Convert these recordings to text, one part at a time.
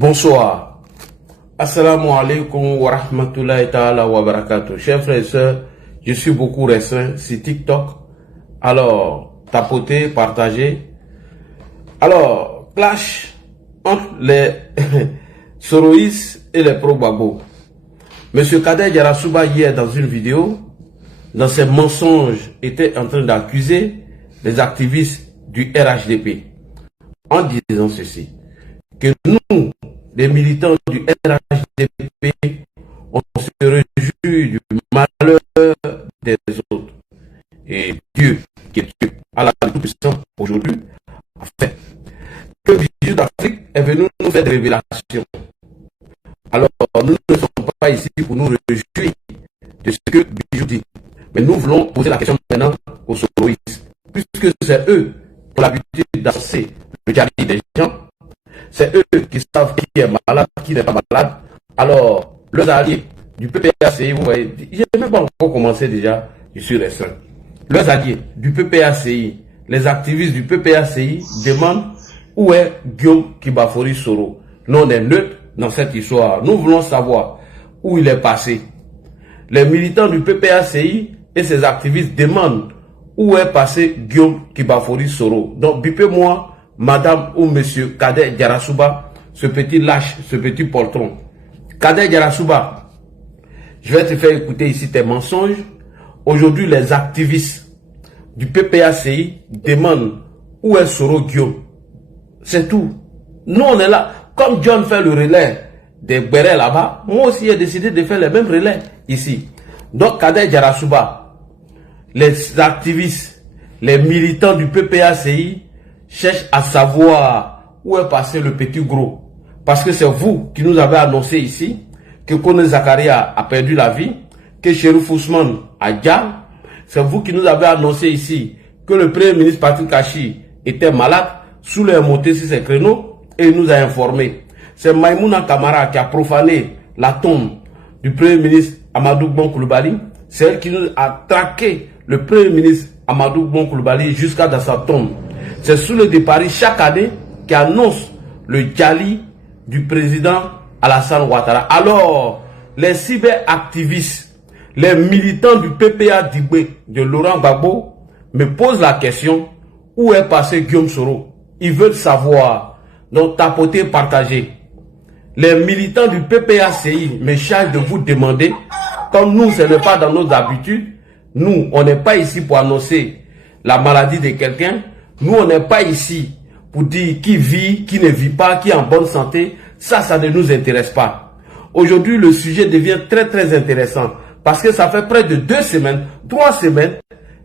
Bonsoir. Assalamu alaikum wa rahmatullahi ta'ala wa barakatuh. Chers frères et sœurs, je suis beaucoup récent sur TikTok. Alors, tapotez, partagez. Alors, clash entre les Soroïs et les pro-Gbagbo. Monsieur Kader Jarasuba, hier dans une vidéo, dans ses mensonges, était en train d'accuser les activistes du RHDP en disant ceci, que nous, les militants du RHDP, on se réjouit du malheur des autres. Et Dieu, qui est Dieu, Allah le Tout-Puissant, aujourd'hui, a fait que Bijou d'Afrique est venu nous faire des révélations. Alors, nous ne sommes pas ici pour nous réjouir de ce que Bijou dit. Mais nous voulons poser la question maintenant aux soloistes. Puisque c'est eux qui ont l'habitude d'annoncer le dialogue des gens, c'est eux qui savent qui est malade, qui n'est pas malade. Alors, leurs alliés du PPACI, vous voyez, je n'ai même pas encore commencé déjà, je suis restreint. Leurs alliés du PPACI, les activistes du PPACI demandent où est Guillaume Kibafori Soro. Nous, on est neutre dans cette histoire. Nous voulons savoir où il est passé. Les militants du PPACI et ses activistes demandent où est passé Guillaume Kibafori Soro. Donc, bipez-moi, madame ou monsieur Kader Jarasuba, ce petit lâche, ce petit poltron. Kader Jarasuba, je vais te faire écouter ici tes mensonges. Aujourd'hui, les activistes du PPACI demandent où est Soro Guillaume. C'est tout. Nous, on est là. Comme John fait le relais des Bérets là-bas, moi aussi j'ai décidé de faire le même relais ici. Donc, Kader Jarasuba, les activistes, les militants du PPACI cherchent à savoir où est passé le petit gros. Parce que c'est vous qui nous avez annoncé ici que Kone Zakaria a perdu la vie, que Cherif Ousmane a diable. C'est vous qui nous avez annoncé ici que le premier ministre Patrick Kachi était malade, sous les monté sur ses créneaux et il nous a informé. C'est Maïmouna Kamara qui a profané la tombe du premier ministre Amadou Bon Coulibaly. C'est elle qui nous a traqué le premier ministre Amadou Bon Coulibaly jusqu'à dans sa tombe. C'est sous le départ chaque année qui annonce le djali du président Alassane Ouattara. Alors, les cyberactivistes, les militants du PPA d'Ibé de Laurent Gbagbo me posent la question, où est passé Guillaume Soro? Ils veulent savoir. Donc, tapotez, partagez. Les militants du PPACI me chargent de vous demander, comme nous, ce n'est pas dans nos habitudes, nous, on n'est pas ici pour annoncer la maladie de quelqu'un. Nous, on n'est pas ici pour dire qui vit, qui ne vit pas, qui est en bonne santé. Ça ne nous intéresse pas. Aujourd'hui, le sujet devient très intéressant parce que ça fait près de 2 semaines, 3 semaines,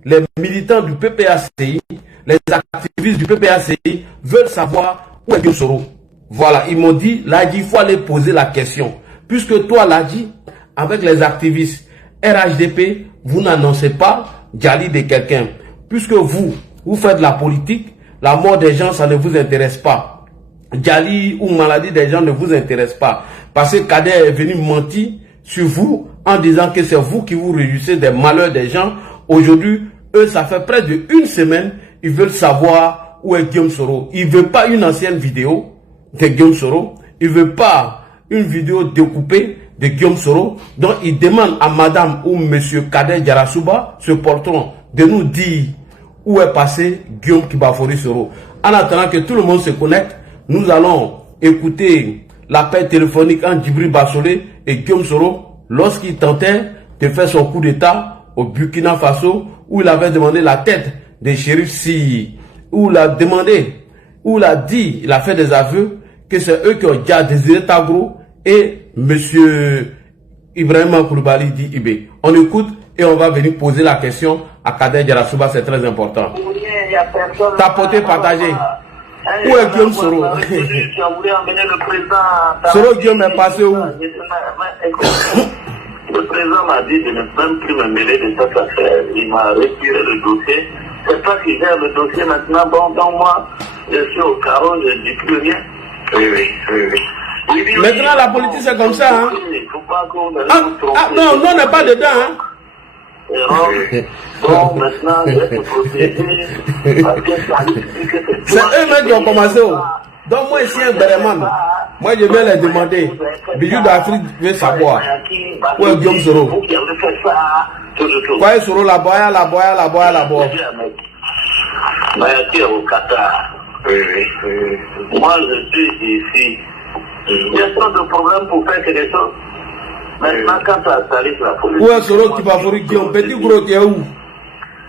les militants du PPACI, les activistes du PPACI veulent savoir où est Guillaume Soro. Voilà, ils m'ont dit, Ladji, il faut aller poser la question. Puisque toi, Ladji, avec les activistes RHDP, vous n'annoncez pas djali de quelqu'un. Puisque vous faites de la politique, la mort des gens, ça ne vous intéresse pas. Djali ou maladie des gens ne vous intéresse pas. Parce que Kader est venu mentir sur vous en disant que c'est vous qui vous réjouissez des malheurs des gens. Aujourd'hui, eux, ça fait près de 1 semaine, ils veulent savoir où est Guillaume Soro. Ils ne veulent pas une ancienne vidéo de Guillaume Soro. Ils ne veulent pas une vidéo découpée de Guillaume Soro. Donc, ils demandent à madame ou monsieur Kader Jarasuba, ce poltron, de nous dire où est passé Guillaume Kibafori Soro. En attendant que tout le monde se connecte, nous allons écouter l'appel téléphonique entre Djibril Bassolé et Guillaume Soro lorsqu'il tentait de faire son coup d'état au Burkina Faso, où il avait demandé la tête des shérifs Si, où il a demandé, où il a dit, il a fait des aveux que c'est eux qui ont déjà désiré Tagro et monsieur Ibrahima Coulibaly dit Ibé. On écoute et on va venir poser la question à Kader Jarasuba, c'est très important. Tapotez, partagez. Où est Guillaume Soro? Soro Guillaume est passé où? Le président m'a dit de ne même plus me mêler de cette affaire. Il m'a retiré le dossier. C'est toi qui gère le dossier maintenant. Bon, donc moi, je suis au carreau, je ne dis plus rien. Oui. Maintenant, la politique, c'est comme ça. Hein? Non, on n'est pas dedans. Hein? Bon, maintenant, je vais te protéger. C'est eux-mêmes qui ont commencé. Donc moi ici un Béréman, Moi, je vais les demander. Bijou d'Afrique veut savoir. Où est Guillaume Soro? Quoi est Soro là-bas, là-bas. Mayaki au Qatar. Moi, je suis ici. Il y a trop de problèmes pour faire quelque chose. Maintenant, quand ça s'arrive la police. Où est Soro qui va faire Guillaume? Petit gros, tu es où?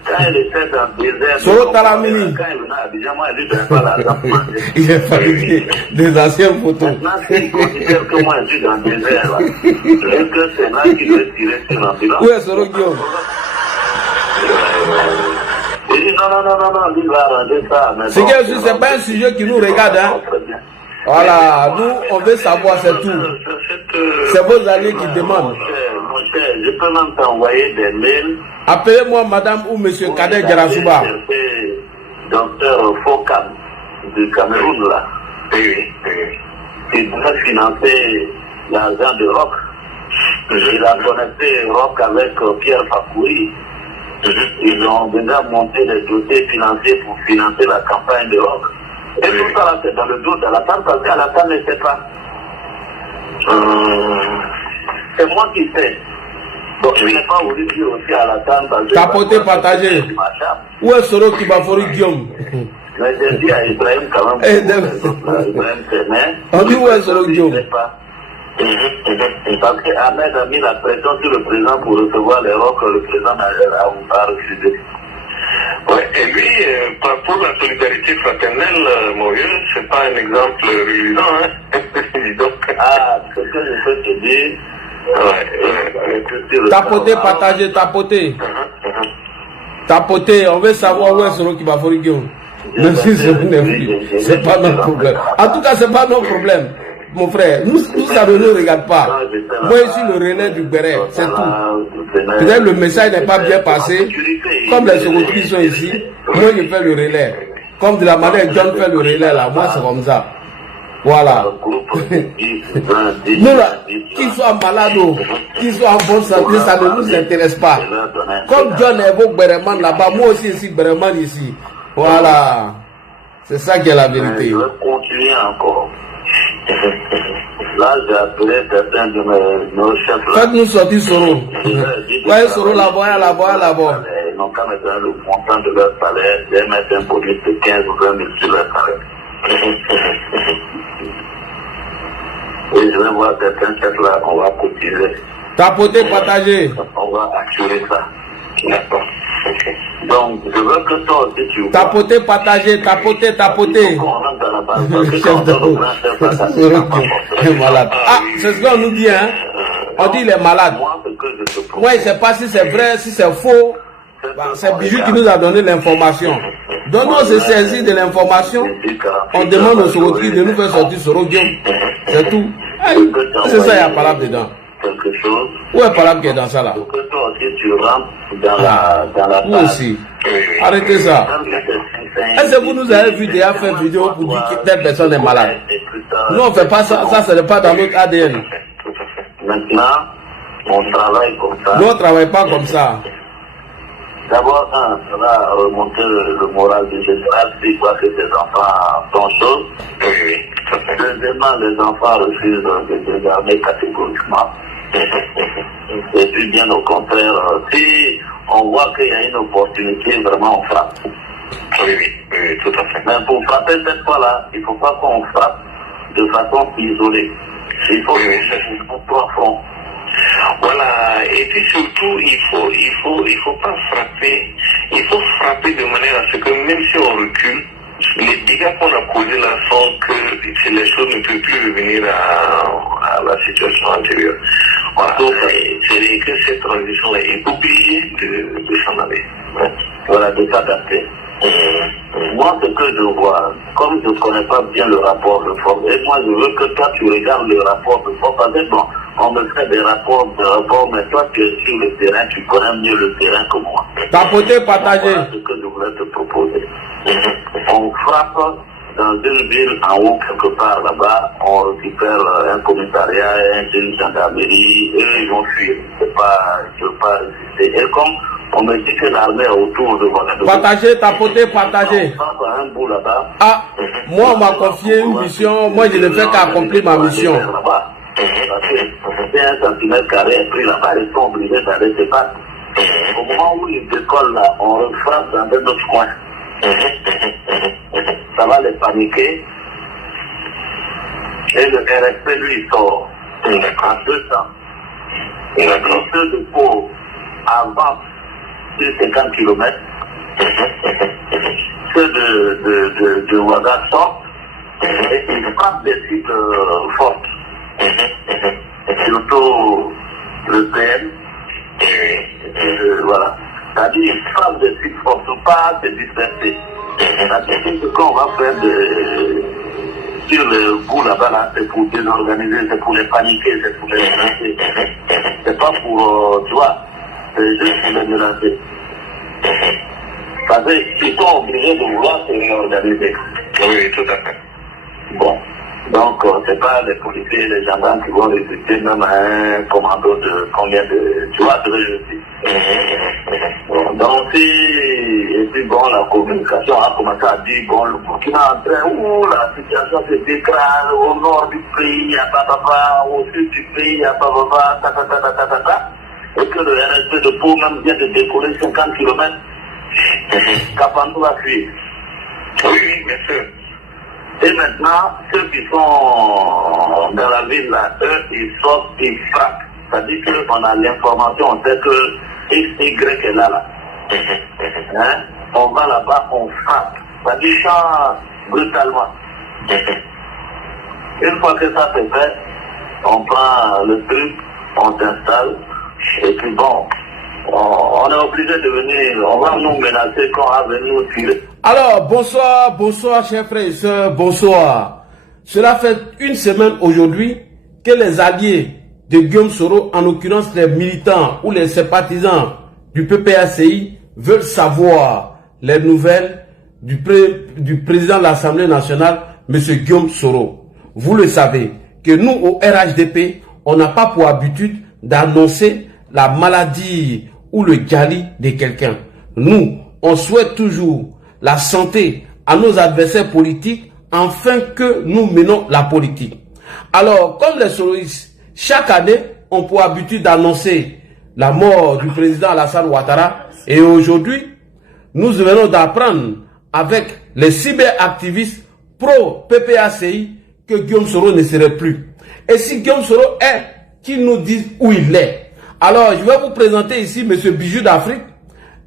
Quand il était dans le désert, Soro Talamini. quand il venait à Abidjan, moi, il ne pas l'argent pour manger. Il est fatigué des anciennes photos. Maintenant, s'il considère que moi, je suis dans le désert, là, et que c'est là qu'il veut tirer sur l'ambulance. Où est Soro Guillaume? Il dit non, lui va arranger ça. C'est que c'est pas un sujet qui nous regarde, hein. Voilà, nous, on veut savoir, c'est tout. C'est vos alliés qui demandent. Mon cher, je peux même t'envoyer des mails. Appelez-moi madame ou monsieur Kader Djarasouba. Docteur Fokam du Cameroun, là. Il devait financer l'argent de Rock. Il a connecté Rock avec Pierre Fakouri. Ils ont déjà monté les dossiers financiers pour financer la campagne de Rock. Et tout ça là, c'est dans le dos d'Alassane parce qu'Alassane ne sait pas. C'est moi qui sais. Donc je n'ai pas voulu dire aussi à Alassane parce que... Tapoter, partager. Où est Soro qui va faire Guillaume? Mais j'ai dit à Ibrahim quand même. Ibrahim Sémé. On dit où est Soro Guillaume? Parce qu'Ahmed a mis la pression sur le président pour recevoir les rocs que le président a refusé. Ouais, et lui, par rapport à la solidarité fraternelle, mon vieux, c'est pas un exemple réjouissant, hein. Donc... Ah, ce que je peux te dire... Tapoter, partager, tapoter. Tapoter, on veut savoir où est Soro qui va faire Guillaume. Même si c'est pas notre problème. En tout cas, c'est pas notre problème. Mon frère, nous ça ne nous regarde pas. Moi, je suis le relais du Béret, c'est tout. Peut-être le message n'est pas bien passé. Comme les secondaires qui sont ici, moi, je fais le relais. Comme de la manière John fait le relais, là, moi, c'est comme ça. Voilà. Nous, là, qu'ils soient malades ou qu'ils soient en bonne santé, ça ne nous intéresse pas. Comme John évoque Béreman là-bas, moi aussi, ici, Béreman ici. Voilà. C'est ça qui est la vérité. Je vais continuer encore. Là, j'ai appelé certains de nos chefs. Faites-nous sortir Soro. Ouais, Soro là-bas, là-bas. Ils n'ont qu'à mettre le montant de leur salaire, de mettre un produit de 15 ou 20 000 sur leur salaire. Et je vais voir certains chefs là, on va cotiser. Tapoter, partager. On va assurer ça. D'accord. Donc, je veux que toi aussi tu vois. Tapoter, partager, tapoter. Chef de malade. Ah, c'est ce qu'on nous dit, hein. On dit il est malade. Moi, je ne sais pas si c'est vrai, si c'est faux. C'est Bijou qui nous a donné l'information. Donc, on se saisit de l'information. On demande au Soroti de nous faire sortir Soro Guillaume. C'est tout. C'est ça, il y a Palab dedans. Quelque chose. Où est Palab qui est dans ça là? Pour que toi aussi tu rentres dans la Vous aussi. Arrêtez ça. Est-ce que vous nous avez vu déjà faire vidéo pour dire que telle personne est malade? Nous on ne fait pas ça, ça n'est pas dans notre ADN. Maintenant, on travaille comme ça. Nous on ne travaille pas comme ça. D'abord, ça va remonter le moral du général, s'il voit que ses enfants font chose. Deuxièmement, les enfants refusent de désarmer catégoriquement. Et puis, bien au contraire, si on voit qu'il y a une opportunité, vraiment on frappe. Oui, tout à fait. Mais pour frapper cette fois-là, il ne faut pas qu'on frappe de façon isolée. Il faut trois fronts. Voilà, et puis surtout, il faut pas frapper, il faut frapper de manière à ce que même si on recule, les dégâts qu'on a causés là font que les choses ne peuvent plus revenir à la situation antérieure. Voilà, c'est que cette transition-là est obligée de s'en aller. Ouais. Voilà, de s'adapter. Moi, ce que je vois, comme je ne connais pas bien le rapport de force, et moi je veux que toi tu regardes le rapport de force, parce que bon, on me fait des rapports, mais toi tu es sur le terrain, tu connais mieux le terrain que moi. Tapoter, partager. Voilà ce que je voulais te proposer. On frappe dans une ville en haut, quelque part là-bas, on récupère un commissariat, une gendarmerie, eux ils vont fuir. Je ne peux pas résister. Et comme On me dit que l'armée est autour de Ouagadougou. Partagez, tapotez, partagez. Un bout là-bas. Ah, moi, on m'a confié une mission. Moi, je ne fais qu'accomplir ma mission. Parce que c'est un centimètre carré pris là-bas, ils sont obligés d'aller se battre. Au moment où ils décollent là, on frappe dans un autre coin. Ça va les paniquer. Et le RSP, lui, il sort en 200. Et ceux de Pau avancent sur 50 km. Ceux de Ouaga sortent et ils frappent des cibles fortes. Surtout le PM. Voilà. C'est-à-dire, ils frappent des cibles fortes, pas se disperser. C'est-à-dire que ce qu'on va faire sur le bout là-bas, là, c'est pour désorganiser, c'est pour les paniquer, c'est pour les menacer. C'est pas pour, tu vois, c'est juste pour les menacer. Parce qu'ils sont obligés de vouloir se réorganiser. Oui, tout à fait. Bon. Donc, c'est pas les policiers et les gendarmes qui vont résister même à un commando de combien de... Tu vois ce que je dis. Bon, donc, et puis bon, la communication a commencé à dire, bon, le Burkina est en train, la situation se dégrade, au nord du pays, il y a papa, au sud du pays, il y a papa, et que le RSP de Pau même vient de décoller 50 km, Kapandou va fuir. Oui, bien sûr. Et maintenant, ceux qui sont dans la ville, là, eux, ils sortent, ils frappent. C'est-à-dire qu'on a l'information, on sait que X, Y est là. Hein? On va là-bas, on frappe. C'est-à-dire ça brutalement. Une fois que ça c'est fait, on prend le truc, on s'installe, et puis bon, on est obligé de venir, on va nous menacer quand on va venir nous tirer. Alors, bonsoir, chers frères et sœurs, bonsoir. Cela fait une semaine aujourd'hui que les alliés de Guillaume Soro, en l'occurrence les militants ou les sympathisants du PPACI, veulent savoir les nouvelles du président de l'Assemblée nationale, M. Guillaume Soro. Vous le savez, que nous, au RHDP, on n'a pas pour habitude d'annoncer la maladie ou le dialyse de quelqu'un. Nous, on souhaite toujours la santé à nos adversaires politiques afin que nous menons la politique. Alors, comme les soroistes, chaque année, on pour habitude d'annoncer la mort du président Alassane Ouattara. Et aujourd'hui, nous venons d'apprendre avec les cyberactivistes pro-PPACI que Guillaume Soro ne serait plus. Et si Guillaume Soro est, qu'ils nous disent où il est. Alors, je vais vous présenter ici M. Bijou d'Afrique,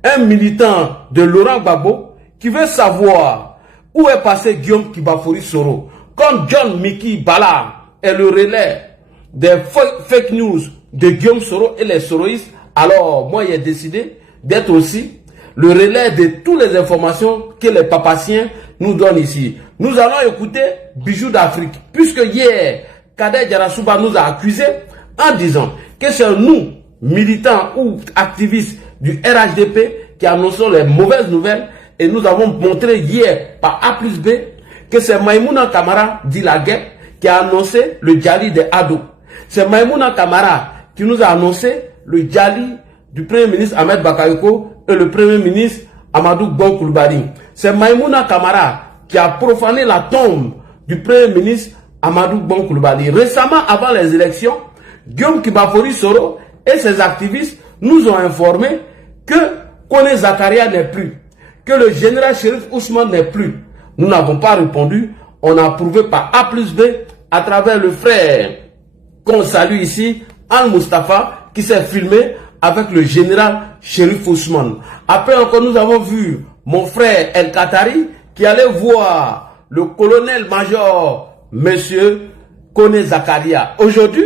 un militant de Laurent Gbagbo, qui veut savoir où est passé Guillaume Kibafori Soro. Comme John Mickey Ballard est le relais des fake news de Guillaume Soro et les soroïstes, alors moi j'ai décidé d'être aussi le relais de toutes les informations que les papaciens nous donnent ici. Nous allons écouter Bijou d'Afrique, puisque hier, Kader Djarasouba nous a accusés en disant que c'est nous, militants ou activistes du RHDP, qui annonçons les mauvaises nouvelles. Et nous avons montré hier par A plus B que c'est Maïmouna Kamara dit la guerre qui a annoncé le dialyse des ados. C'est Maïmouna Kamara qui nous a annoncé le dialyse du Premier ministre Ahmed Bakayoko et le Premier ministre Amadou Bon Coulibaly. C'est Maïmouna Kamara qui a profané la tombe du Premier ministre Amadou Bon Coulibaly. Récemment, avant les élections, Guillaume Kibafori Soro et ses activistes nous ont informé que Kone Zakaria n'est plus, que le général Chérif Ousmane n'est plus. Nous n'avons pas répondu. On a prouvé par A plus B à travers le frère qu'on salue ici, Al-Mustafa, qui s'est filmé avec le général Chérif Ousmane. Après encore, nous avons vu mon frère El Katari qui allait voir le colonel-major Monsieur Kone Zakaria. Aujourd'hui,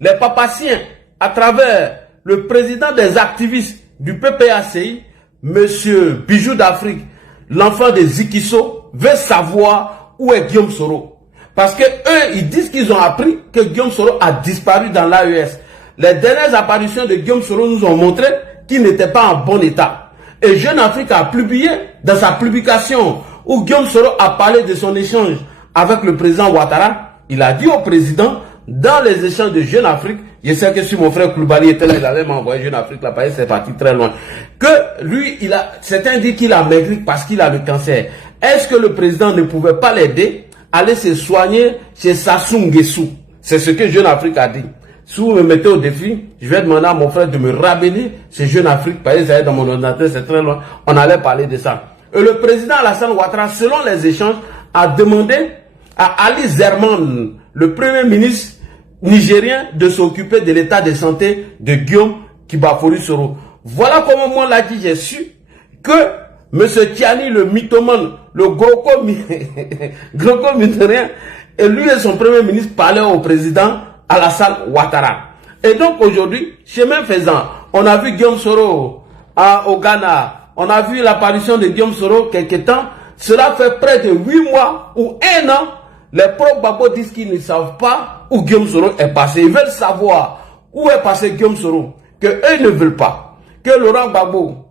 les papaciens, à travers le président des activistes du PPACI, Monsieur Bijou d'Afrique, l'enfant de Zikiso, veut savoir où est Guillaume Soro. Parce que eux, ils disent qu'ils ont appris que Guillaume Soro a disparu dans l'AES. Les dernières apparitions de Guillaume Soro nous ont montré qu'il n'était pas en bon état. Et Jeune Afrique a publié dans sa publication où Guillaume Soro a parlé de son échange avec le président Ouattara. Il a dit au président, dans les échanges de Jeune Afrique, Je sais que si mon frère Koulibaly était là, il allait m'envoyer Jeune Afrique là, parce que c'est parti très loin. Que lui, certains disent qu'il a maigri parce qu'il a le cancer. Est-ce que le président ne pouvait pas l'aider à aller se soigner chez Sassou Nguesso? C'est ce que Jeune Afrique a dit. Si vous me mettez au défi, je vais demander à mon frère de me ramener chez Jeune Afrique, parce que ça est dans mon ordinateur, c'est très loin. On allait parler de ça. Et le président Alassane Ouattara, selon les échanges, a demandé à Ali Zerman, le premier ministre nigérien, de s'occuper de l'état de santé de Guillaume Kibafory Soro. Voilà comment moi là j'ai su que M. Tiani, le mythomane, le gros mythorien, et lui et son premier ministre parlaient au président Alassane Ouattara. Et donc aujourd'hui, chemin faisant, on a vu Guillaume Soro au Ghana, on a vu l'apparition de Guillaume Soro quelque temps. Cela fait près de 8 mois ou 1 an. Les pro-Gbagbo disent qu'ils ne savent pas où Guillaume Soro est passé. Ils veulent savoir où est passé Guillaume Soro. Que eux ne veulent pas que Laurent Gbagbo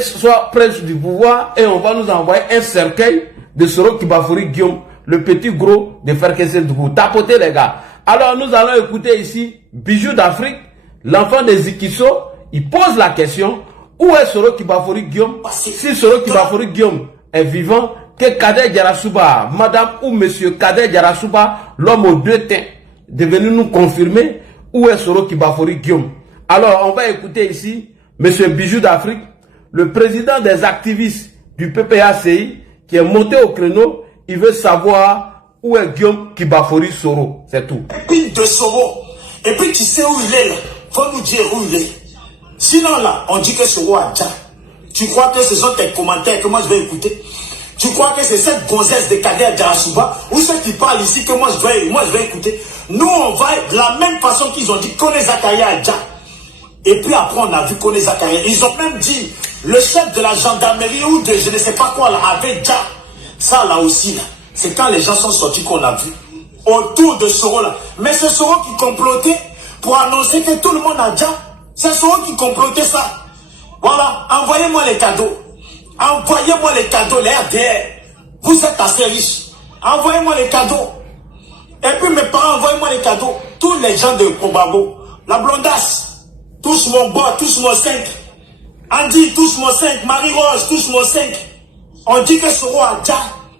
soit prince du pouvoir et on va nous envoyer un cercueil de Soro Kibafory Guillaume, le petit gros de Ferkessel Dougou. Tapotez les gars. Alors nous allons écouter ici Bijou d'Afrique, l'enfant de Zikiso. Il pose la question, où est Soro Kibafory Guillaume? Si Soro Kibafory Guillaume est vivant, que Kader Diarra-Souba, madame ou monsieur Kader Diarra-Souba, l'homme aux 2 teints, de venir nous confirmer où est Soro Kibafory Guillaume. Alors, on va écouter ici monsieur Bijou d'Afrique, le président des activistes du PPACI, qui est monté au créneau. Il veut savoir où est Guillaume Kibafory Soro. C'est tout. Pile de Soro. Et puis tu sais où il est là. Faut nous dire où il est. Sinon là, on dit que Soro a déjà. Tu crois que ce sont tes commentaires que moi je vais écouter? Tu crois que c'est cette gonzesse de Kader Diarra-Souba ou ceux qui parlent ici que moi je vais écouter? Nous on va de la même façon qu'ils ont dit Kone Zakaria a déjà. Et puis après on a vu Kone Zakaria. Ils ont même dit le chef de la gendarmerie ou de je ne sais pas quoi là avait déjà. Ça là aussi là, c'est quand les gens sont sortis qu'on a vu. Autour de Soro là. Mais c'est Soro qui complotait pour annoncer que tout le monde a déjà. C'est Soro qui complotait ça. Voilà, envoyez-moi les cadeaux. Envoyez-moi les cadeaux, les RDR. Vous êtes assez riches. Envoyez-moi les cadeaux. Et puis mes parents, envoyez-moi les cadeaux. Tous les gens de Kobabo, la blondasse, tous mon bois, tous mon 5. Andy, tous mon 5. Marie-Rose, tous mon 5. On dit que Soro a déjà.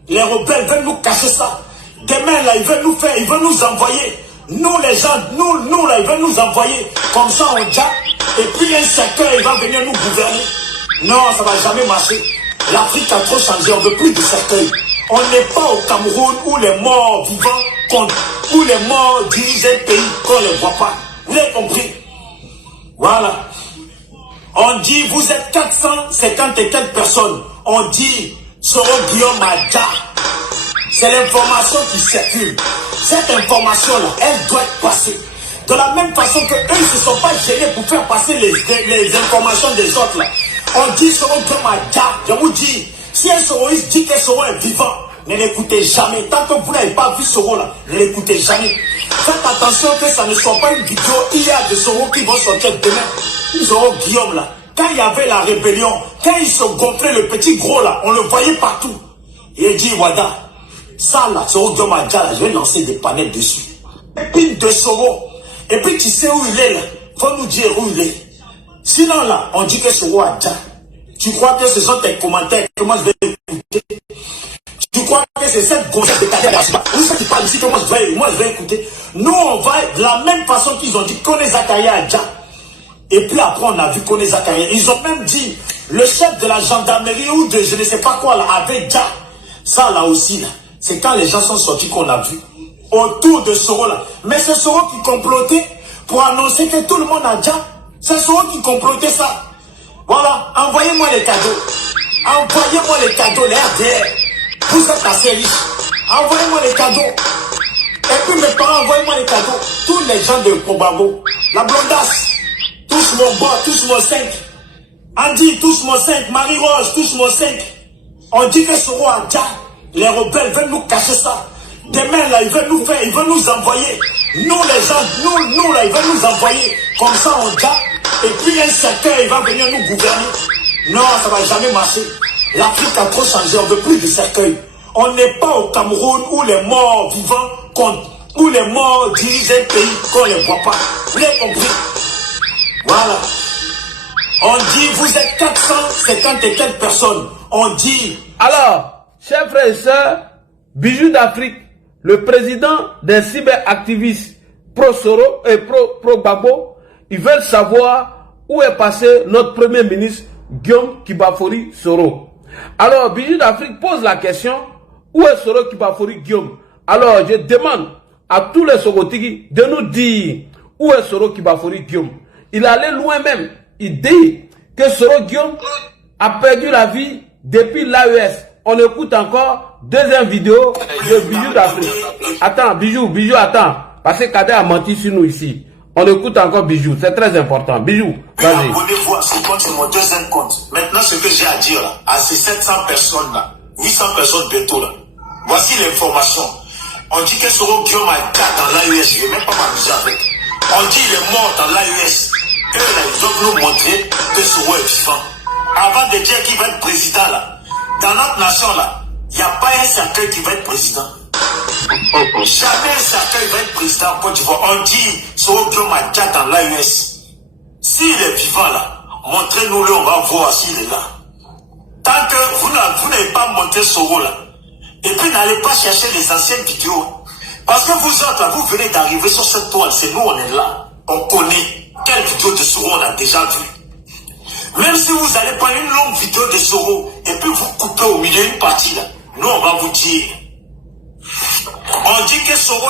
Les rebelles veulent nous cacher ça. Demain là, ils veulent nous faire, ils veulent nous envoyer. Nous les gens, nous là, ils veulent nous envoyer. Comme ça on déjà. Et puis un cercueil, il va venir nous gouverner. Non, ça ne va jamais marcher. L'Afrique a trop changé, on ne veut plus de cercueil. On n'est pas au Cameroun où les morts vivants, où les morts dirigent un pays qu'on ne les voit pas. Vous avez compris? Voilà. On dit, vous êtes 450 et quelques personnes. On dit, Soro Guillaume Adja. C'est l'information qui circule. Cette information-là, elle doit être passée. De la même façon que eux, ils ne se sont pas gênés pour faire passer les informations des autres là. On dit Soro Guillaume Adja. Je vous dis, si un Soroiste dit que Soro est vivant, ne l'écoutez jamais. Tant que vous n'avez pas vu Soro là, ne l'écoutez jamais. Faites attention que ça ne soit pas une vidéo. Il y a des Soro qui vont sortir demain. Soro Guillaume là, quand il y avait la rébellion, quand ils se gonflaient le petit gros là, on le voyait partout. Et il dit, Wada, ça là, Soro Guillaume Adja là, je vais lancer des panels dessus. Pile de Soro. Et puis tu sais où il est là. Faut nous dire où il est. Sinon là, on dit que Soro a déjà. Tu crois que ce sont tes commentaires que moi je vais écouter? Tu crois que c'est cette gonzesse de Kader Diarra-Souba ou ceux qui parlent ici que moi je vais écouter? Nous on va de la même façon qu'ils ont dit Kone Zakaria a déjà. Et puis après on a vu Kone Zakaria. Ils ont même dit le chef de la gendarmerie ou de je ne sais pas quoi là avait déjà. Ça là aussi là, c'est quand les gens sont sortis qu'on a vu. Autour de Soro là. Mais c'est Soro qui complotait pour annoncer que tout le monde a déjà. C'est Soro qui complotait ça. Voilà, envoyez-moi les cadeaux. Envoyez-moi les cadeaux, les RDR. Vous êtes assez riches. Envoyez-moi les cadeaux. Et puis mes parents, envoyez-moi les cadeaux. Tous les gens de Kobabo, la blondasse, tous mon bois, tous mon 5. Andy, tous mon 5. Marie-Rose, tous mon 5. On dit que Soro a déjà. Les rebelles veulent nous cacher ça. Demain là, ils veulent nous faire, ils veulent nous envoyer. Nous les gens, nous là, ils veulent nous envoyer. Comme ça on déjà. Et puis un cercueil, il va venir nous gouverner. Non, ça ne va jamais marcher. L'Afrique a trop changé, on ne veut plus de cercueil. On n'est pas au Cameroun où les morts vivants où les morts dirigent un pays qu'on ne les voit pas. Vous l'avez compris? Voilà. On dit, vous êtes 450 et quelques personnes. On dit... Alors, chers frères et sœurs, Bijou d'Afrique, le président des cyberactivistes pro-Soro et pro-Gbagbo, ils veulent savoir où est passé notre premier ministre Guillaume Kibafori Soro. Alors, Bijou d'Afrique pose la question, où est Soro Kibafori Guillaume? Alors, je demande à tous les Sorotigi de nous dire où est Soro Kibafori Guillaume. Il allait loin même. Il dit que Soro Guillaume a perdu la vie depuis l'AES. On écoute encore deuxième vidéo de Bijou d'Afrique. Attends, Bijou, attends. Parce que Kader a menti sur nous ici. On écoute encore Bijou, c'est très important. Bijou, vas-y. Abonnez-vous à ce compte, c'est mon deuxième compte. Maintenant, ce que j'ai à dire là, à ces 700 personnes-là, 800 personnes bientôt là, voici l'information. On dit que Soro Guillaume a été dans l'AES, je ne vais même pas m'amuser avec. On dit qu'il est mort dans l'AES. Eux là, ils doivent nous montrer que Soro est vivant. Avant de dire qu'il va être président là, dans notre nation là, il n'y a pas un cercueil qui va être président. Jamais un cercueil va être président en Côte d'Ivoire. On dit Soro Guillaume a déjà dans l'AES. S'il est vivant là, montrez-nous-le, on va voir s'il est là. Tant que vous n'avez pas montré Soro là, et puis n'allez pas chercher les anciennes vidéos. Parce que vous autres là, vous venez d'arriver sur cette toile, c'est nous, on est là. On connaît quelle vidéo de Soro on a déjà vu. Même si vous allez prendre une longue vidéo de Soro et puis vous coupez au milieu une partie là, nous on va vous dire. On dit que Soro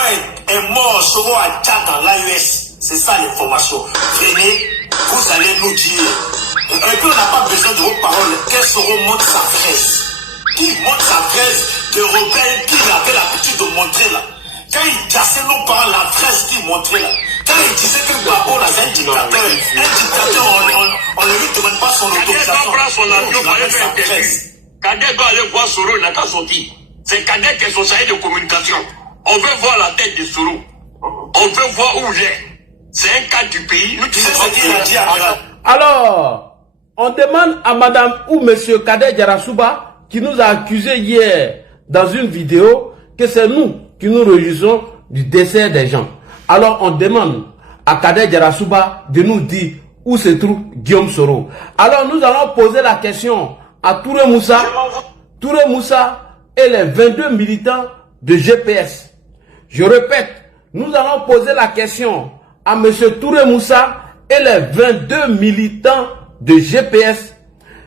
est mort, Soro a déjà dans l'AES. C'est ça l'information. Venez, vous allez nous dire. Et puis on n'a pas besoin de vos paroles. Que Soro monte sa fraise. Qui monte sa fraise de rebelle qu'il avait l'habitude de montrer là. Quand il cassait nos parents, la fraise qu'il montrait là. Quand il disait que Gbagbo là, c'est un dictateur, on ne lui demande pas son autorisation. Kader doit prendre son avion pour aller faire un interview. Kader doit aller voir Soro, il n'a qu'à sortir. C'est Kader qui est son chargé de communication. On veut voir la tête de Soro. On veut voir où il est. C'est un cas du pays. Nous disons ce qu'il a dit à Alors, on demande à madame ou monsieur Kader Djarasouba, qui nous a accusé hier dans une vidéo, que c'est nous qui nous réjouissons du décès des gens. Alors, on demande à Kader Djarasouba de nous dire où se trouve Guillaume Soro. Alors, nous allons poser la question à Touré Moussa. Touré Moussa et les 22 militants de GPS. Je répète, nous allons poser la question à M. Touré Moussa et les 22 militants de GPS.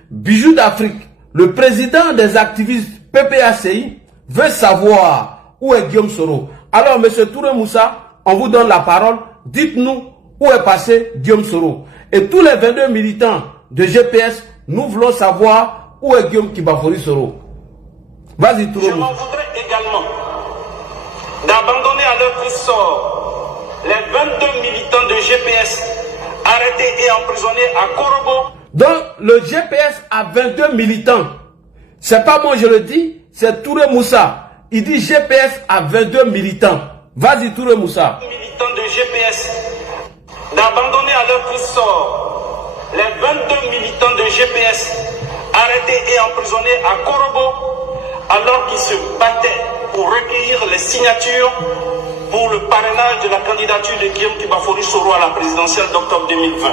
Bijou d'Afrique, le président des activistes PPACI, veut savoir où est Guillaume Soro. Alors, M. Touré Moussa, on vous donne la parole. Dites-nous où est passé Guillaume Soro. Et tous les 22 militants de GPS, nous voulons savoir où est Guillaume Kibafori Soro. Vas-y, Touré Moussa. Je m'en voudrais également d'abandonner à leur triste sort les 22 militants de GPS arrêtés et emprisonnés à Korobo. Donc, le GPS a 22 militants. C'est pas moi je le dis, c'est Touré Moussa. Il dit GPS a 22 militants. Vas-y, Touré Moussa. Militants de GPS d'abandonner à leur triste sort les 22 militants de GPS arrêtés et emprisonnés à Korobo alors qu'ils se battaient pour recueillir les signatures pour le parrainage de la candidature de Guillaume Kibafori Soro à la présidentielle d'octobre 2020.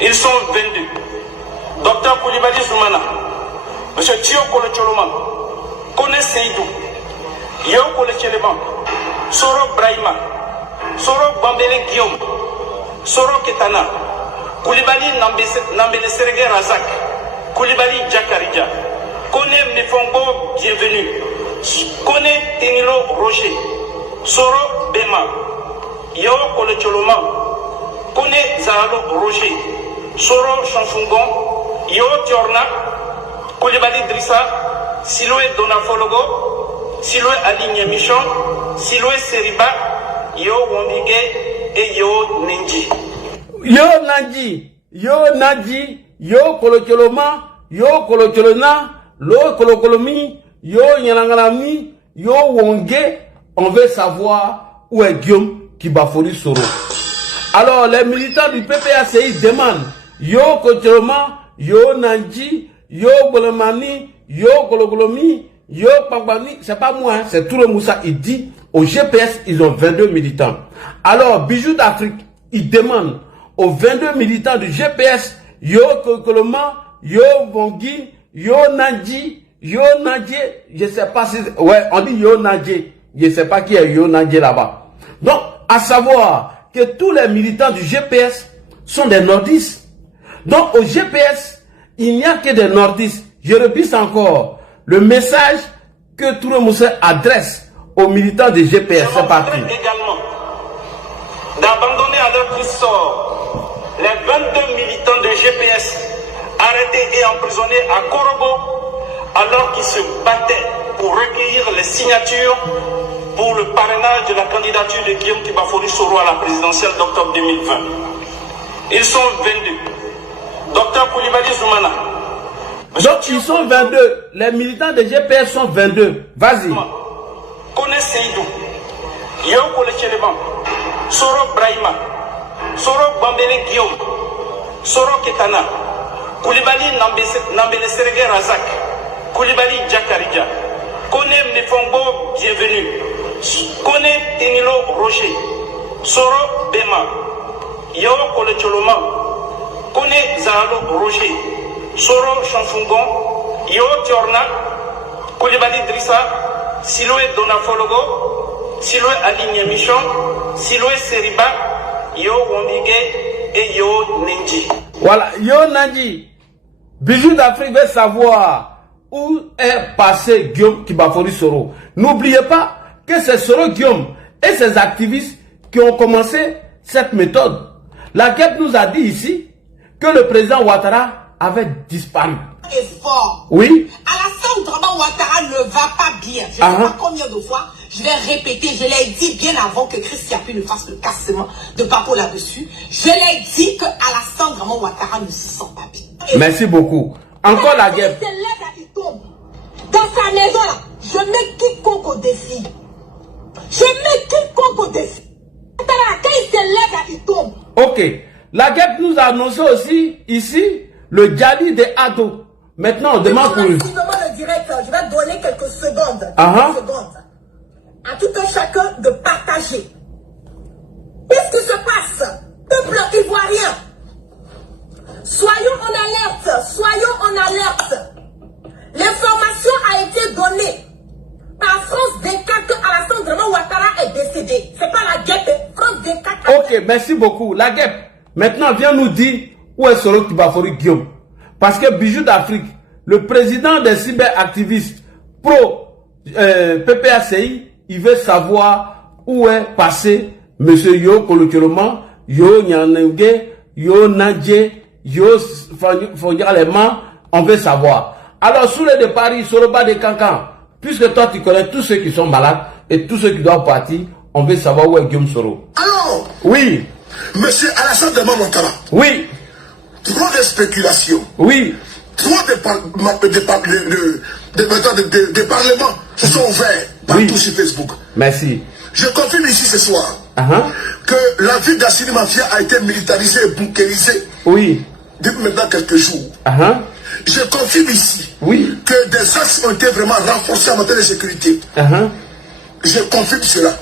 Ils sont 22. Dr Koulibaly Zoumana, M. Thio Kolocholoma, Kone Seydou, Yeo Kolocholema, Soro Brahima, Soro Bambele Guillaume, Soro Ketana, Koulibaly Nambele Serege Razak, Koulibaly Djakaridja, Kone Mnefongo Bienvenue, Kone Tenilo Roger, Soro Bema, Yeo Kolocholoma, Kone Zahalo Roger, Soro Chanfungon, Yo Tiorna, Koulibaly Drissa, Siloé Donafologo, Siloé Aligne Michon, Siloé Seriba, Yo Wondige et Yo Nenji. Yo Nanji, Yo Nanji, Yo Kolocholoma, Yo Kolocholona, Lo Kolokolomi, Yo Nyanangalami, Yo Wonge. On veut savoir où est Guillaume Kibafori Soro. Alors, les militants du PPACI demandent Yo Kolocholoma, Yo Nanji, Yo Bolemani, Yo Kolokolomi, Yo Pambani. C'est pas moi, hein, c'est Touré Moussa. Il dit Au GPS, ils ont 22 militants. Alors, Bijoux d'Afrique, ils demandent aux 22 militants du GPS, Yo Kokoloma, Yo Bongi, Yo Nandji, Yo Nandje, je sais pas si... Ouais, on dit Yo Nandje. Je sais pas qui est Yo Nandje là-bas. Donc, à savoir que tous les militants du GPS sont des nordistes. Donc, au GPS, il n'y a que des nordistes. Je répète encore le message que Touré Moussa adresse aux militants du GPS. C'est parti. Également d'abandonner à leur triste sort les 22 militants de GPS arrêtés et emprisonnés à Korobo alors qu'ils se battaient pour recueillir les signatures pour le parrainage de la candidature de Guillaume Tibafori Soro à la présidentielle d'octobre 2020. Ils sont 22. Docteur Koulibaly Zoumana. Donc ils sont 22. Les militants de GPS sont 22. Vas-y. Kone Seydou, Yoko Lecheleba, Soro Brahima, Soro Bambele Guillaume, Soro Ketana, Koulibaly Nambele Serege Razak, Koulibaly Djakaridja, Kone Mnefongo Bienvenue, Kone Tenilo Roger, Soro Bema, Yoko Lecheloma, Kone Zahalo Roger, Soro Chanfungon, Yo Tiorna, Koulibaly Drissa, Siloé Donafologo, Siloé Aline Michon, Siloé Seriba, Yo Wambige et Yo Nenji. Voilà, Yo Nenji. Bijoux d'Afrique veut savoir où est passé Guillaume Tibafori Soro. N'oubliez pas que c'est Soro Guillaume et ses activistes qui ont commencé cette méthode. La GEP nous a dit ici que le président Ouattara avait disparu. Fort. Oui. Alassane Ouattara ne va pas bien. Je ne sais pas combien de fois je vais répéter. Je l'ai dit bien avant que Christian Pi ne fasse le cassement de Papo là-dessus. Je l'ai dit que Alassane Ouattara ne se sent pas bien. Merci beaucoup. Encore la guerre. Il se lève, il tombe. Dans sa maison là, je mets quiconque au défi. Je mets quiconque au défi. Quand il se lève, il tombe. Ok. La guerre nous a annoncé aussi ici le Djali de Ado. Maintenant, on demande pour lui. Le direct, je vais donner quelques secondes. À tout un chacun de partager. Qu'est-ce qui se passe? Peuple ivoirien. Soyons en alerte. Soyons en alerte. L'information a été donnée par France 24 que Alassane Ouattara est décédé. C'est pas la guêpe. France 24. Ok, merci beaucoup. La guêpe. Maintenant, viens nous dire où est Soro Tibafori Guillaume. Parce que Bijoux d'Afrique, le président des cyberactivistes pro PPACI, il veut savoir où est passé M. Yo Kolotioloman, Yo Nyanenge, Yo Nadje, Yo Fondialema. On veut savoir. Alors, sous les de Paris, sur le bas de Cancan, puisque toi tu connais tous ceux qui sont malades et tous ceux qui doivent partir, on veut savoir où est Guillaume Soro. Alors, oui. Monsieur Alassane Ouattara. Oui. Trop de spéculation. Oui. Trop de parlements se sont ouverts partout sur Facebook. Merci. Je confirme ici ce soir que la ville d'Assini Mafia a été militarisée et bunkérisée depuis maintenant quelques jours. Je confirme ici que des axes ont été vraiment renforcés en matière de sécurité. Je confirme cela.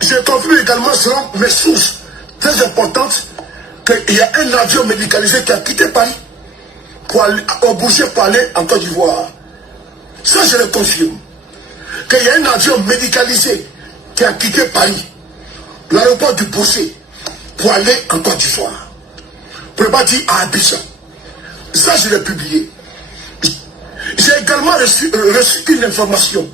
Je confirme également, selon mes sources très importantes, qu'il y a un avion médicalisé qui a quitté Paris pour aller au Boucher pour aller en Côte d'Ivoire. Ça, je le confirme. Qu'il y a un avion médicalisé qui a quitté Paris, l'aéroport du Boucher, pour aller en Côte d'Ivoire. Pour ne pas dire à Abidjan. Ça, je l'ai publié. J'ai également reçu une information,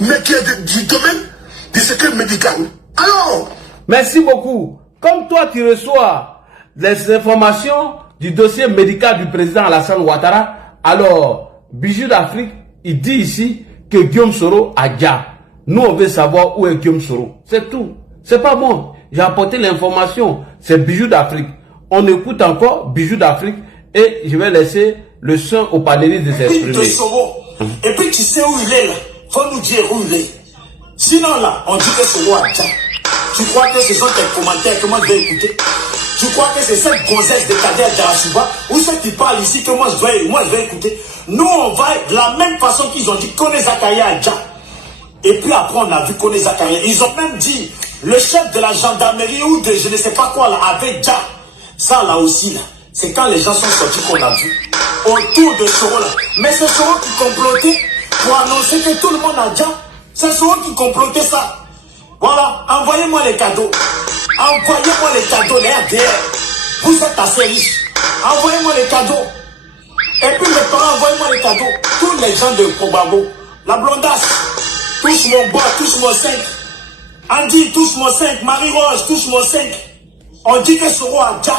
mais qui est du domaine du secret médical. Alors, merci beaucoup. Comme toi, tu reçois les informations du dossier médical du président Alassane Ouattara, alors, Bijoux d'Afrique, il dit ici que Guillaume Soro a déjà. Nous, on veut savoir où est Guillaume Soro. C'est tout. C'est pas bon. J'ai apporté l'information. C'est Bijoux d'Afrique. On écoute encore Bijoux d'Afrique et je vais laisser le son au panéliste de s'exprimer. Et puis tu sais où il est là. Faut nous dire où il est. Sinon là, on dit que Soro a déjà. Tu crois que ce sont tes commentaires que moi je vais écouter? Tu crois que c'est cette gonzesse de Kader Djarasouba ou ceux qui parlent ici que moi je vais écouter? Nous on va de la même façon qu'ils ont dit qu'on est Zakaria Adja. Et puis après, on a vu qu'on les a carrières. Ils ont même dit, le chef de la gendarmerie ou de je ne sais pas quoi, là, avait déjà. Ça, là aussi, là, c'est quand les gens sont sortis qu'on a vu. Autour de Soro, là. Mais c'est Soro qui complotait pour annoncer que tout le monde a déjà. C'est Soro qui complotait ça. Voilà, envoyez-moi les cadeaux. Envoyez-moi les cadeaux, les RDR. Vous êtes assez riches. Envoyez-moi les cadeaux. Et puis maintenant, envoyez-moi les cadeaux. Tous les gens de Kobabo. La blondasse, touche mon bois, touche mon 5. Andy, touche mon 5. Marie-Rose, touche mon 5. On dit que Soro a déjà.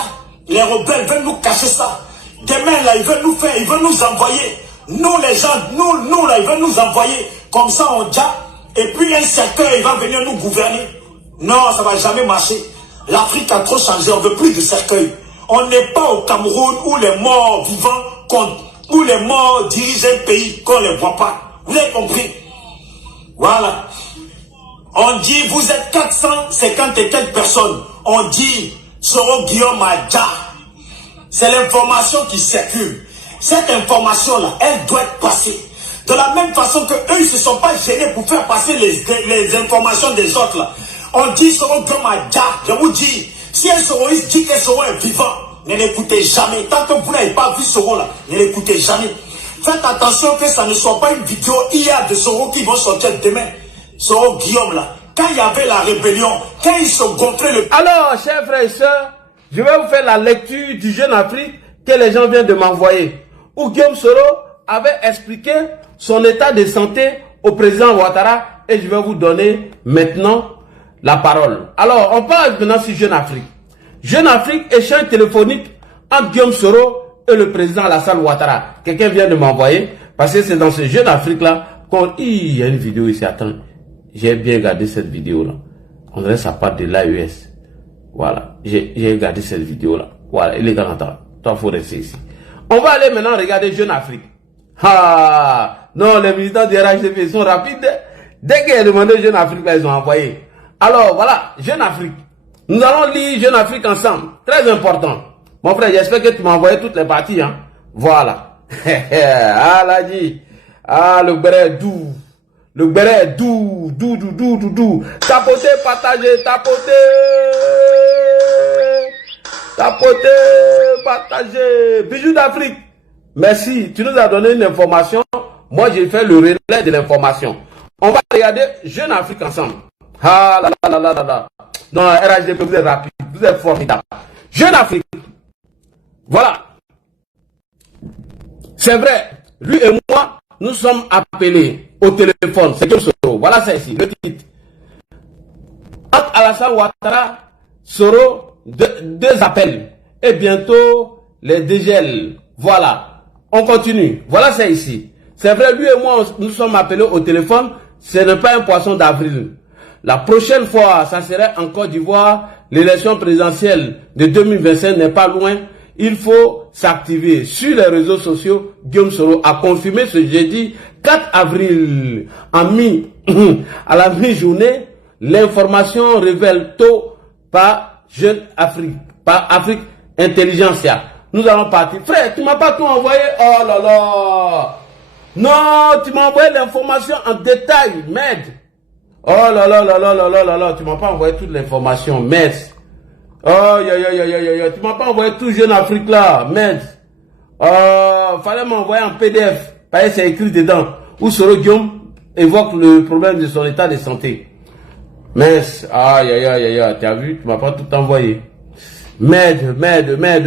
Les rebelles veulent nous cacher ça. Demain, là, ils veulent nous faire, ils veulent nous envoyer. Nous, les gens, nous, là, ils veulent nous envoyer. Comme ça, on déjà. Et puis, un cercueil, il va venir nous gouverner. Non, ça ne va jamais marcher. L'Afrique a trop changé, on ne veut plus de cercueil. On n'est pas au Cameroun où les morts vivants comptent, où les morts dirigent un pays qu'on ne les voit pas. Vous avez compris? Voilà. On dit, vous êtes 450 et quelques personnes. On dit, Soro Guillaume Adja. C'est l'information qui circule. Cette information-là, elle doit être passée. De la même façon que eux, ils ne se sont pas gênés pour faire passer les informations des autres là. On dit Soro Guillaume Adja. Je vous dis, si un Soroiste dit que Soro est vivant, ne l'écoutez jamais. Tant que vous n'avez pas vu Soro là, ne l'écoutez jamais. Faites attention que ça ne soit pas une vidéo IA de Soro qui vont sortir demain. Soro Guillaume là, quand il y avait la rébellion, quand ils se gonflaient le... Alors, chers frères et sœurs, je vais vous faire la lecture du Jeune Afrique que les gens viennent de m'envoyer. Où Guillaume Soro avait expliqué son état de santé au président Ouattara et je vais vous donner maintenant la parole. Alors, on parle maintenant sur Jeune Afrique. Jeune Afrique, échange téléphonique entre Guillaume Soro et le président Alassane Ouattara. Quelqu'un vient de m'envoyer, parce que c'est dans ce Jeune Afrique-là qu'on... Il y a une vidéo ici, attends. J'ai bien regardé cette vidéo-là. On dirait que ça part de l'AES. Voilà, j'ai regardé cette vidéo-là. Voilà, il est dans l'entendre. Toi, il faut rester ici. On va aller maintenant regarder Jeune Afrique. Ah, non, les militants du RHDP sont rapides. Dès qu'ils ont demandé Jeune Afrique, là, ils ont envoyé. Alors, voilà, Jeune Afrique. Nous allons lire Jeune Afrique ensemble. Très important. Mon frère, j'espère que tu m'as envoyé toutes les parties, hein. Voilà. Ah, là, dit. Ah, le béret doux. Le béret doux, doux. Tapotez, partagez, tapotez. Tapotez, partagez. Bijoux d'Afrique. Merci. Tu nous as donné une information. Moi, j'ai fait le relais de l'information. On va regarder Jeune Afrique ensemble. Ah, là. Non, RHDP, vous êtes rapide. Vous êtes formidable. Jeune Afrique. Voilà. C'est vrai. Lui et moi, nous sommes appelés au téléphone. C'est Guillaume Soro. Voilà ça ici, le titre. Entre Alassane Ouattara, Soro, deux appels. Et bientôt, les dégels. Voilà. On continue. Voilà ça ici. C'est vrai, lui et moi, nous sommes appelés au téléphone. Ce n'est pas un poisson d'avril. La prochaine fois, ça serait en Côte d'Ivoire. L'élection présidentielle de 2025 n'est pas loin. Il faut s'activer. Sur les réseaux sociaux, Guillaume Soro a confirmé ce jeudi 4 avril à la mi-journée. L'information révèle tôt par Jeune Afrique, par Afrique Intelligentsia. Nous allons partir. Frère, tu m'as pas tout envoyé. Oh là là. Non, tu m'as envoyé l'information en détail. Merde. Oh là là. Tu m'as pas envoyé toute l'information. Merde. Oh, tu m'as pas envoyé tout Jeune Afrique là, merde. Oh, fallait m'envoyer en PDF. Parce que c'est écrit dedans. Où Soro Guillaume évoque le problème de son état de santé. Merde. Tu as vu, tu m'as pas tout envoyé. Merde. Mais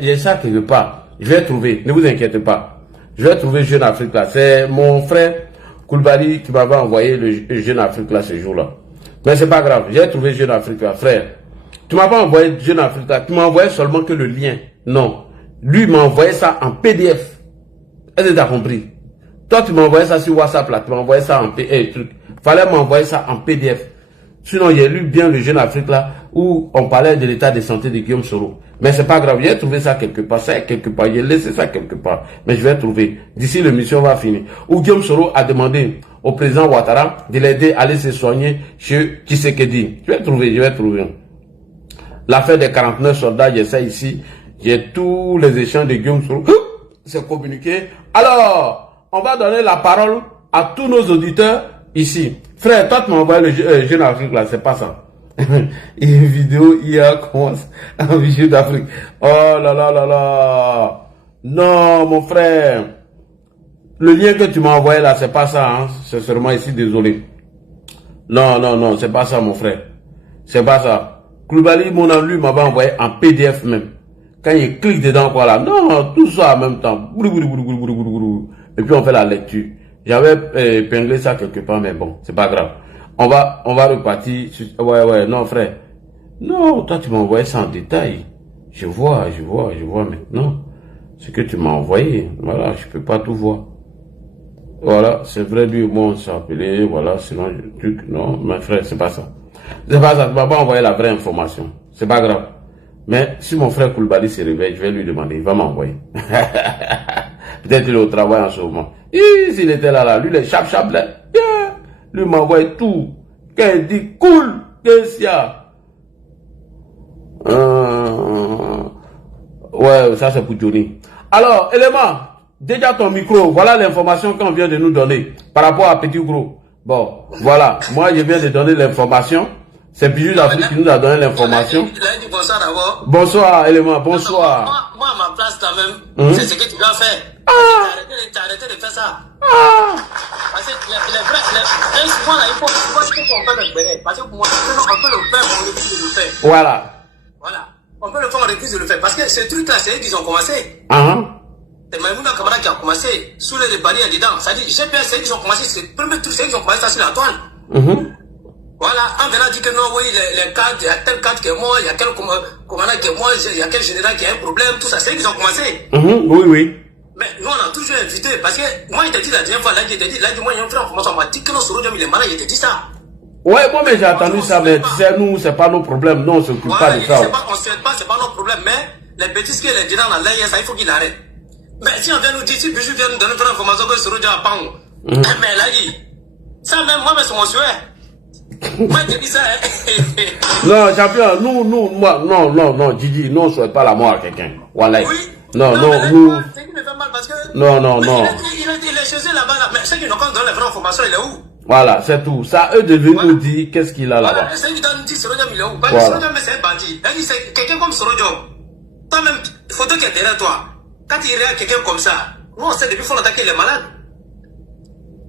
j'ai ça quelque part. Je vais trouver, ne vous inquiétez pas. Je vais trouver Jeune Afrique là. C'est mon frère Koulibaly qui m'avait envoyé le Jeune Afrique là ce jour-là. Mais c'est pas grave, j'ai trouvé Jeune Afrique là, frère. Tu m'as pas envoyé Jeune Afrique là, tu m'as envoyé seulement que le lien. Non. Lui m'a envoyé ça en PDF. Est-ce que tu as compris? Toi, tu m'as envoyé ça sur WhatsApp là, tu m'as envoyé ça en truc. Fallait m'envoyer ça en PDF. Sinon, j'ai lu bien le Jeune Afrique là, où on parlait de l'état de santé de Guillaume Soro. Mais c'est pas grave, j'ai trouvé ça quelque part, j'ai laissé ça quelque part. Mais je vais trouver. D'ici l'émission va finir. Où Guillaume Soro a demandé au président Ouattara de l'aider à aller se soigner chez Tshisekedi. Je vais trouver. L'affaire des 49 soldats, j'ai ça ici. J'ai tous les échanges de Guillaume Soro. C'est communiqué. Alors, on va donner la parole à tous nos auditeurs ici. Frère, toi tu m'as envoyé le Jeune Afrique là, c'est pas ça. Une vidéo hier commence en Jeune d'Afrique. Oh là là là là. Non mon frère. Le lien que tu m'as envoyé là, c'est pas ça. Hein? C'est seulement ici, désolé. Non, non, non, c'est pas ça mon frère. C'est pas ça. Koulibaly, mon ami, lui m'avait envoyé en PDF même. Quand il clique dedans, quoi là. Non, tout ça en même temps. Et puis on fait la lecture. J'avais épinglé ça quelque part, mais bon, c'est pas grave. On va repartir. Ouais, non frère. Non, toi tu m'as envoyé ça en détail. Je vois maintenant. Ce que tu m'as envoyé. Voilà, je peux pas tout voir. Voilà, c'est vrai, lui, moi, on s'est appelé, voilà, sinon, non, mes frères, c'est pas ça. C'est pas ça, tu m'as pas envoyé la vraie information. C'est pas grave. Mais si mon frère Koulibaly se réveille, je vais lui demander, il va m'envoyer. Peut-être qu'il est au travail en ce moment. S'il était là, lui, les chap là, lui m'envoie tout. Quand il dit cool, qu'est-ce qu'il y a? Ouais, ça c'est pour Johnny. Alors, élément, déjà ton micro, voilà l'information qu'on vient de nous donner par rapport à Petit Gros. Bon, voilà, moi je viens de donner l'information. C'est Bijou d'Afrique qui nous a donné l'information. Bonsoir d'abord. Bonsoir, élément, bonsoir. Moi, à ma place, quand même, c'est ce que tu dois faire. Arrêtez de faire ça. Parce que les vrais, souvent, là, il faut qu'on fait le béné. Parce que pour moi, on peut le faire, on refuse de le faire. Voilà. Voilà. On peut le faire, on refuse de le faire. Parce que ce truc-là, c'est eux qui ont commencé. C'est Maïmouna Kamara qui a commencé sous les barrières dedans. C'est-à-dire, GPS, c'est eux qui ont commencé. C'est le premier truc, c'est eux qui ont commencé ça sur la toile. Voilà, on vient dit que non, oui, les cadres, il y a tel cadre qui est mort, il y a quel commandant qui est mort, il y a quel général qui a un problème, tout ça, c'est eux qui ont commencé. Oui. Mais nous, on a toujours invité, parce que moi, il t'a dit la dernière fois, là, il t'a dit, moi, il y a un frère en formation, on m'a dit que non, Sorodium, il est malade, il t'a dit ça. Ouais, moi, mais j'ai entendu ça, mais tu sais, nous, c'est pas nos problèmes, non, on s'occupe pas de ça. On ne sait pas, c'est pas notre problème, mais les bêtises qu'il est dedans, là, ça, il faut qu'il arrête. Mais si on vient nous dire, si Bijou vient nous donner une information que Sorodium a pas, mais là, ça même, moi, c'est mon souhait. Moi, je dis ça, Non, champion, non, Didi, nous, on ne souhaite pas la mort à quelqu'un. Voilà. Oui. Non. C'est qui me fait mal parce que. Non. Il est chez eux là-bas, là. Mais ceux qui nous donnent les vraies informations, il est où? Voilà, c'est tout. Ça, eux devaient nous dire qu'est-ce qu'il a là-bas. Voilà, ceux qui nous disent Sorodium, il est où? Parce que Sorodium, c'est un bandit. C'est quelqu'un comme Sorodium. Toi-même, photo qui est derrière toi. Quand il regarde quelqu'un comme ça, nous, on sait depuis fort longtemps qu'il est malade.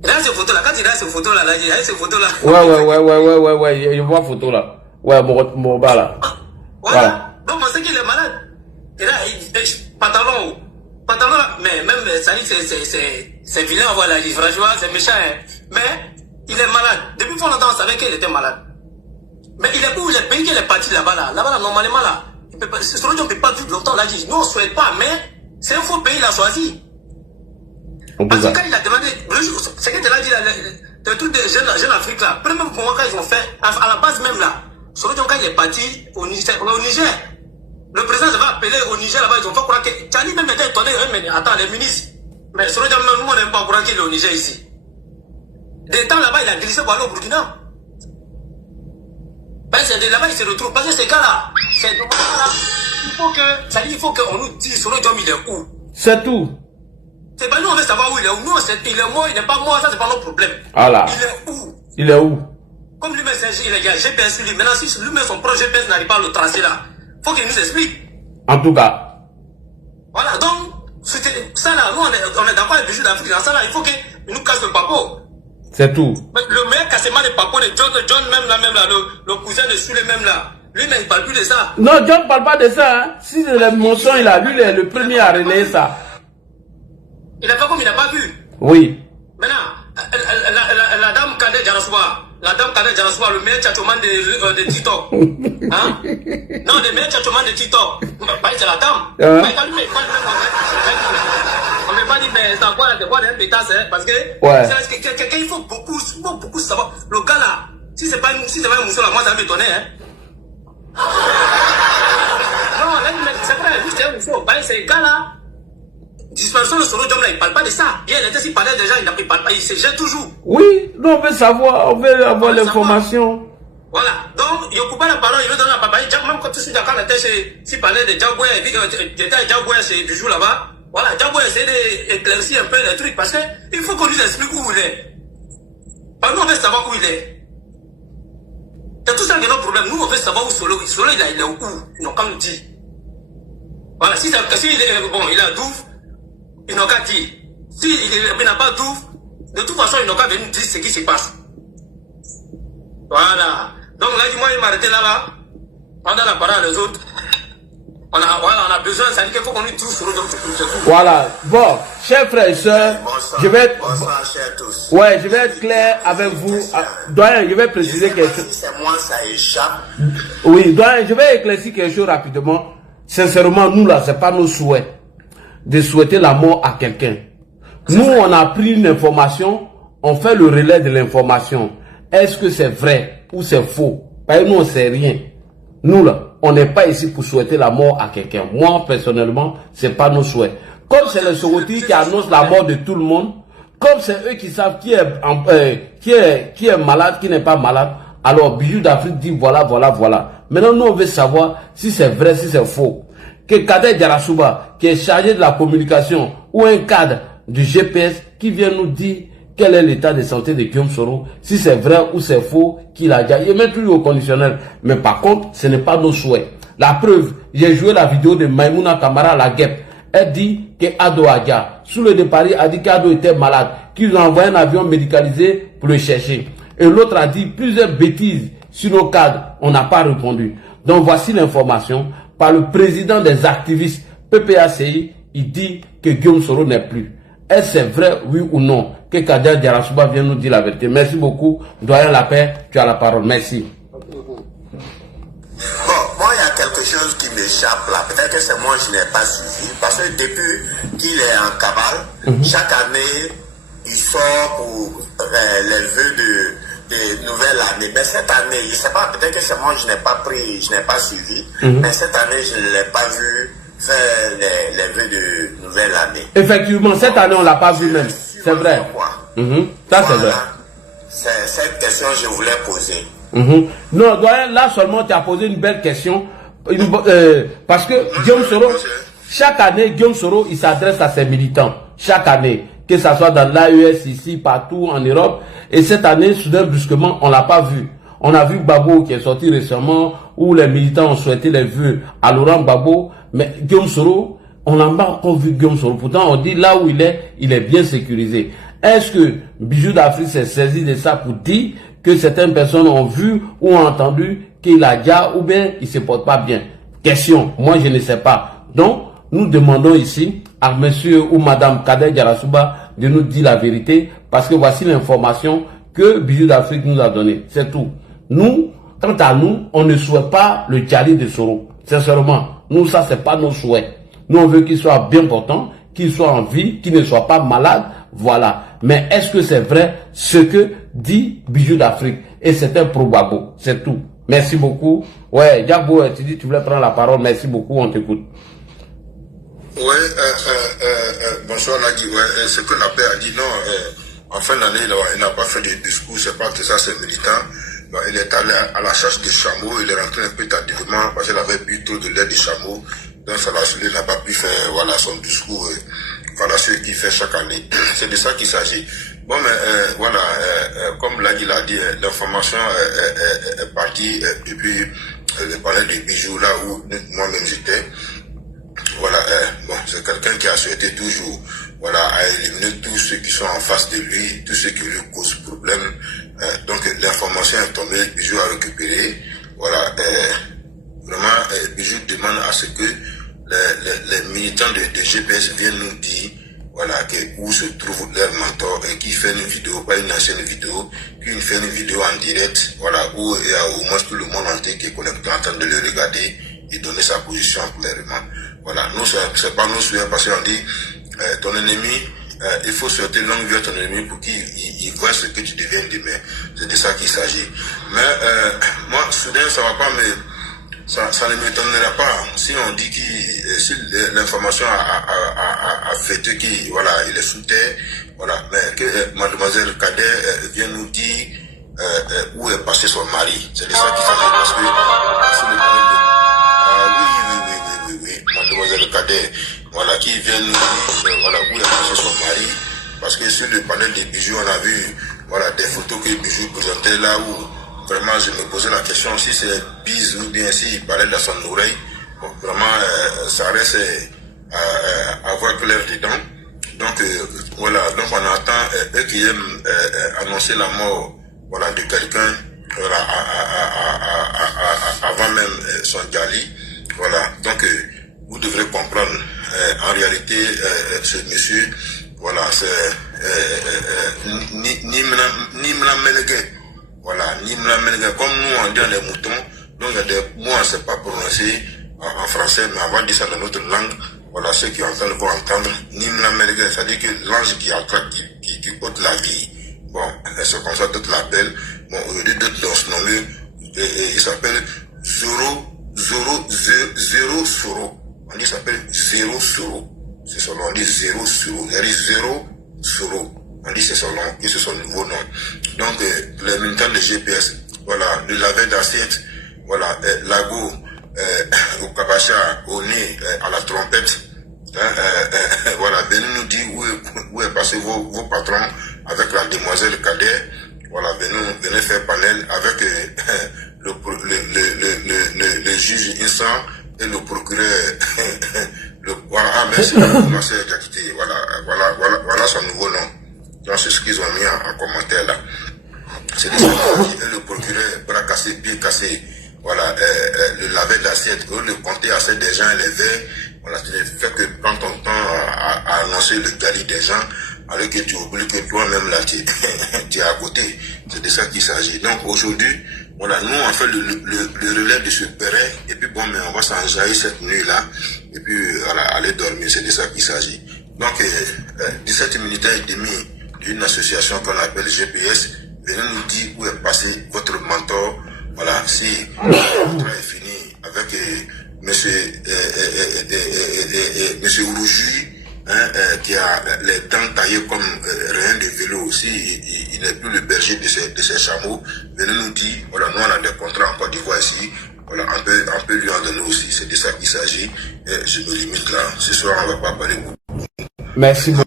Il a ces photos là, quand il a ces photos là, il a ces photos là. Ouais, je vois photo là. Ouais, mon bas là. Voilà. Donc on sait qu'il est malade. Et là, pantalon là, mais même ça c'est vilain, voilà, franchement, c'est méchant, hein. Mais il est malade. Depuis fort longtemps, on savait qu'il était malade. Mais il est où les pays qu'il est parti là-bas là, normalement là, Sorodium ne peut pas vivre longtemps là. Nous on ne souhaite pas, mais c'est un faux pays, il a choisi. Parce que quand il a demandé, c'est que tu l'as dit là, le truc de Jeune Afrique là, premier moment quand ils ont fait, à la base même là, Sorodium quand il est parti au Niger, le président va appeler au Niger là-bas, ils ont fait croire que, Tchani même était étonné, mais attends, les ministres, mais Sorodium même, nous on n'aime pas croire qu'il est au Niger ici. Des temps là-bas, il a glissé pour aller au Burkina. Ben c'est de là-bas, il se retrouve, parce que ces gars-là, c'est de là, il faut qu'on nous dise Sorodium il est où. C'est tout. C'est pas nous, on veut savoir où il est où. Nous, il est mort, il n'est pas mort, ça c'est pas notre problème. Voilà. Il est où? Comme lui-même, il a GPS lui. Maintenant, si lui-même son projet GPS n'arrive pas à le tracer là, faut qu'il nous explique. En tout cas. Voilà, donc, ça là, nous on est d'accord avec Bijou d'Afrique. Dans ça là, il faut qu'il nous casse le papo. C'est tout. Mais le meilleur cassement de papo de John même là, le cousin de Soulé même là. Lui-même, il parle plus de ça. Non, John ne parle pas de ça. Hein. Si c'est l'émotion, il a lui, il est le premier à relayer ça. Il a fait comme il n'a pas vu. Oui. Maintenant, la dame Kandé Djarassoua, le meilleur tchatchoman de TikTok. Hein? Non, le meilleur tchatchoman de TikTok. C'est la dame. On ne peut pas dire, mais c'est encore la pétasse, parce que quelqu'un, il faut beaucoup savoir. Le gars là, si c'est pas un mousseau là, moi ça va m'étonner. Non, c'est vrai, juste un mousseau. C'est le gars là. Disparition de Sorodium là, il ne parle pas de ça. Hier, il était s'il parlait déjà, il ne parle pas, il se gère toujours. Oui, nous on veut savoir, on veut avoir l'information. Voilà, donc il n'occupe pas la parole, il veut donner la parole. Même quand tu suis d'accord, s'il parlait de Djaboué, j'étais à Djaboué, c'est Bijou là-bas. Voilà, Djaboué essaie d'éclaircir un peu les trucs parce qu'il faut qu'on nous explique où il est. Nous, on veut savoir où il est. C'est tout ça qui est notre problème. Nous, on veut savoir où Solo est. Solo, il est où? Ils n'ont qu'à nous dire. Voilà, si il a Douf, ils n'ont qu'à dire. S'il n'a pas Douf, de toute façon, ils n'ont qu'à venir dire ce qui se passe. Voilà. Donc là, moi, il m'a arrêté là. On a la parole aux autres. On a besoin, ça veut dire qu'il faut qu'on lui trouve sur l'autre. Voilà. Bon, chers frères et sœurs, je vais être... Bonsoir, chers tous. Ouais, je vais être clair avec vous. Doyen, je vais préciser quelque chose. Si c'est moi, ça échappe. Oui, doyen, je vais éclaircir quelque chose rapidement. Sincèrement, nous là, c'est pas nos souhaits de souhaiter la mort à quelqu'un. Nous, on a pris une information, on fait le relais de l'information. Est-ce que c'est vrai ou c'est faux? Parce que nous, on ne sait rien. Nous là, on n'est pas ici pour souhaiter la mort à quelqu'un. Moi, personnellement, c'est pas nos souhaits. Comme c'est le Soroti qui annonce la mort de tout le monde, comme c'est eux qui savent qui est malade, qui n'est pas malade, alors Bijou d'Afrique dit voilà. Maintenant, nous, on veut savoir si c'est vrai, si c'est faux. Que Kader Jarasuba, qui est chargé de la communication, ou un cadre du GPS, qui vient nous dire quel est l'état de santé de Guillaume Soro, si c'est vrai ou c'est faux, qu'il a déjà, il met plus au conditionnel. Mais par contre, ce n'est pas nos souhaits. La preuve, j'ai joué la vidéo de Maïmouna Kamara, la guêpe. Elle dit que Ado Adja, sous le départ, a dit qu'Ado était malade, qu'ils ont envoyé un avion médicalisé pour le chercher. Et l'autre a dit plusieurs bêtises sur nos cadres. On n'a pas répondu. Donc voici l'information par le président des activistes PPACI. Il dit que Guillaume Soro n'est plus. Est-ce c'est vrai, oui ou non, que Kader Jarasuba vient nous dire la vérité? Merci beaucoup. Doyen La Paix, tu as la parole. Merci. Bon, moi, il y a quelque chose qui m'échappe là. Peut-être que c'est moi, je n'ai pas suivi. Parce que depuis qu'il est en cavale, chaque année, il sort pour les vœux de nouvelle année. Mais cette année, je ne sais pas, peut-être que c'est moi, je n'ai pas pris, je n'ai pas suivi. Mais cette année, je ne l'ai pas vu faire les vœux de nouvelle année. Effectivement, cette année, on ne l'a pas vu même. C'est vrai. Ça, c'est vrai. C'est cette question que je voulais poser. Non, doyen, là seulement, tu as posé une belle question. Parce que Guillaume Soro, chaque année, Guillaume Soro, il s'adresse à ses militants. Chaque année. Que ce soit dans l'AES, ici, partout, en Europe. Et cette année, soudain, brusquement, on ne l'a pas vu. On a vu Gbagbo qui est sorti récemment, où les militants ont souhaité les vœux à Laurent Gbagbo. Mais Guillaume Soro, on n'a pas encore vu Guillaume Soro. Pourtant, on dit là où il est bien sécurisé. Est-ce que Bijou d'Afrique s'est saisi de ça pour dire que certaines personnes ont vu ou ont entendu qu'il a déjà ou bien il ne se porte pas bien? Question, moi je ne sais pas. Donc, nous demandons ici à monsieur ou madame Kader Jarasuba de nous dire la vérité parce que voici l'information que Bijou d'Afrique nous a donnée. C'est tout. Nous, quant à nous, on ne souhaite pas le Djali de Soro. Sincèrement, nous, ça, c'est pas nos souhaits. Nous, on veut qu'il soit bien portant, qu'il soit en vie, qu'il ne soit pas malade. Voilà. Mais est-ce que c'est vrai ce que dit Bijou d'Afrique? Et c'est un probabo. C'est tout. Merci beaucoup. Ouais, Diabo, tu dis tu voulais prendre la parole. Merci beaucoup, on t'écoute. Ouais, bonsoir Nagui. Ouais, ce que la paix a dit, non, en fin d'année, il n'a pas fait de discours, c'est pas que ça, c'est militant. Il est allé à la chasse des chameaux, il est rentré un peu tardivement parce qu'il avait bu trop de lait des chameaux. Donc ça il n'a pas pu faire voilà, son discours. Voilà ce qu'il fait chaque année. C'est de ça qu'il s'agit. Bon, mais voilà, comme Lagui l'a dit, l'information est partie depuis le palais de Bijou, là où moi-même j'étais. Voilà, bon, c'est quelqu'un qui a souhaité toujours, voilà, à éliminer tous ceux qui sont en face de lui, tous ceux qui lui causent problème. Donc l'information est tombée, Bijou a récupéré. Voilà, vraiment, Bijou demande à ce que les militants de GPS viennent nous dire, voilà, où se trouve leur mentor et qui fait une vidéo, pas une ancienne vidéo, qui fait une vidéo en direct, voilà, où il y a au moins tout le monde entier qui est connecté en train de le regarder et donner sa position clairement. Voilà, nous, c'est pas nos souhaits parce qu'on dit, ton ennemi, il faut souhaiter longue vie à ton ennemi pour qu'il voit ce que tu deviens demain. C'est de ça qu'il s'agit. Mais, moi, soudain, ça va pas ça ne m'étonnera pas si on dit si l'information a fait qu'il, voilà, il est sous terre, voilà, mais que mademoiselle Kader vient nous dire, où est passé son mari. C'est de ça qu'il s'agit parce que, sur le panel de, oui, mademoiselle Kader, voilà, qui vient nous dire, voilà, où est passé son mari. Parce que sur le panel des bijoux, on a vu voilà, des photos que Bijou présentait là où vraiment je me posais la question si c'est Biz ou bien s'il parlait dans son oreille. Bon, vraiment, ça reste à voir clair dedans. Donc, voilà, donc on attend eux qui aiment annoncer la mort, voilà, de quelqu'un, voilà, avant même son Djali. Voilà, donc vous devrez comprendre, en réalité, ce monsieur, voilà, c'est Nimra Melege. Voilà, Nimra Melege, comme nous on dit les moutons, donc il y a des mots on ne sait pas prononcer en français, mais on va dire ça dans notre langue. Voilà, ceux qui entendent vont entendre. Nimra Melege, c'est-à-dire que l'ange qui ôte la vie. Bon, c'est comme ça d'autres l'appellent. Bon, aujourd'hui d'autres l'ont nommé, il s'appelle Zoro Soro. On dit qu'il s'appelle Zero Soro. C'est son nom, on dit Zero Soro. Il y a dit Zero Soro. On dit c'est son nom, et c'est son nouveau nom. Donc, les militaires de GPS, voilà, le lavet d'assiette, voilà, Lago, au Kabacha, au nez, à la trompette. Voilà, venez nous dire où est passé vos patrons avec la demoiselle Cadet. Voilà, venez faire panel avec le juge instant et le procureur. Voilà, merci, voilà son nouveau nom. Donc c'est ce qu'ils ont mis en commentaire là. C'est des gens et le procureur, bras cassé, pieds cassés. Voilà, le laver d'assiette, le compter assez des gens et les verres. Voilà, c'est fait que prends ton temps à annoncer le Djali des gens, alors que tu oublies que toi-même là, tu es à côté. C'est de ça qu'il s'agit. Donc aujourd'hui, voilà, nous on fait le relais de ce péret, et puis bon, mais on va s'enjailler cette nuit-là, et puis voilà, aller dormir, c'est de ça qu'il s'agit. Donc 17 militaires et demi d'une association qu'on appelle GPS, venez nous dire où est passé votre mentor. Voilà, si le travail est fini avec monsieur Ouroujoui, qui a les dents taillées comme rien de vélo aussi, il n'est plus le berger de ses chameaux. Venez nous dire, voilà, nous on a des contrats en Côte d'Ivoire ici, voilà, on peut lui en donner aussi, c'est de ça qu'il s'agit. Je me limite là, ce soir on ne va pas parler beaucoup. Merci beaucoup.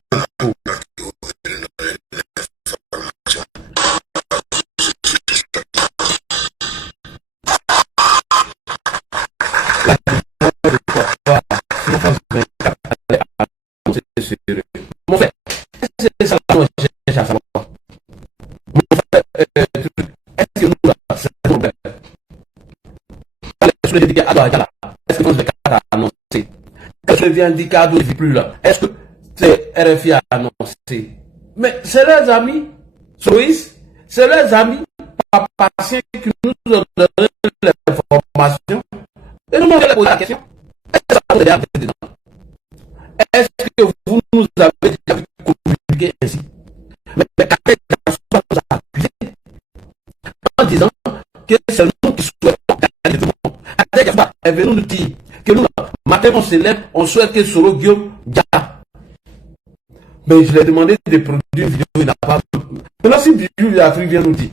Mon frère, c'est ça que je cherche à savoir. Mon frère, est-ce que nous, c'est un problème? Est-ce que le dédicat à est-ce que le dédicat a annoncé? Est-ce que le dédicat ne vit plus là? Est-ce que c'est RFI a annoncé? Mais c'est leurs amis, Soïs, c'est leurs amis, patients qui nous ont donné l'information. Et nous avons posé la question. Est-ce que ça va regarder dedans? Est-ce que vous nous avez déjà communiqué ainsi? Mais Kader nous a accusé en disant que c'est nous qui souhaitons gagner le monde. Kader est venu nous dire que nous, matin on se lève, on souhaite que Soro Guillaume gagne. Mais je lui ai demandé de produire une vidéo, il n'a pas. Maintenant, si Bijou d'Afrique vient nous dire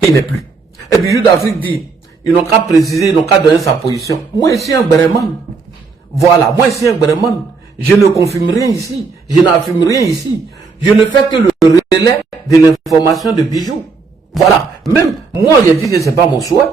qu'il n'est plus, et Bijou d'Afrique dit, ils n'ont qu'à préciser, ils n'ont qu'à donner sa position. Moi, je suis un Breman. Voilà, moi, je suis un Breman. Je ne confirme rien ici. Je n'affirme rien ici. Je ne fais que le relais de l'information de Bijou. Voilà. Même moi, j'ai dit que ce n'est pas mon souhait.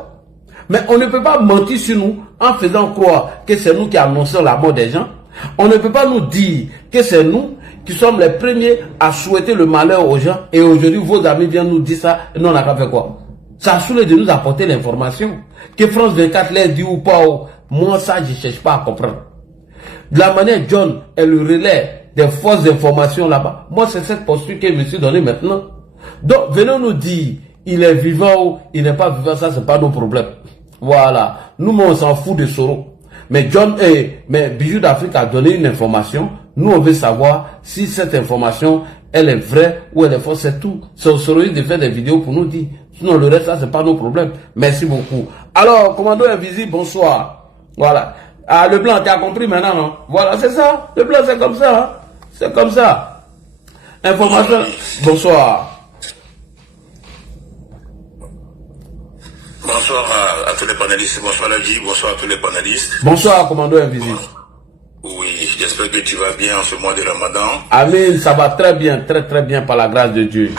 Mais on ne peut pas mentir sur nous en faisant croire que c'est nous qui annonçons la mort des gens. On ne peut pas nous dire que c'est nous qui sommes les premiers à souhaiter le malheur aux gens. Et aujourd'hui, vos amis viennent nous dire ça. Et nous, on n'a pas fait quoi? Ça a saoulé de nous apporter l'information. Que France 24 l'a dit ou pas, moi, ça, je ne cherche pas à comprendre. De la manière John est le relais des fausses informations là-bas. Moi, c'est cette posture que je me suis donnée maintenant. Donc, venez nous dire, il est vivant ou il n'est pas vivant, ça, c'est pas nos problèmes. Voilà. Nous, on s'en fout de Soro. Mais mais Bijou d'Afrique a donné une information. Nous, on veut savoir si cette information, elle est vraie ou elle est fausse, c'est tout. C'est Soro de faire des vidéos pour nous dire. Sinon, le reste, ça, c'est pas nos problèmes. Merci beaucoup. Alors, commando invisible, bonsoir. Voilà. Ah, le blanc, tu as compris maintenant, non? Voilà, c'est ça. Le blanc, c'est comme ça. Hein? C'est comme ça. Information. Bonsoir. Bonsoir à tous les panélistes. Bonsoir Ladi. Bonsoir à tous les panélistes. Bonsoir, commando invisible. Oui, j'espère que tu vas bien en ce mois de Ramadan. Amen, ça va très bien par la grâce de Dieu.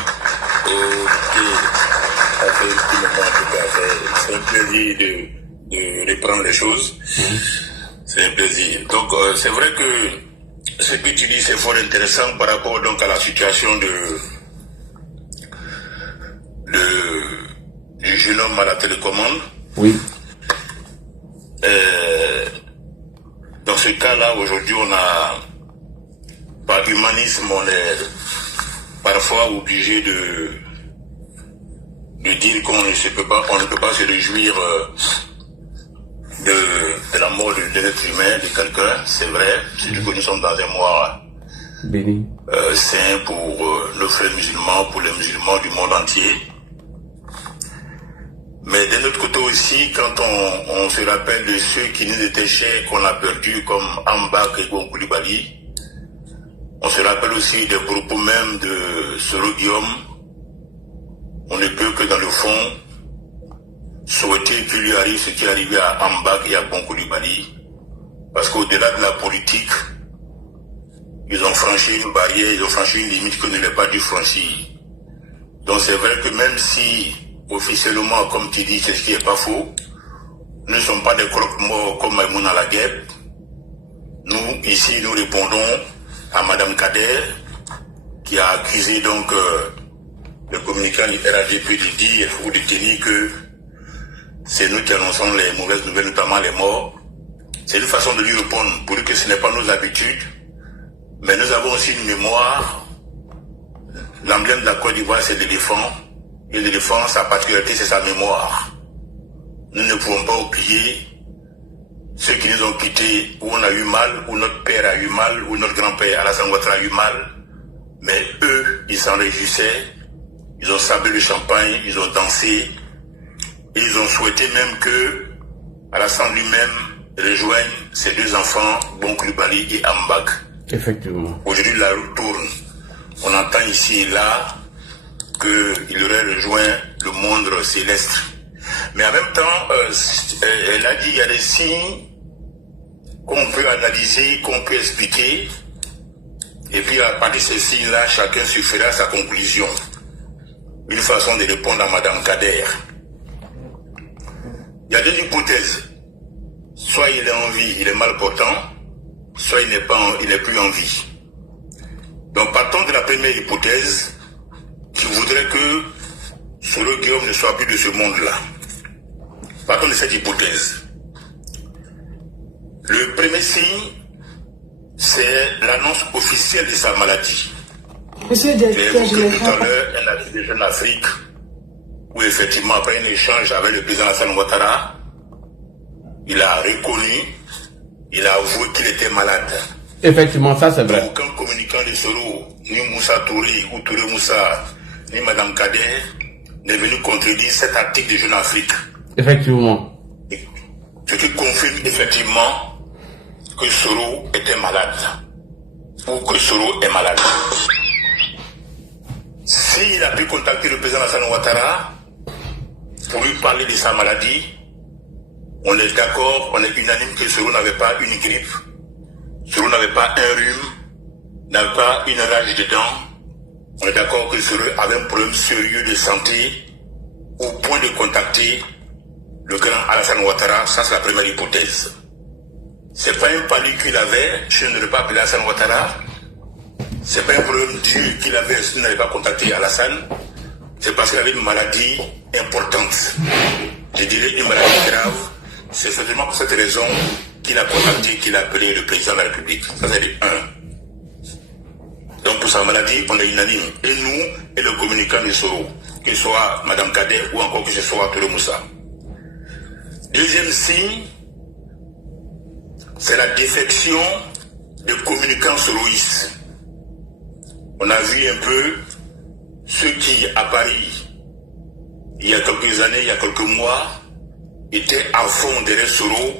c'est un plaisir de reprendre les choses. C'est un plaisir. Donc, c'est vrai que ce que tu dis, c'est fort intéressant par rapport donc à la situation du jeune homme à la télécommande. Oui. Dans ce cas-là, aujourd'hui, on a, par humanisme, on est parfois obligé de dire qu'on ne peut pas se réjouir de la mort d'un être humain, de quelqu'un, c'est vrai, surtout que nous sommes dans un mois béni, saint pour nos frères musulmans, pour les musulmans du monde entier. Mais d'un autre côté aussi, quand on se rappelle de ceux qui nous étaient chers, qu'on a perdus, comme Ambak et Gon Coulibaly, on se rappelle aussi des propos même de Soro Guillaume. On ne peut que dans le fond souhaiter qu'il lui arrive ce qui est arrivé à Ambak et à Gon Coulibaly, parce qu'au-delà de la politique, ils ont franchi une barrière, ils ont franchi une limite que ne l'est pas dû franchir. Donc c'est vrai que même si officiellement, comme tu dis, c'est ce qui n'est pas faux, nous ne sommes pas des croque-morts comme Maïmouna à la guerre. Nous, ici, nous répondons à Madame Kader, qui a accusé donc le communicant du RADP de dire ou de tenir que c'est nous qui annonçons les mauvaises nouvelles, notamment les morts. C'est une façon de lui répondre pour lui que ce n'est pas nos habitudes, mais nous avons aussi une mémoire. L'emblème de la Côte d'Ivoire, c'est l'éléphant. Et l'éléphant, sa particularité, c'est sa mémoire. Nous ne pouvons pas oublier ceux qui nous ont quittés, où on a eu mal, où notre père a eu mal, où notre grand-père Alassane Ouattara a eu mal. Mais eux, ils s'en réjouissaient. Ils ont sablé le champagne, ils ont dansé. Et ils ont souhaité même que Alassane lui-même rejoigne ses deux enfants, Gon Coulibaly et Ambak. Effectivement. Aujourd'hui, la route tourne. On entend ici et là qu'il aurait rejoint le monde céleste. Mais en même temps, elle a dit qu'il y a des signes qu'on peut analyser, qu'on peut expliquer. Et puis à partir de ces signes-là, chacun se fera sa conclusion. Une façon de répondre à Madame Kader. Il y a deux hypothèses. Soit il est en vie, il est mal portant, soit il n'est plus en vie. Donc partons de la première hypothèse, qui voudrait que Soro Guillaume ne soit plus de ce monde-là. Partons de cette hypothèse. Le premier signe, c'est l'annonce officielle de sa maladie. Monsieur j'ai évoqué tout à l'heure un arrêt de Jeune Afrique, où effectivement, après un échange avec le président Alassane Ouattara, il a reconnu, il a avoué qu'il était malade. Effectivement, ça c'est vrai. Aucun communicant de Soro, ni Moussa Touré ou Touré Moussa, ni Madame Kader, n'est venu contredire cet article de Jeune Afrique. Effectivement. Ce qui confirme effectivement que Soro était malade. Ou que Soro est malade. S'il a pu contacter le président Alassane Ouattara pour lui parler de sa maladie, on est d'accord, on est unanime que Soro n'avait pas une grippe, Soro n'avait pas un rhume, n'avait pas une rage de dents. On est d'accord que Soro avait un problème sérieux de santé au point de contacter le grand Alassane Ouattara. Ça, c'est la première hypothèse. C'est pas un palier qu'il avait, je ne l'ai pas appelé Alassane Ouattara. C'est pas un problème dur qu'il avait, s'il n'avait pas contacté Alassane. C'est parce qu'il avait une maladie importante. Je dirais une maladie grave. C'est certainement pour cette raison qu'il a contacté, qu'il a appelé le président de la République. Ça, c'est le 1. Donc pour sa maladie, on est unanime. Et nous, et le communicant de Soro, que ce soit Madame Kader ou encore que ce soit Touré Moussa. Deuxième signe, c'est la défection de communicants soroïstes. On a vu un peu ceux qui, à Paris, il y a quelques années, il y a quelques mois, étaient à fond derrière Soro,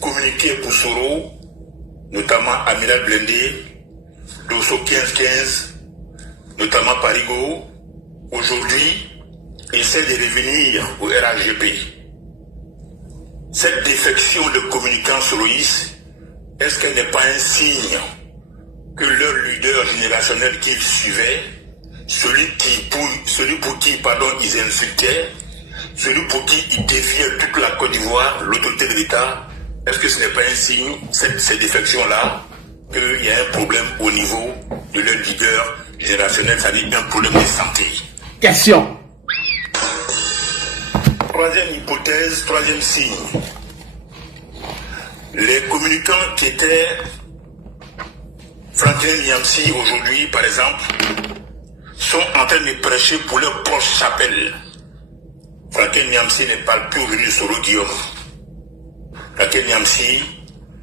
communiquaient pour Soro, notamment Amiral Blindé, Dosso 1515, notamment Parigo, aujourd'hui, essaie de revenir au RAGP. Cette défection de communicants soroïstes, est-ce qu'elle n'est pas un signe que leur leader générationnel qu'ils suivaient, celui pour qui ils insultaient, celui pour qui il défie toute la Côte d'Ivoire, l'autorité de l'État, est-ce que ce n'est pas un signe, ces défections-là, qu'il y a un problème au niveau de leur leader générationnel, c'est-à-dire un problème de santé? Question. Troisième hypothèse, troisième signe. Les communicants qui étaient Franklin Nyamsi aujourd'hui, par exemple, sont en train de prêcher pour leur proche chapelle. Franklin Nyamsi ne parle plus aujourd'hui de Soro Guillaume. Franklin Nyamsi,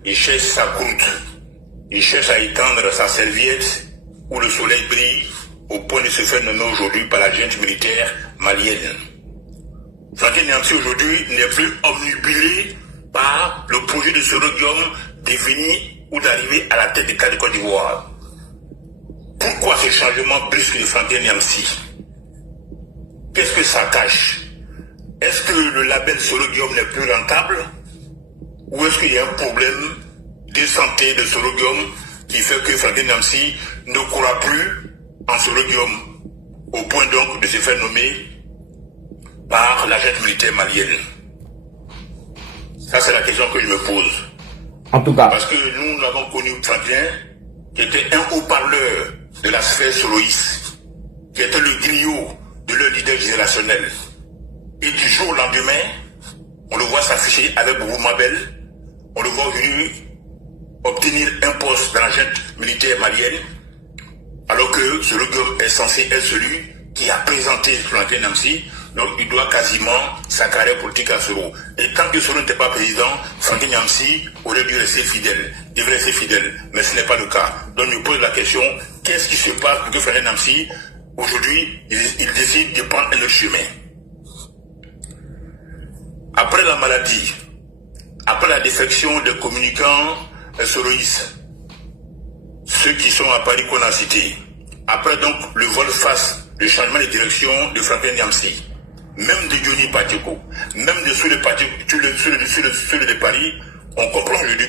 il cherche sa croûte. Il cherche à étendre sa serviette où le soleil brille au point de se faire nommer aujourd'hui par la junte militaire malienne. Franklin Nyamsi aujourd'hui n'est plus omnubilé par le projet de Soro Guillaume de venir ou d'arriver à la tête de l'État de Côte d'Ivoire. Pourquoi ce changement brusque de Franklin Nyamsi? Qu'est-ce que ça cache? Est-ce que le label Soro Guillaume n'est plus rentable? Ou est-ce qu'il y a un problème de santé de Soro Guillaume qui fait que Franklin Nyamsi ne croit plus en Soro Guillaume, au point donc de se faire nommer par la junte militaire malienne? Ça, c'est la question que je me pose. En tout cas. Parce que nous avons connu Franklin, qui était un haut-parleur de la sphère soloïste, qui était le griot de leur leader générationnel. Et du jour au lendemain, on le voit s'afficher avec Boubou Mabel, on le voit venir obtenir un poste dans la junte militaire malienne, alors que Soro Guillaume est censé être celui qui a présenté Franklin Nyamsi, donc il doit quasiment sa carrière politique à Soro. Et tant que Soro n'était pas président, Franklin Nyamsi aurait dû rester fidèle, devrait rester fidèle, mais ce n'est pas le cas. Donc je me pose la question, qu'est-ce qui se passe pour que Franklin Nyamsi, aujourd'hui, il décide de prendre un autre chemin? Après la maladie, après la défection des communicants soroïstes, ceux qui sont à Paris qu'on a cités, après donc le volte-face, le changement de direction de Franklin Nyamsi, même de Johnny Pacheco, même de ceux de Paris, on comprend aujourd'hui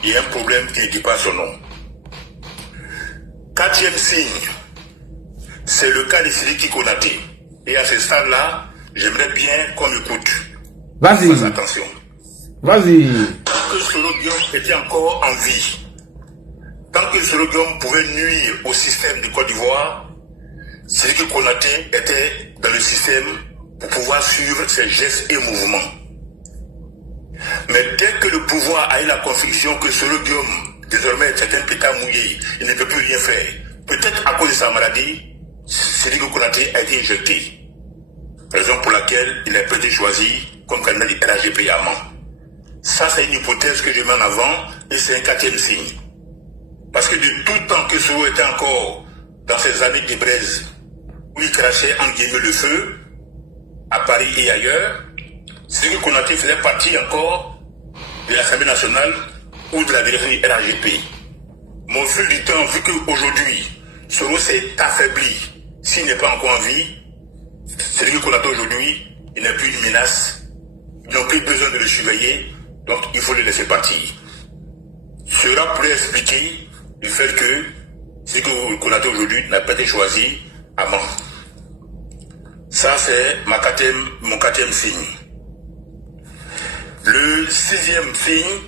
qu'il y a un problème qui ne dit pas son nom. Quatrième signe, c'est le cas de Sidiki Konaté. Et à ce stade-là, j'aimerais bien qu'on écoute. Vas-y. Fais attention. Vas-y. Tant que Soro Guillaume était encore en vie, tant que Soro Guillaume pouvait nuire au système de Côte d'Ivoire, Sidiki Konaté était dans le système pour pouvoir suivre ses gestes et mouvements. Mais dès que le pouvoir a eu la conviction que Soro Guillaume, désormais, est un pétard mouillé, il ne peut plus rien faire, peut-être à cause de sa maladie, Sidiki Konaté a été éjecté. Raison pour laquelle il a été choisi comme candidat du RHDP à Mans. Ça, c'est une hypothèse que je mets en avant et c'est un quatrième signe. Parce que de tout temps que Soro était encore dans ses années de braise, où il crachait en guillemets le feu, à Paris et ailleurs, Sidiki Konaté faisait partie encore de l'Assemblée nationale ou de la direction du RHDP. Mais au fil du temps, vu qu'aujourd'hui, Soro s'est affaibli, s'il n'est pas encore en vie, Sidiki Konaté aujourd'hui, il n'est plus une menace, ils n'ont plus besoin de le surveiller, donc il faut le laisser partir. Cela pourrait expliquer le fait que Sidiki Konaté aujourd'hui n'a pas été choisi à Mans. Ça, c'est mon quatrième signe. Le sixième signe,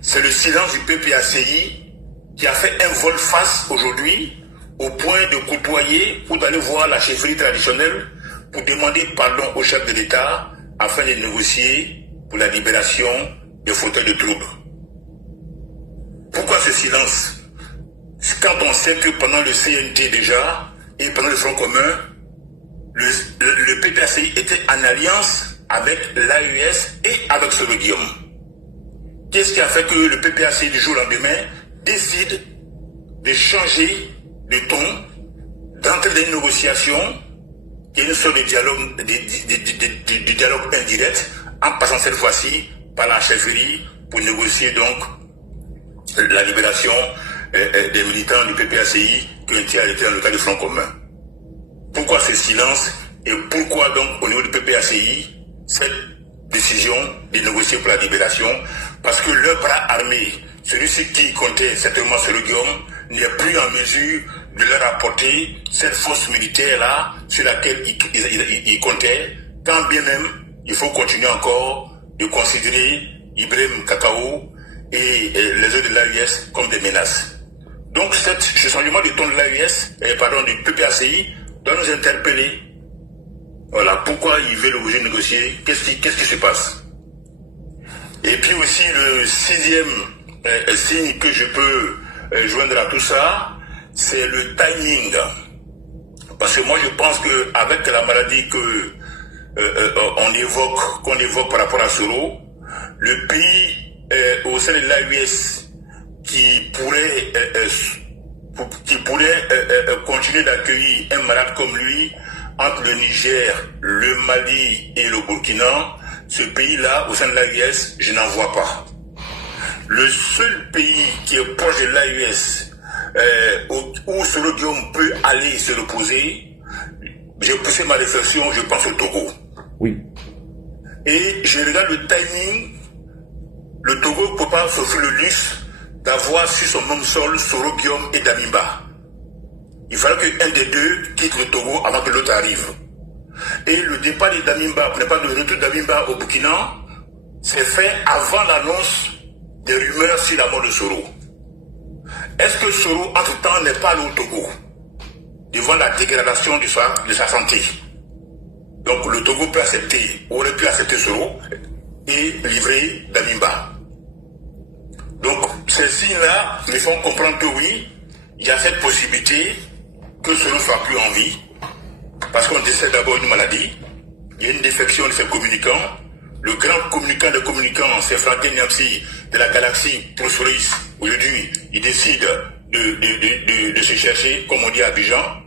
c'est le silence du PPACI qui a fait un volte-face aujourd'hui au point de côtoyer ou d'aller voir la chefferie traditionnelle pour demander pardon au chef de l'État afin de négocier pour la libération des fauteuils de troubles. Pourquoi ce silence? Quand on sait que pendant le CNT déjà et pendant le Front commun, le PPACI était en alliance avec l'AES et avec Soro Guillaume. Qu'est-ce qui a fait que le PPACI du jour au lendemain décide de changer de ton, d'entrer dans une négociation qui est une sorte de dialogue indirect en passant cette fois-ci par la chefferie pour négocier donc la libération des militants du PPACI qui ont été arrêtés dans le cas du Front commun? Pourquoi ce silence et pourquoi donc au niveau du PPACI cette décision de négocier pour la libération? Parce que le bras armé, celui-ci qui comptait certainement Soro Guillaume, n'est plus en mesure de leur apporter cette force militaire-là sur laquelle il comptait quand bien même il faut continuer encore de considérer Ibrahim Kakao et les autres de l'AUS comme des menaces. Donc ce changement de ton de l'AUS, du PPACI, doit nous interpeller. Voilà, pourquoi ils veulent obliger de négocier, qu'est-ce qui se passe. Et puis aussi le sixième signe que je peux joindre à tout ça, c'est le timing. Parce que moi je pense qu'avec la maladie qu'on évoque par rapport à Soro, le pays au sein de l'AUS qui pourrait continuer d'accueillir un malade comme lui entre le Niger, le Mali et le Burkina, ce pays-là, au sein de l'AUS, je n'en vois pas. Le seul pays qui est proche de l'AUS, où Soro Guillaume peut aller se reposer, j'ai poussé ma réflexion, je pense au Togo. Oui. Et je regarde le timing, le Togo ne peut pas s'offrir le luxe d'avoir sur son même sol Soro Guillaume et Damimba. Il fallait qu'un des deux quitte le Togo avant que l'autre arrive. Et le départ de Damimba, n'est pas le retour de Damimba au Burkina, c'est fait avant l'annonce des rumeurs sur la mort de Soro. Est-ce que Soro, entre-temps, n'est pas allé au Togo devant la dégradation de sa santé? Donc le Togo aurait pu accepter Soro et livrer Damimba. Donc ces signes-là me font comprendre que oui, il y a cette possibilité que Soro soit plus en vie, parce qu'on décède d'abord une maladie, il y a une défection de ses communicants. Le grand communicant des communicants, c'est Franklin Nyamsi de la galaxie Prosoris. Aujourd'hui, il décide de se chercher, comme on dit à Abidjan.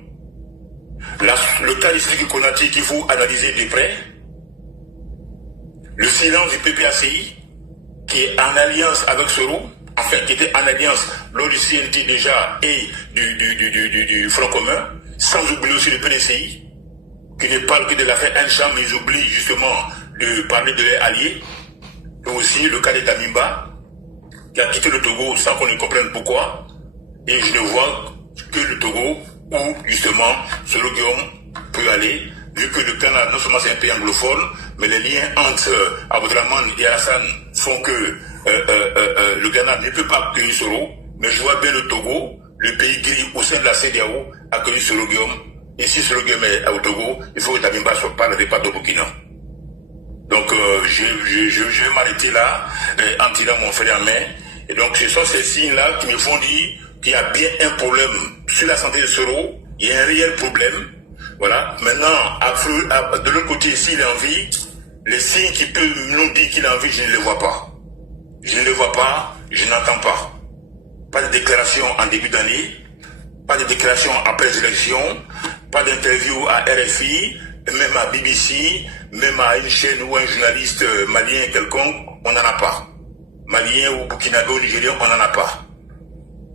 Le cas d'Isiki Konati qu'il faut analyser de près. Le silence du PPACI, qui est en alliance avec Soro, enfin qui était en alliance lors du CNT déjà et du Front commun, sans oublier aussi le PDCI, qui ne parle que de l'affaire Encham, mais ils oublient justement de parler de leurs alliés. Et aussi le cas de Damimba, qui a quitté le Togo sans qu'on ne comprenne pourquoi. Et je ne vois que le Togo où justement Soro Guillaume peut aller, vu que le Ghana, non seulement c'est un pays anglophone, mais les liens entre Abdraman et Hassan font que le Ghana ne peut pas accueillir Soro, mais je vois bien le Togo, le pays gris au sein de la CEDEAO, accueillir Soro Guillaume. Et si Soro Guillaume est au Togo, il faut que Damimba soit pas le départ au Burkina. Donc je vais m'arrêter là en tirant mon frère en main. Et donc ce sont ces signes-là qui me font dire qu'il y a bien un problème sur la santé de Soro. Il y a un réel problème. Voilà. Maintenant, de l'autre côté, s'il est en vie, les signes qui peuvent nous dire qu'il est en vie, je ne les vois pas. Je ne les vois pas, je n'entends pas. Pas de déclaration en début d'année, pas de déclaration après les élections, pas d'interview à RFI, même à BBC, même à une chaîne ou un journaliste malien quelconque, on n'en a pas. Malien ou burkinabé ou nigérien, on n'en a pas.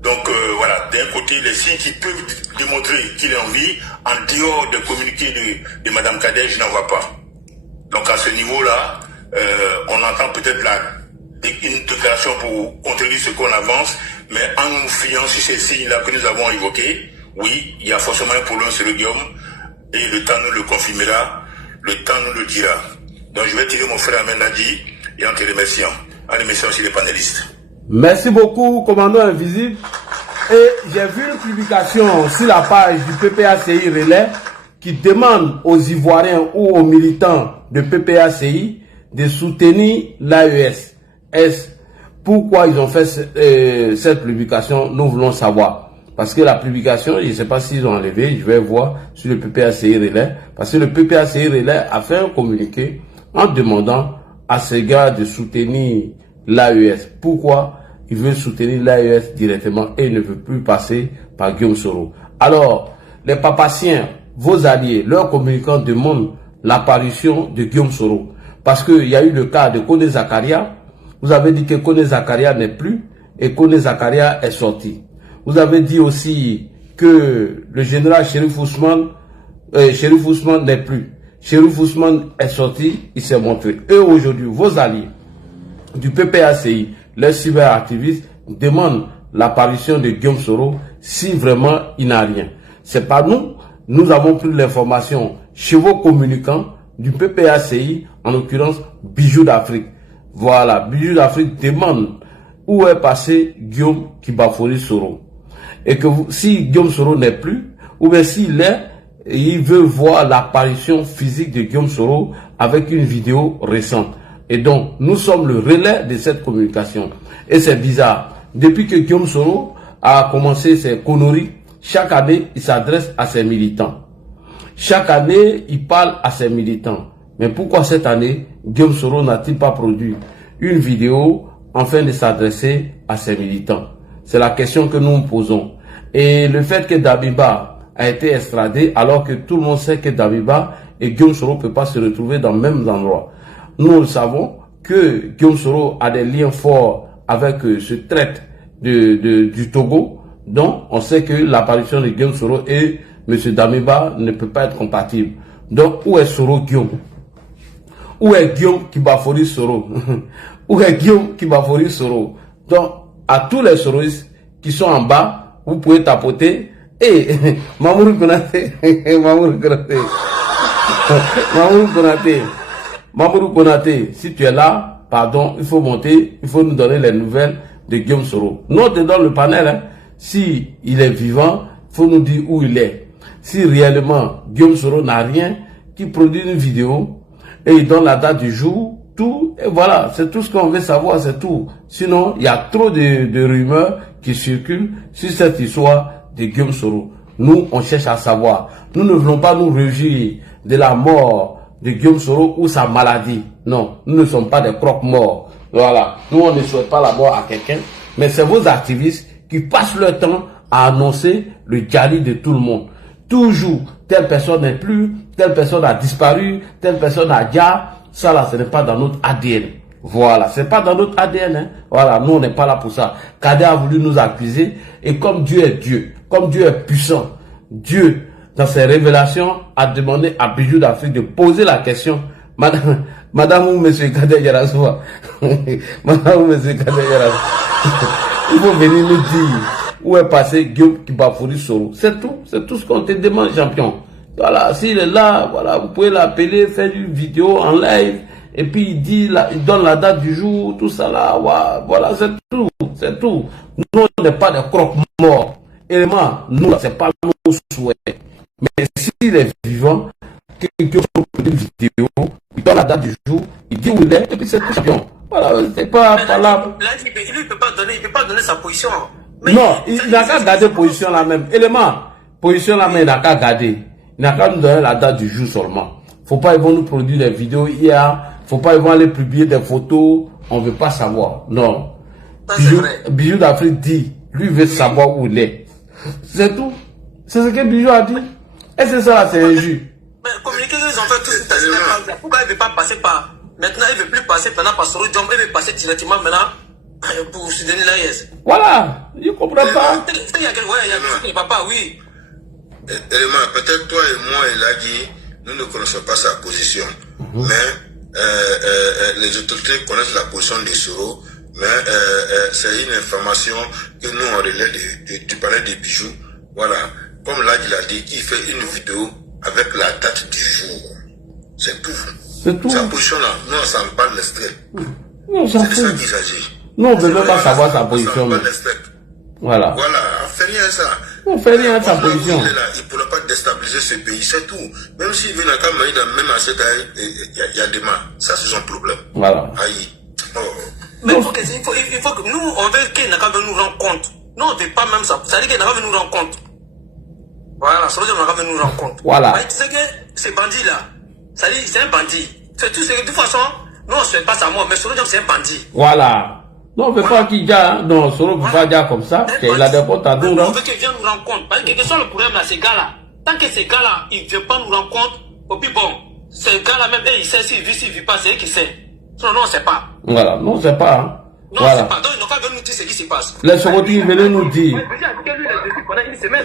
Donc voilà, d'un côté, les signes qui peuvent démontrer qu'il est en vie, en dehors de communiqué de Mme Kader, je n'en vois pas. Donc à ce niveau-là, on entend peut-être une déclaration pour contredire ce qu'on avance, mais en nous fiant sur ces signes-là que nous avons évoqués, oui, il y a forcément un problème sur le Guillaume, et le temps nous le confirmera, le temps nous le dira. Donc je vais tirer mon frère Amenadi et en te remerciant. En remerciant aussi les panélistes. Merci beaucoup, commandant invisible. Et j'ai vu une publication sur la page du PPACI Relais qui demande aux Ivoiriens ou aux militants de PPACI de soutenir l'AES. Pourquoi ils ont fait cette publication, nous voulons savoir. Parce que la publication, je ne sais pas s'ils ont enlevé, je vais voir sur le PPACI Relais. Parce que le PPACI Relais a fait un communiqué en demandant à ces gars de soutenir l'AES. Pourquoi il veut soutenir l'AES directement et ne veut plus passer par Guillaume Soro? Alors, les papaciens, vos alliés, leurs communicants demandent l'apparition de Guillaume Soro. Parce qu'il y a eu le cas de Kone Zakaria. Vous avez dit que Kone Zakaria n'est plus et Kone Zakaria est sorti. Vous avez dit aussi que le général Chérif Ousmane n'est plus. Chérif Ousmane est sorti, il s'est montré. Et aujourd'hui, vos alliés du PPACI, les cyberactivistes, demandent l'apparition de Guillaume Soro si vraiment il n'a rien. C'est pas nous. Nous avons pris l'information chez vos communicants du PPACI, en l'occurrence Bijoux d'Afrique. Voilà, Bijoux d'Afrique demande où est passé Guillaume Kibafori Soro. Et que si Guillaume Soro n'est plus, ou bien s'il est, il veut voir l'apparition physique de Guillaume Soro avec une vidéo récente. Et donc, nous sommes le relais de cette communication. Et c'est bizarre. Depuis que Guillaume Soro a commencé ses conneries, chaque année, il s'adresse à ses militants. Chaque année, il parle à ses militants. Mais pourquoi cette année, Guillaume Soro n'a-t-il pas produit une vidéo afin de s'adresser à ses militants? C'est la question que nous nous posons. Et le fait que Dabiba a été extradé, alors que tout le monde sait que Dabiba et Guillaume Soro ne peuvent pas se retrouver dans le même endroit. Nous le savons que Guillaume Soro a des liens forts avec ce traître du Togo. Donc, on sait que l'apparition de Guillaume Soro et M. Damiba ne peut pas être compatible. Donc, où est Soro Guillaume? Où est Guillaume Kibafori Soro? Où est Guillaume Kibafori Soro? Donc, à tous les soroistes qui sont en bas, vous pouvez tapoter. Et Mamoudou Konaté, Mamoudou Konaté, Mamoudou Konaté, Mamoudou Konaté, si tu es là, pardon, il faut monter, il faut nous donner les nouvelles de Guillaume Soro. Notez dans le panel, hein, si il est vivant, il faut nous dire où il est. Si réellement Guillaume Soro n'a rien, qu'il produit une vidéo et il donne la date du jour, tout, et voilà, c'est tout ce qu'on veut savoir, c'est tout. Sinon, il y a trop de rumeurs qui circulent sur cette histoire de Guillaume Soro. Nous, on cherche à savoir. Nous ne voulons pas nous réjouir de la mort de Guillaume Soro ou sa maladie. Non, nous ne sommes pas des croque-morts. Voilà, nous, on ne souhaite pas la mort à quelqu'un, mais c'est vos activistes qui passent leur temps à annoncer le djali de tout le monde. Toujours, telle personne n'est plus, telle personne a disparu, telle personne a déjà. Ça là, ce n'est pas dans notre ADN. Voilà, c'est pas dans notre ADN. Hein. Voilà, nous on n'est pas là pour ça. Kadé a voulu nous accuser. Et comme Dieu est Dieu, comme Dieu est puissant, Dieu, dans ses révélations, a demandé à Bijoux d'Afrique de poser la question. Madame ou monsieur Kadé Yarasoua. Madame ou monsieur Kadé Yarasoua. Il faut venir nous dire où est passé Guillaume Kibafori Soro. C'est tout ce qu'on te demande, champion. Voilà, s'il est là, voilà, vous pouvez l'appeler, faire une vidéo en live, et puis il dit, il donne la date du jour, tout ça là, voilà, c'est tout. Nous, on n'est pas des croque-morts. Élément, nous, c'est pas nos souhaits. Mais s'il est vivant, quelqu'un fait une vidéo, il donne la date du jour, il dit où il est, et puis c'est tout champion. Voilà, c'est pas là. Là, il ne peut pas donner sa position. Mais non, il n'a qu'à garder position là même. Élément, position là même, il n'a qu'à garder. Il n'a qu'à nous donner la date du jour seulement. Faut pas, ils vont nous produire des vidéos hier. Faut pas, ils vont aller publier des photos. On veut pas savoir. Non. Bijoux d'Afrique dit, lui veut savoir où il est. C'est tout. C'est ce que Bijoux a dit. Et c'est ça là, c'est injuste. Mais communiquer, ils ont fait tout ce que pourquoi il ne veut pas passer par. Maintenant, il ne veut plus passer maintenant par Soro Diom. Il veut passer directement maintenant pour se donner la yes. Voilà. Je comprends pas. Il y a quelqu'un, papa, oui. Élément, peut-être toi et moi, Elagi, nous ne connaissons pas sa position. Mais les autorités connaissent la position de Soro. Mais c'est une information que nous on relaie du palais des bijoux. Voilà. Comme là, il a dit, il fait une vidéo avec la date du jour. C'est tout. C'est tout. Sa position là, nous on s'en parle l'extrait. C'est de ça qu'il s'agit. Nous on ne veut même pas savoir sa position. Voilà. Voilà, on fait rien ça. On fait rien à sa position. Il ne pourra pas déstabiliser ce pays, c'est tout. Même s'il veut la caméra, même à cette année, il y a des mains. Ça, c'est son problème. Voilà. Aïe. Oh. Mais il faut que nous, on veut qu'il n'a qu'à nous rendre compte. Nous, on ne veut pas même ça. Ça veut dire qu'il n'a qu'à nous rendre compte. Voilà, ça veut dire qu'il n'a qu'à nous rendre compte. Voilà. Mais tu sais que ce bandit-là, ça dit c'est un bandit. C'est tout. De toute façon, nous, on ne souhaite pas sa mort, mais Soro Diom, c'est un bandit. Voilà. Non, on ne veut pas qu'il dise, non, Soro ne veut pas dire comme ça, qu'il a des potes à nous. On veut qu'il vienne nous rendre compte. Parce que quel que soit le problème là, ces gars-là, tant que ces gars-là, ils ne veulent pas nous rendre compte, et puis bon, ces gars-là même, il sait s'il vit pas, c'est eux qui sait. Sinon, nous, on ne sait pas. Voilà, nous, on ne sait pas. Hein. Non, voilà. On ne sait pas. Donc, ils n'ont pas venir nous dire ce qui se passe. Les Soroti, venez nous dire. Pendant une semaine.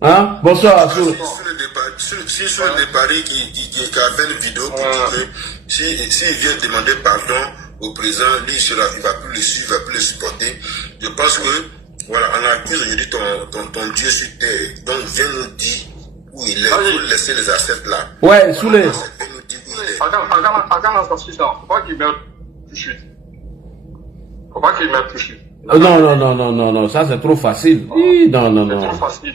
Hein? Bonsoir, sur le paris qui a fait une vidéo pour dire que s'il vient demander pardon au président, lui, il va plus le suivre, il va plus le supporter. Je pense que, voilà, on accuse aujourd'hui ton Dieu sur terre. Donc, viens nous dire où il est, pour laisser les assets là. Ouais, sous les. Faut pas qu'il meure tout de suite. Faut pas qu'il meure tout de suite. Non, ça c'est trop facile. Non. C'est trop facile.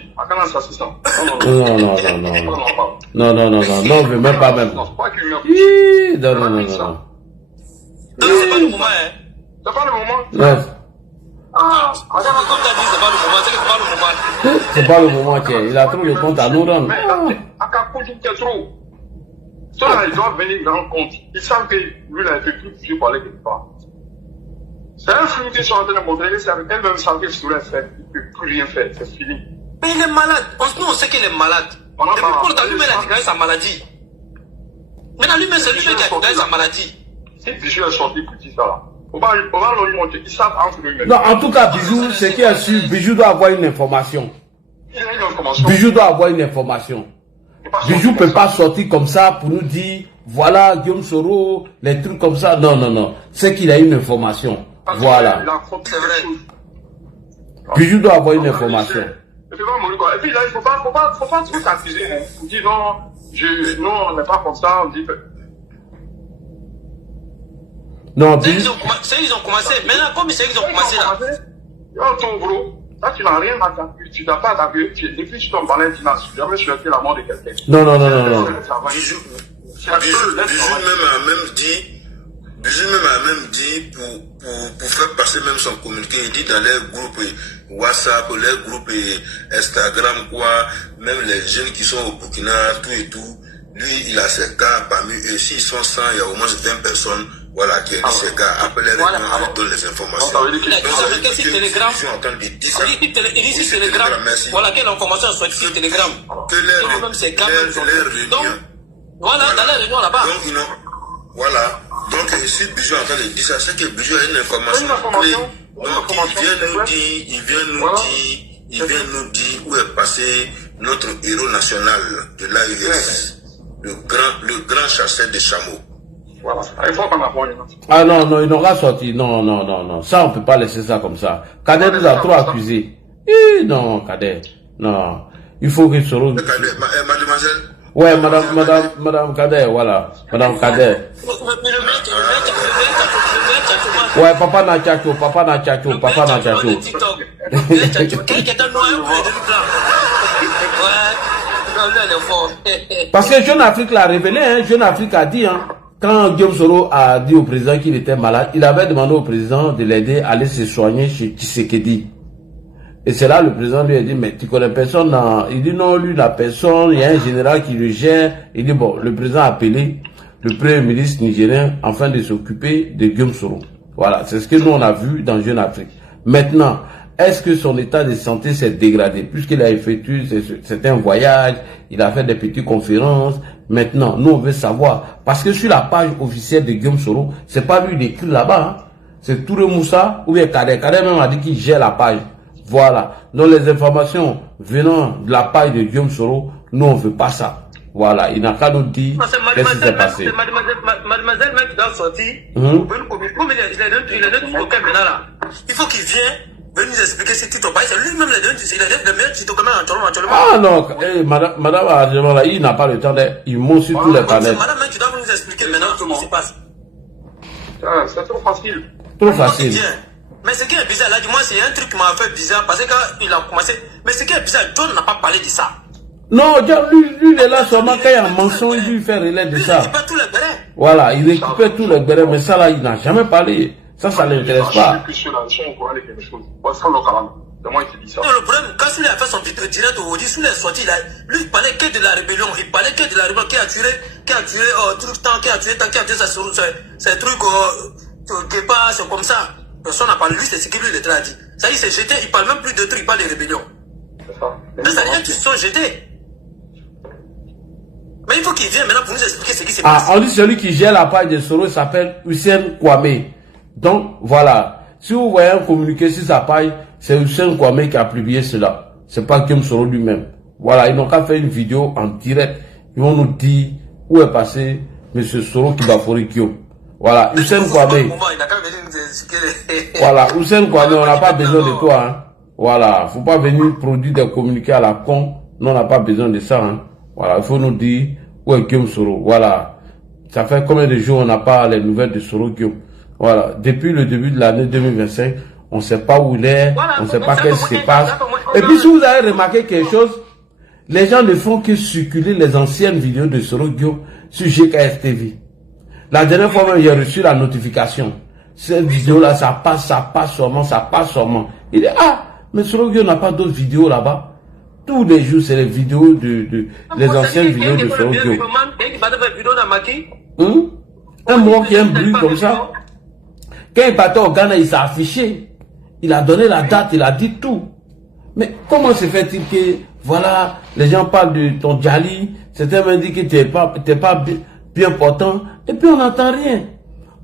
Non, je veux même pas même. Faut pas qu'il meure tout de suite. Non. Donc c'est pas le moment, hein. C'est pas le moment. Ouais. Comme tu as dit, c'est pas le moment, c'est pas le moment. C'est pas le moment, tiens. Il a trop de compte à nous rendre. Mais c'est trop. Ceux-là, ils doivent venir rendre compte. Ils savent que lui, il a été tout foutu pour aller quelque part. C'est un film qu'ils sont en train de montrer, c'est avec elle-même savent que ce qu'il a fait. Il ne peut plus rien faire, c'est fini. Mais il est malade. Nous, on sait qu'il est malade. Et puis pourtant, lui-même, il a déclaré sa maladie. Maintenant, lui-même, c'est lui-même qui a déclaré sa maladie. Si Bijou est sorti pour dire ça, là, on va leur montrer. Ils savent entre eux-mêmes. Non, en tout cas, Bijou, c'est qui a su, Bijou doit avoir une information. Il a une information. Bijou doit avoir une information. Bijou ne peut pas sortir comme ça pour nous dire, voilà, Guillaume Soro, les trucs comme ça. Non. C'est qu'il a une information. Voilà. Bijou doit avoir une information. Et puis là, il ne faut pas tout accuser. On dit non, on n'est pas comme ça, on dit que... Non, ils ont commencé. Maintenant, comme ils ont commencé là. Ton gros, là, tu n'as rien à t'appuyer. Tu n'as pas à t'appuyer. Depuis que tu tombes dans tu n'as jamais souhaité la mort de quelqu'un. Non. Bijou même a même dit pour faire passer même son communiqué, il dit dans les groupes WhatsApp, les groupes Instagram, quoi, même les jeunes qui sont au Burkina, tout et tout, lui, il a ses gars parmi eux. S'ils sont 100, il y a au moins 20 personnes, voilà, qui a ses gars, appelez les gens, on donne les informations. Il dit sur Telegram, voilà, quelle information soit sur Telegram. Que les donc, voilà, dans la réunion là-bas. Voilà. Donc, si Bijou est en train de dire ça, c'est que Bijou a une information clé. Donc, il vient nous dire où est passé notre héros national de l'AES, le grand chasseur de chameaux. Voilà. Il faut qu'on apprenne. Ah non, il n'aura sorti. Non. Ça, on ne peut pas laisser ça comme ça. Kader nous a trop accusés. Non, Kader. Non. Il faut que Soro... Mademoiselle. Ouais, madame Kader, voilà. Madame Kader. Ouais, papa n'a tchacho. Parce que Jeune Afrique l'a révélé, hein. Jeune Afrique a dit, hein. Quand Guillaume Soro a dit au président qu'il était malade, il avait demandé au président de l'aider à aller se soigner chez Tshisekedi. Et c'est là le président lui a dit, mais tu connais personne, non? Il dit non, lui, la personne, il y a un général qui le gère. Il dit bon, le président a appelé le premier ministre nigérien afin de s'occuper de Guillaume Soro. Voilà, c'est ce que nous on a vu dans Jeune Afrique. Maintenant, est-ce que son état de santé s'est dégradé? Puisqu'il a effectué certains voyages, il a fait des petites conférences. Maintenant, nous on veut savoir. Parce que sur la page officielle de Guillaume Soro, c'est pas lui qui écrit là-bas. Hein. C'est Touré Moussa ou bien Kader. Kader même a dit qu'il gère la page. Voilà. Donc les informations venant de la page de Guillaume Soro, nous on veut pas ça. Voilà. Il n'a qu'à nous dire qu'est-ce qui s'est passé. C'est mademoiselle même qui doit sortir. Comme il est notre avocat maintenant là. Il faut qu'il vienne venir nous expliquer ce titre. C'est lui-même il est le meilleur titre actuellement. Ah non, madame Arjema là, il n'a pas le temps il monte sur tous les planètes. Madame même qui doit nous expliquer maintenant ce qui se passe. C'est trop facile. Trop facile. Mais ce qui est bizarre, là, du moins, c'est un truc qui m'a fait bizarre parce que quand il a commencé. Mais ce qui est bizarre, John n'a pas parlé de ça. Non, lui, il est là seulement quand il y a un mensonge, il lui fait relais de ça. Il récupère tous les bérets. Voilà, il récupère tous les bérets, mais ça là, il n'a jamais parlé. Ça ne l'intéresse pas. Le problème, quand il a fait son vidéo direct au Audi, sous les sorties, lui, il parlait que de la rébellion. Il parlait que de la rébellion qui a tué ces trucs, Guépa, c'est comme ça. Personne n'a parlé, lui, c'est ce que lui, il a dit. Ça y est, il s'est jeté, il parle même plus de trucs, il parle de rébellion. Mais ça veut dire qu'ils se sont jetés. Mais il faut qu'il vienne maintenant pour nous expliquer ce qui s'est passé. On dit celui qui gère la page de Soro s'appelle Hussein Kwame. Donc, voilà. Si vous voyez un communiqué sur sa page, c'est Hussein Kwame qui a publié cela. C'est pas Guillaume Soro lui-même. Voilà, ils n'ont qu'à faire une vidéo en direct. Ils vont nous dire où est passé M. Soro qui va forer Guillaume. Voilà, Hussein Kwame. Voilà, Hussein Kwame, on n'a pas besoin de toi. Hein. Voilà, faut pas venir produire des communiqués à la con. Nous, on n'a pas besoin de ça. Hein. Voilà, il faut nous dire où est Guillaume Soro. Voilà. Ça fait combien de jours on n'a pas les nouvelles de Soro Guillaume? Voilà. Depuis le début de l'année 2025, on ne sait pas où il est, on ne sait pas qu'est-ce qui se passe. Et puis si vous avez remarqué quelque chose, les gens ne font que circuler les anciennes vidéos de Soro Guillaume sur GKS TV. La dernière fois même, j'ai reçu la notification. Cette vidéo-là, ça passe sûrement. Il dit, ah, mais Soro Guillaume n'a pas d'autres vidéos là-bas. Tous les jours, c'est les vidéos les anciennes vidéos de Soro Guillaume. Un mot qui a un bruit comme ça. Quand il partait au Ghana, il s'est affiché. Il a donné la date, il a dit tout. Mais comment se fait-il que, voilà, les gens parlent de ton Djali, certains m'ont dit que tu n'es pas bien portant, et puis on n'entend rien.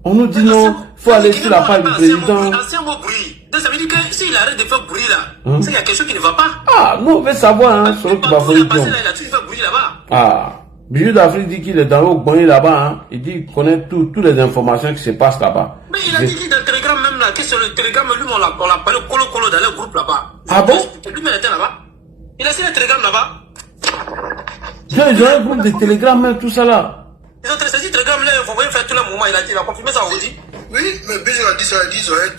On nous dit non, il faut aller sur la page du président. C'est un mot bruit. Donc ça veut dire que s'il arrête de faire bruit là, c'est qu'il y a quelque chose qui ne va pas. Ah, non, on veut savoir, hein, sur le Bafoué. Il a toujours fait bruit là-bas. Ah, Bijou d'Afrique dit qu'il est dans le Gbani là-bas, hein. Il dit qu'il connaît toutes les informations qui se passent là-bas. Mais il a dit dans le Telegram même là, que sur le Telegram, lui, on l'a parlé colo dans le groupe là-bas. Ah bon? Lui-même était là-bas. Il a signé le Telegram là-bas. Ils ont un groupe de Telegram, même tout ça là. Ils ont saisi Telegram là, il faut faire tout le moment, il a confirmé ça aujourd'hui. Oui, mais Bijou a dit ça, ils ont il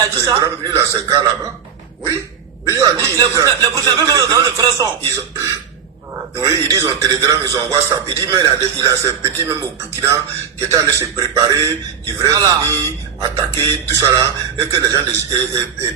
a dit ça. Telegram, lui là, c'est gars là-bas. Oui, Bijou a dit. Les Burkinabés même dans le frère son. Oui, ils disent en Telegram, ils ont WhatsApp. Il dit même il a ces petits même au Burkina qui étaient allés se préparer, qui voulaient venir attaquer, tout ça là, et que les gens de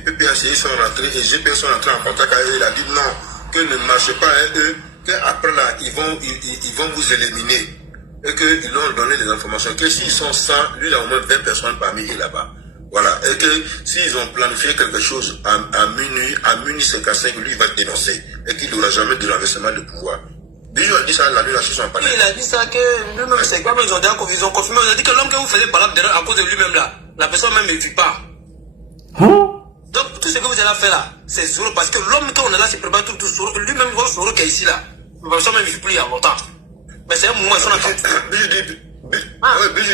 PPHI sont rentrés, et GPS sont rentrés en contact avec eux. Il a dit non, que ne marchez pas avec eux, qu'après là, ils vont vous éliminer. Et qu'ils leur ont donné des informations, que s'ils sont 100, lui il a au moins 20 personnes parmi eux là-bas. Voilà, et que s'ils ont planifié quelque chose à minuit 55, lui il va dénoncer et qu'il n'aura jamais de renversement de pouvoir. Bijou a dit ça la nuit, la chose en parle. Il a dit ça que lui-même, c'est comme ils ont confirmé. Il a dit que l'homme que vous faisiez parler à cause de lui-même là, la personne même ne vit pas. Donc tout ce que vous allez faire là, c'est Soro, parce que l'homme quand on est là, c'est préparé tout Soro, lui-même voit Soro qui est ici là. La personne même ne vit plus il y a longtemps. Mais c'est un moment, ils sont là. Bijou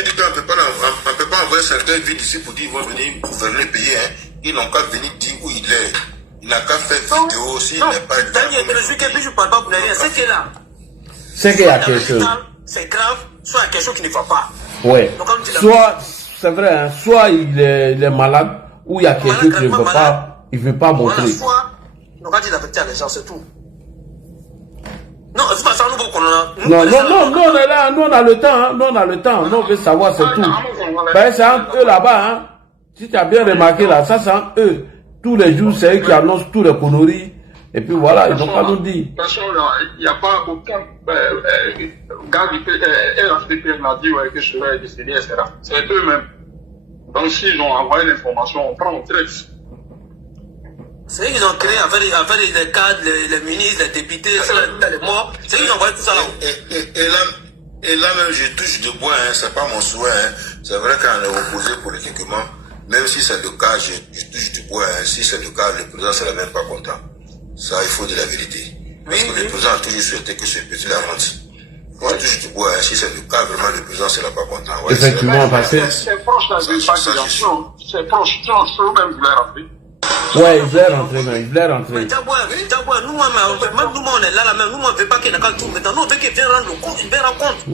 dit qu'on ne peut pas envoyer certains vides ici pour dire qu'ils vont venir gouverner le pays. Hein. Ils n'ont qu'à venir dire où il est. Il n'a qu'à faire vidéo s'il n'est pas là. Daniel, le juge que Bijou ne parle pas pour rien, c'est qu'il est là. C'est qu'il y a quelque chose. C'est grave, soit il y a quelque chose qui ne va pas. Oui. Soit, c'est vrai, hein, soit il est malade, ou il y a quelque chose qui ne va pas, il ne veut pas montrer. Soit, on va dire la vérité à les gens, c'est tout. Non, c'est pas ça, nous, qu'on a. Non, on est là, nous, on a le temps, hein, nous, on a le temps, nous, on veut savoir, c'est tout. Ben, c'est entre eux là-bas, hein. Si tu as bien remarqué là, ça, c'est entre eux. Tous les jours, c'est eux qui annoncent tous les conneries. Et puis voilà, ils n'ont pas nous dit. De toute façon, il n'y a pas aucun gars qui m'a dit que je serais décédé, etc. C'est eux-mêmes. Donc, s'ils ont envoyé l'information, on prend, on traite. C'est eux qui ont créé, avec les cadres, les ministres, les députés, les morts. C'est eux qui ont envoyé tout ça là. Et là même, je touche du bois, hein, c'est pas mon souhait. Hein. C'est vrai qu'on est opposé politiquement. Même si c'est le cas, je touche du bois. Hein. Si c'est le cas, le président ne serait même pas content. Ça, il faut dire la vérité. Parce que le président a toujours souhaité que ce petit-là rentre. Je touche du bois. Hein. Si c'est le cas, vraiment, le président ne serait pas content. Ouais, effectivement, parce que... C'est proche de la dépassation. C'est proche. Eux-mêmes voulaient rentrer. Ouais, il voulait rentrer, mais il voulait rentrer. Mais Djaboué, nous, on est là, même nous, on ne veut pas qu'il ait qu'à tout. Maintenant, nous, on veut qu'il vienne rendre compte, il vient rendre compte.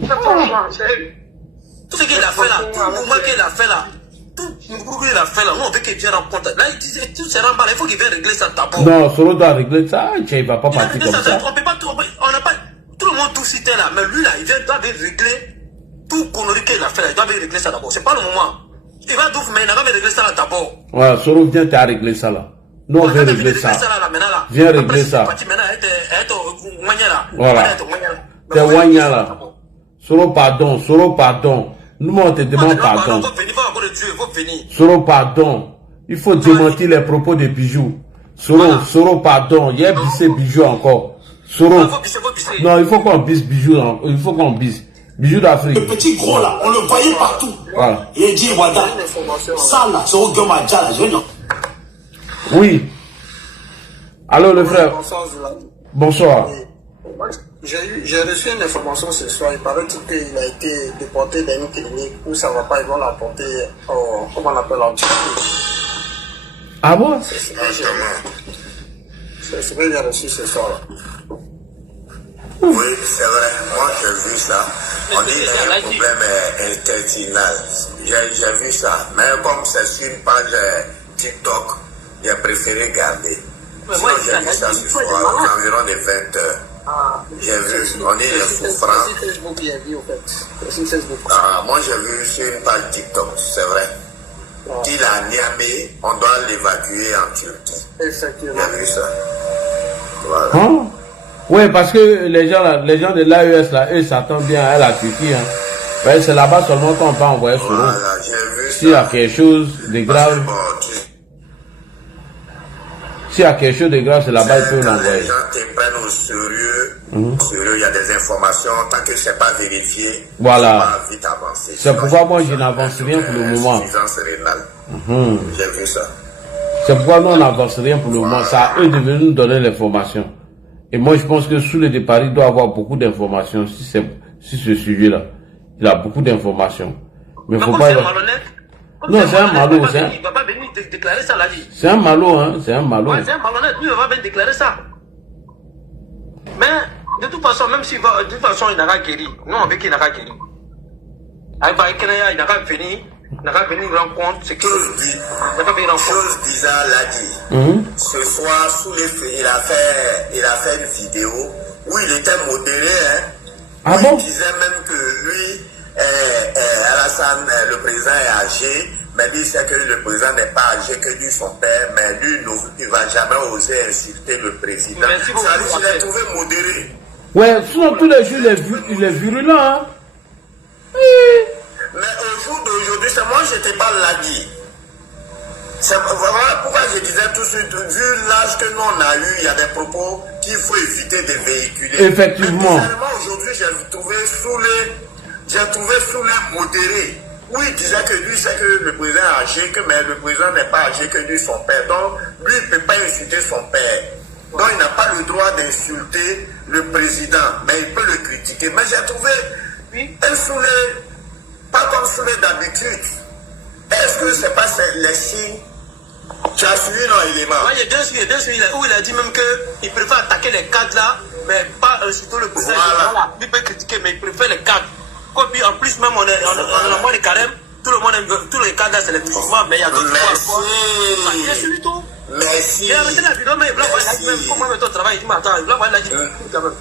Tout ce qu'il a fait là, tout le mouvement qu'il a fait là, tout le mouvement qu'il a fait là, nous, on veut qu'il vienne rendre compte. Là, il dit, tout se rend mal, il faut qu'il vienne régler ça d'abord. Non, Soro doit régler ça, il ne va pas partir comme ça. On peut pas tout, on n'a pas, tout le monde tout cité là, mais lui là, il doit régler tout connerie qu'il a fait là, il doit régler ça d'abord. C'est pas le moment. Il va d'où, mais il n'a pas régler ça là d'abord. Ouais, Soro vient à régler ça là. Nous, on veut régler ça. Viens régler ça. Voilà. C'est Wanya là. Soro pardon. Nous, on te demande pardon. Soro pardon. Il faut démentir les propos de Bijou. Soro pardon. Il y a bissé Bijou encore. Soro. Non, il faut qu'on bise Bijou. Il faut qu'on bise. Bijou d'Afrique. Le petit gros là, on le voyait partout. Voilà. Il dit, Wada, ça là, c'est au Gomadja là, je non. Oui. Allô, le frère. Bonsoir. J'ai reçu une information ce soir. Il paraît qu'il a été déporté dans une clinique où ça ne va pas, ils vont l'apporter comment on appelle, en Turquie. Ah bon? C'est ce que j'ai reçu ce soir. Oui, c'est vrai. Moi, j'ai vu ça. On dit que le problème est intestinal. J'ai vu ça. Mais comme c'est sur une page TikTok, j'ai préféré garder. Sinon, j'ai vu ça ce soir, aux environs des 20 heures. J'ai vu, on est les souffrants. Moi, j'ai vu sur une page TikTok, c'est vrai. Qu'il a Niamey, on doit l'évacuer en Turquie. Effectivement. J'ai vu ça. Voilà. Hein? Oui, parce que les gens de l'AES, là, eux s'attendent bien à la Turquie. Hein. C'est là-bas seulement qu'on peut envoyer sur voilà, nous. S'il y a quelque chose de grave. S'il y a quelque chose de grave, c'est là-bas qu'ils peuvent l'envoyer. Les gens te prennent au sérieux. Sérieux, il y a des informations, tant que ce n'est pas vérifié, voilà. Vite avancer. C'est pourquoi moi je n'avance rien pour le moment. J'ai vu ça. C'est pourquoi nous on n'avance rien pour le moment. C'est à eux de venir nous donner l'information. Et moi je pense que sous de Paris doit avoir beaucoup d'informations sur ce sujet-là. Il a beaucoup d'informations. Mais faut pas. Non, c'est un malot. Il va pas venir déclarer ça là. C'est un malot, hein. C'est un malot. Ouais, c'est un malhonnête. Lui, il va venir déclarer ça. Mais, de toute façon, même s'il va, de toute façon, il n'aura guéri. Nous, on veut qu'il n'aura guéri. Il n'aura venir rendre compte. C'est que. Chose bizarre l'a dit. Ce soir, sous les faits, il a fait une vidéo où il était modéré, hein. Ah bon? Il disait même que lui, Alassane, le président est âgé, mais lui sait que le président n'est pas âgé que lui son père, mais lui il ne va jamais oser insulter le président. Il est trouvé modéré. Ouais, sinon tous les jours il est virulent. Hein? Oui. Mais au jour d'aujourd'hui, c'est moi je te parle là dit. Voilà pourquoi je disais tout de suite, vu l'âge que nous on a eu, il y a des propos qu'il faut éviter de véhiculer. Effectivement. Mais finalement aujourd'hui j'ai trouvé sous les modérés. Oui, il disait que lui, c'est que le président est âgé, mais le président n'est pas âgé que lui, son père. Donc, lui, il ne peut pas insulter son père. Donc, il n'a pas le droit d'insulter le président, mais il peut le critiquer. Mais j'ai trouvé un soulé, pas comme soulé d'habitude. Est-ce que c'est pas les signes? Tu as suivi dans l'élément? Oui, il y a bien suivi, où il a dit même qu'il préfère attaquer les cadres là, mais pas insulter le président. Voilà. Lui peut critiquer, mais il préfère les cadres. Puis en plus, même on est en mois de carême, tout le monde aime, tous les cadres c'est les musulmans, mais il y a d'autres fois. Il a suivi tout. Merci. Il a arrêté la vidéo, mais il a dit même comment mettre au travail. Il dit, mais attends, il a dit quand même.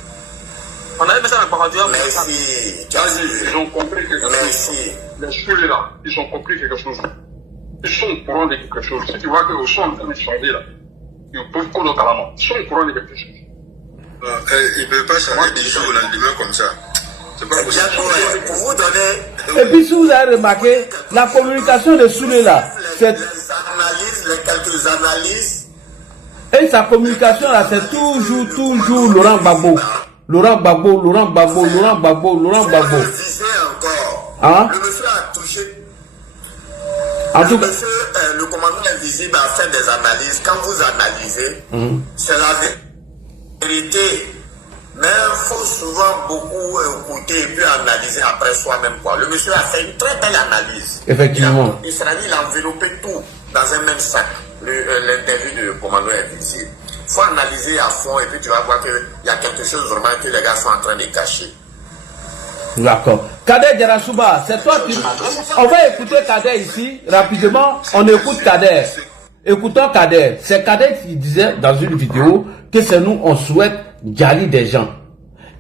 On avait mis ça dans la parole. Merci. Ils ont compris quelque chose. Merci. Les ceux-là, ils ont compris quelque chose. Ils sont au courant de quelque chose. Si tu vois qu'au son de changer là, ils peuvent prendre à la main. Ils sont au courant de quelque chose. Ils ne peuvent pas changer des choses au lendemain comme ça. C'est pas possible. Pour vous donner. Et puis si vous avez remarqué, la communication de Soulé là, c'est. Les quelques analyses. Et sa communication là, c'est toujours Laurent Gbagbo. Laurent Gbagbo. Hein? Le monsieur a touché. Le commandant invisible a fait des analyses. Quand vous analysez, c'est la vérité. Mais il faut souvent beaucoup écouter et puis analyser après soi-même. Le monsieur a fait une très belle analyse. Effectivement. Il a enveloppé tout dans un même sac. L'interview du commandant invisible. Il faut analyser à fond et puis tu vas voir qu'il y a quelque chose vraiment que les gars sont en train de cacher. D'accord. Kader Djarasouba, c'est toi qui... On va écouter Kader ici, rapidement. On écoute Kader. Écoutons Kader. C'est Kader qui disait dans une vidéo que c'est nous, on souhaite Djali des gens.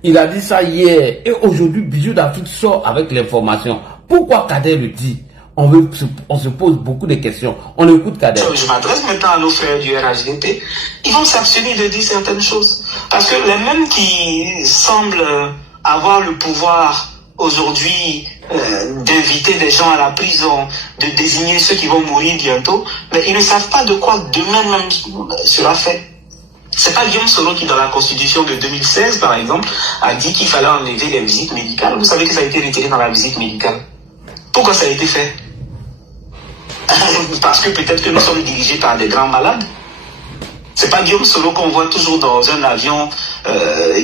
Il a dit ça hier. Et aujourd'hui, Bijou d'Afrique sort avec l'information. Pourquoi Kader le dit? On se pose beaucoup de questions. On écoute Kader. Je m'adresse maintenant à nos frères du RHDP. Ils vont s'abstenir de dire certaines choses. Parce que les mêmes qui semblent avoir le pouvoir aujourd'hui d'inviter des gens à la prison, de désigner ceux qui vont mourir bientôt, mais ils ne savent pas de quoi demain même sera fait. C'est pas Guillaume Soro qui, dans la Constitution de 2016, par exemple, a dit qu'il fallait enlever les visites médicales. Vous savez que ça a été retiré dans la visite médicale. Pourquoi ça a été fait? Parce que peut-être que nous sommes dirigés par des grands malades. C'est pas Guillaume Soro qu'on voit toujours dans un avion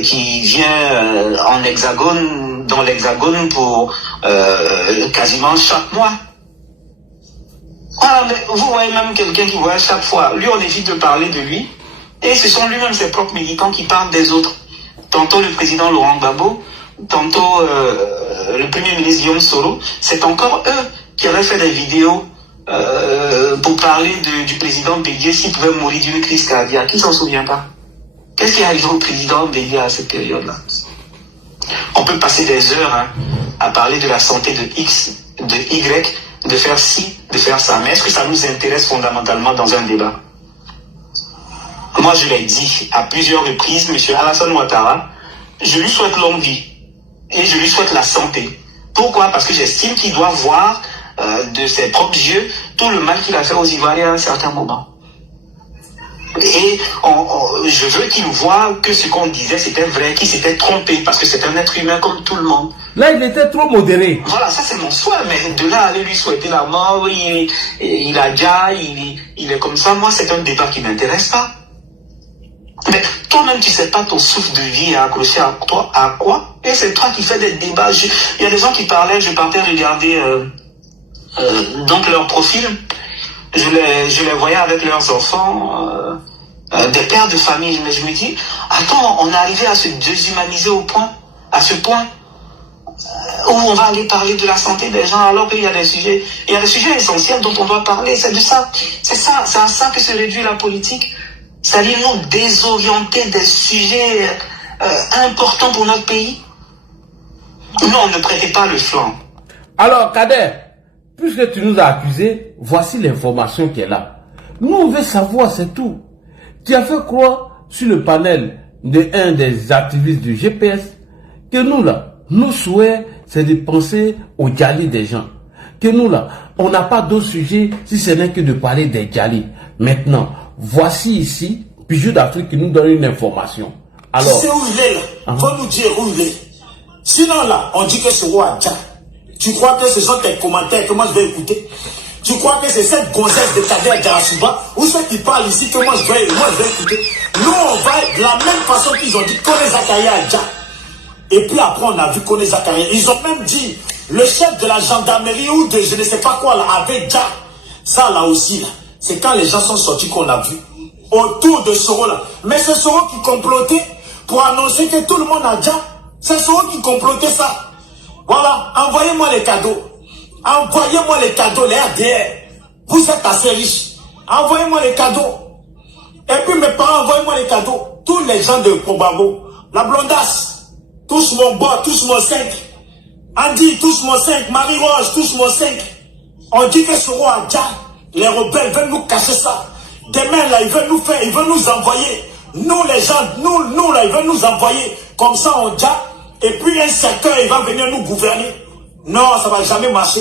qui vient en hexagone, dans l'hexagone pour quasiment chaque mois. Ah, mais vous voyez même quelqu'un qui voyage chaque fois. Lui, on évite de parler de lui. Et ce sont lui-même ses propres militants qui parlent des autres. Tantôt le président Laurent Gbagbo, tantôt le premier ministre Guillaume Soro, c'est encore eux qui avaient fait des vidéos pour parler du président Bédié s'il pouvait mourir d'une crise cardiaque. Qui s'en souvient pas? Qu'est-ce qui est arrivé au président Bédié à cette période-là? On peut passer des heures à parler de la santé de X, de Y, de faire ci, de faire ça. Mais est-ce que ça nous intéresse fondamentalement dans un débat? Moi, je l'ai dit à plusieurs reprises, M. Alassane Ouattara, je lui souhaite longue vie et je lui souhaite la santé. Pourquoi? Parce que j'estime qu'il doit voir de ses propres yeux tout le mal qu'il a fait aux Ivoiriens à un certain moment. Et je veux qu'il voit que ce qu'on disait c'était vrai, qu'il s'était trompé, parce que c'est un être humain comme tout le monde. Là, il était trop modéré. Voilà, ça c'est mon souhait, mais de là aller lui souhaiter la mort, il a déjà, il est comme ça, moi c'est un débat qui ne m'intéresse pas. Mais toi-même, tu sais pas ton souffle de vie est accroché à toi, à quoi? Et c'est toi qui fais des débats. Il y a des gens qui parlaient, je partais regarder donc leur profil. Je les voyais avec leurs enfants, des pères de famille. Mais je me dis, attends, on est arrivé à se déshumaniser à ce point, où on va aller parler de la santé des gens alors qu'il y a des sujets essentiels dont on doit parler. C'est à ça que se réduit la politique. C'est-à-dire nous désorienter des sujets importants pour notre pays. Non, ne prêtez pas le flanc. Alors, Kader, puisque tu nous as accusés, voici l'information qui est là. Nous, on veut savoir, c'est tout. Tu as fait croire sur le panel d'un des activistes du GPS que nous, là, nos souhaits, c'est de penser au Djali des gens. Que nous, là, on n'a pas d'autre sujet si ce n'est que de parler des Djali. Maintenant, voici ici, Pijou d'Afrique qui nous donne une information. Alors, tu sais où il est là? Faut nous dire où il est. Sinon là, on dit que c'est Ouadja. Tu crois que ce sont tes commentaires que moi je vais écouter? Tu crois que c'est cette gonzesse de Kader Djarasuba ou ceux qui parlent ici que moi je vais écouter? Nous on va de la même façon qu'ils ont dit Kone Zakaria Adja. Et puis après on a vu Kone Zakaria. Ils ont même dit le chef de la gendarmerie ou de je ne sais pas quoi là avec Dja. Ça là aussi là. C'est quand les gens sont sortis qu'on a vu autour de Soro là. Mais c'est Soro qui complotait pour annoncer que tout le monde a déjà. C'est Soro qui complotait ça. Voilà, envoyez-moi les cadeaux. Envoyez-moi les cadeaux, les RDR. Vous êtes assez riches. Envoyez-moi les cadeaux. Et puis mes parents, envoyez-moi les cadeaux. Tous les gens de Kobabo, la blondasse, tous mon bois, tous mon 5. Andy, tous mon 5. Marie-Rose, tous mon 5. On dit que Soro a déjà. Les rebelles veulent nous cacher ça. Demain, là, ils veulent nous envoyer. Nous, les gens, nous, là, ils veulent nous envoyer. Comme ça, on dit. Et puis, un cercueil, il va venir nous gouverner. Non, ça ne va jamais marcher.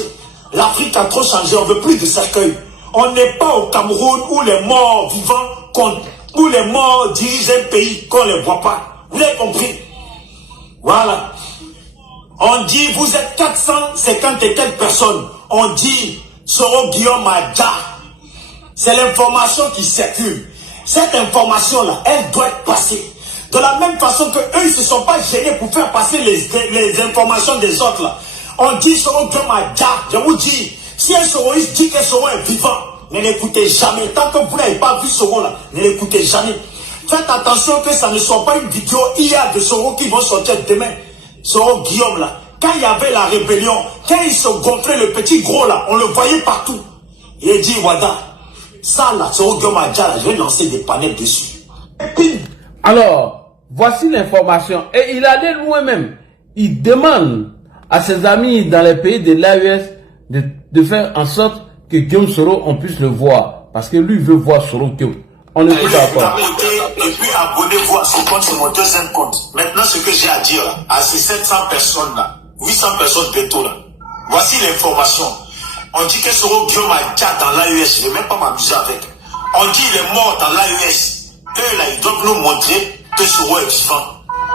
L'Afrique a trop changé. On ne veut plus de cercueil. On n'est pas au Cameroun où les morts vivants, où les morts dirigent un pays qu'on ne les voit pas. Vous avez compris? Voilà. On dit, vous êtes 450 et quelques personnes. On dit, Soro Guillaume Adja. C'est l'information qui circule. Cette information-là, elle doit être passée. De la même façon que eux, ils ne se sont pas gênés pour faire passer les informations des autres là. On dit Soro Guillaume Adja. Je vous dis, si un Soroiste dit que Soro est vivant, ne l'écoutez jamais. Tant que vous n'avez pas vu Soro là, ne l'écoutez jamais. Faites attention que ça ne soit pas une vidéo IA de Soro qui vont sortir demain. Soro Guillaume là. Quand il y avait la rébellion, quand il se gonflait le petit gros là, on le voyait partout. Il dit, Wada, ça là, Soro Guillaume Adja, je vais lancer des panels dessus. Alors, voici l'information. Et il allait loin même. Il demande à ses amis dans les pays de l'AES de faire en sorte que Guillaume Soro, on puisse le voir. Parce que lui veut voir Soro Guillaume. On est tout d'accord. Et puis abonnez-vous à ce compte, c'est mon deuxième compte. Maintenant, ce que j'ai à dire là, à ces 700 personnes là, 800 personnes bientôt là, voici l'information. On dit que Soro Guillaume Adja dans l'AES, je ne vais même pas m'amuser avec. On dit qu'il est mort dans l'AES. Eux là, ils doivent nous montrer que Soro est vivant.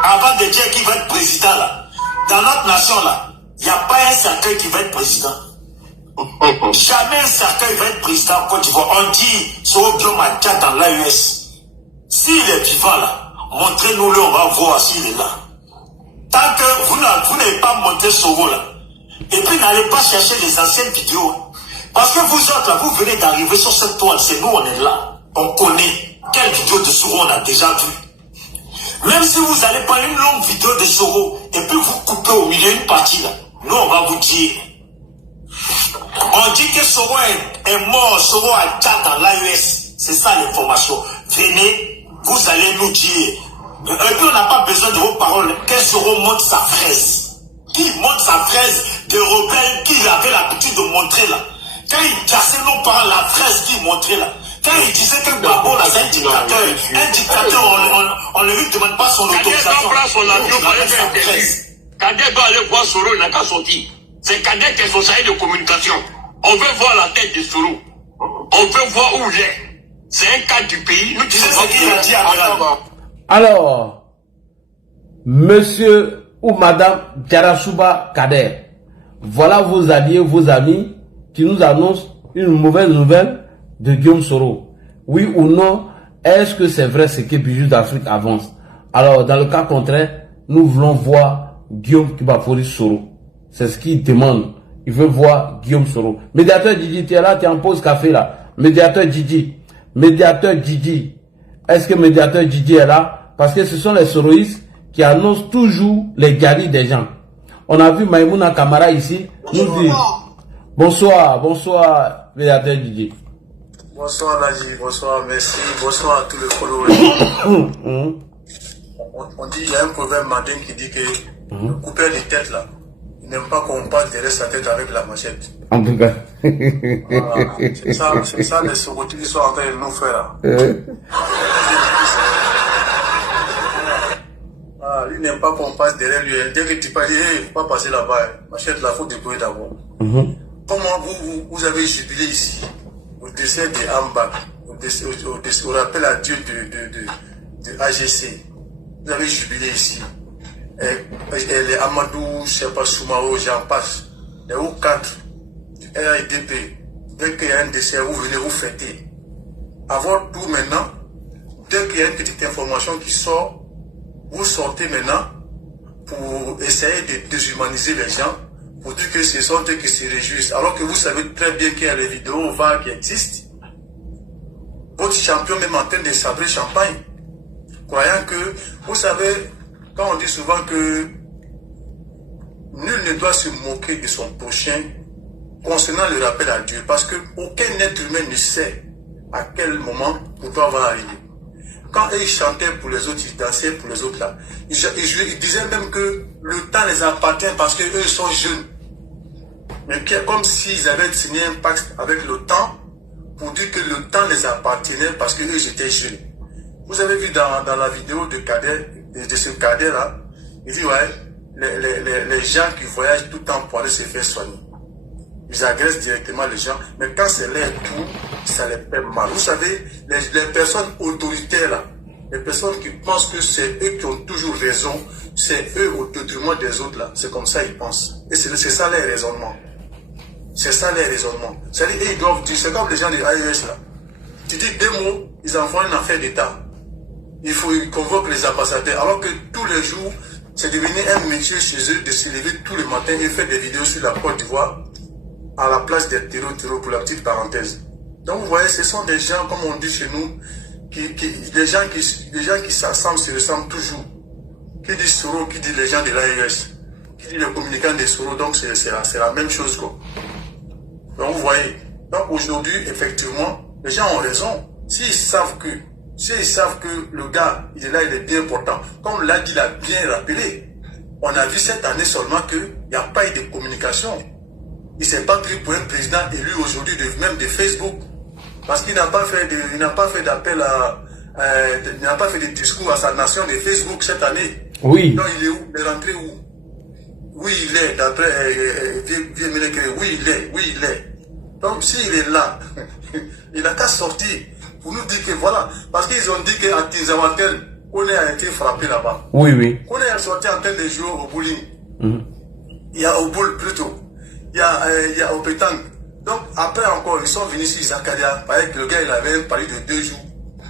Avant de dire qu'il va être président là, dans notre nation là, il n'y a pas un cercueil qui va être président. Jamais un cercueil va être président en Côte d'Ivoire. On dit Soro Guillaume Adja dans l'AES. S'il est vivant là, montrez-nous-le, on va voir s'il est là. Tant que vous n'avez pas montré Soro là, et puis n'allez pas chercher les anciennes vidéos. Parce que vous autres là, vous venez d'arriver sur cette toile, c'est nous, on est là. On connaît quelle vidéo de Soro on a déjà vu. Même si vous allez prendre une longue vidéo de Soro, et puis vous coupez au milieu une partie là, nous on va vous dire. On dit que Soro est mort, Soro a déjà dans l'AES. C'est ça l'information. Venez, vous allez nous dire. Et puis on n'a pas besoin de vos paroles. Que Soro monte sa fraise. Qui monte sa fraise de rebelles qu'il avait l'habitude de montrer là. Quand il cassait nos parents, la fraise qu'il montrait là. Quand il disait que Babo là c'est un dictateur, on ne lui demande pas son autorisation. Cadet doit aller voir Soro, il n'a qu'à sortir. C'est Cadet qui est son chargé de communication. On veut voir la tête de Soro. On veut voir où il est. C'est un cas du pays. Nous disons ce qu'il a dit à Alors, monsieur ou madame Djarasouba Kader, voilà vos alliés, vos amis qui nous annoncent une mauvaise nouvelle de Guillaume Soro. Oui ou non, est-ce que c'est vrai ce que Bijou d'Afrique avance? Alors, dans le cas contraire, nous voulons voir Guillaume Kibafori Soro. C'est ce qu'il demande. Il veut voir Guillaume Soro. Médiateur Didi, tu es là, tu es en pause café là. Médiateur Didi. Médiateur Didi. Est-ce que médiateur Didi est là? Parce que ce sont les soroïstes qui annoncent toujours les galis des gens. On a vu Maïmouna Kamara ici nous dire bonsoir, bonsoir, médiateur Didi. Bonsoir Nadji, bonsoir, merci, bonsoir à tous les followers. On dit, il y a un proverbe mandingue qui dit que le coupeur de tête là, il n'aime pas qu'on passe derrière sa tête avec la machette. En tout cas. Voilà, c'est ça les Sorotis qui sont en train de nous faire là. Lui n'aime pas qu'on passe derrière lui. Dès que tu parles, il ne faut pas passer là-bas. Machette là, il faut déployer d'abord. Comment vous avez jubilé ici au décès de Amba, au rappel à Dieu de AGC. Vous avez jubilé ici. Et les Amadou, je ne sais pas, Soumao, j'en passe. Les O4, RIDP. Dès qu'il y a un décès, vous venez vous fêter. Avoir tout maintenant, dès qu'il y a une petite information qui sort, vous sortez maintenant pour essayer de déshumaniser les gens, pour dire que ce sont eux qui se réjouissent. Alors que vous savez très bien qu'il y a les vidéos VAR qui existent. Votre champion même en train de sabrer champagne. Croyant que, vous savez, quand on dit souvent que nul ne doit se moquer de son prochain concernant le rappel à Dieu, parce qu'aucun être humain ne sait à quel moment on doit avoir arrivé. Quand ils chantaient pour les autres, ils dansaient pour les autres là. Ils disaient même que le temps les appartient parce qu'eux sont jeunes. Mais comme s'ils avaient signé un pacte avec le temps pour dire que le temps les appartenait parce qu'eux étaient jeunes. Vous avez vu dans la vidéo de ce Kader là, il dit ouais, les gens qui voyagent tout le temps pour aller se faire soigner. Ils agressent directement les gens, mais quand c'est leur tour, ça les fait mal. Vous savez, les personnes autoritaires là, les personnes qui pensent que c'est eux qui ont toujours raison, c'est eux au détriment des autres là, c'est comme ça ils pensent. Et c'est ça leur raisonnement. C'est ça leur raisonnement. C'est-à-dire, ils doivent dire, c'est comme les gens de l'AES là. Tu dis deux mots, ils envoient une affaire d'État. Ils convoquent les ambassadeurs, alors que tous les jours, c'est devenu un métier chez eux de se lever tous les matins et faire des vidéos sur la Côte d'Ivoire à la place des terreaux pour la petite parenthèse. Donc vous voyez, ce sont des gens, comme on dit chez nous, des gens qui s'assemblent, se ressemblent toujours. Qui dit Soro, qui dit les gens de l'AES, qui dit les communicants des Soro, donc c'est la même chose quoi. Donc vous voyez, donc aujourd'hui, effectivement, les gens ont raison. S'ils savent que le gars, il est là, il est bien important, comme l'a dit, il a bien rappelé, on a vu cette année seulement qu'il n'y a pas eu de communication. Il ne s'est pas pris pour un président élu aujourd'hui, même de Facebook. Parce qu'il n'a pas fait d'appel il n'a pas fait de discours à sa nation de Facebook cette année. Oui. Donc il est où? Il est rentré où? Oui, il est, d'après oui, il est. Donc s'il est là, il n'a qu'à sortir pour nous dire que voilà. Parce qu'ils ont dit qu'à Tinzawatel, Kone a été frappé là-bas. Oui, oui. Kone est sorti en train de jouer au bowling. Il y a au boule plutôt. Il y a au pétanque. Donc après encore, ils sont venus sur Zakaria. Pareil que le gars, il avait un pari de 2 jours.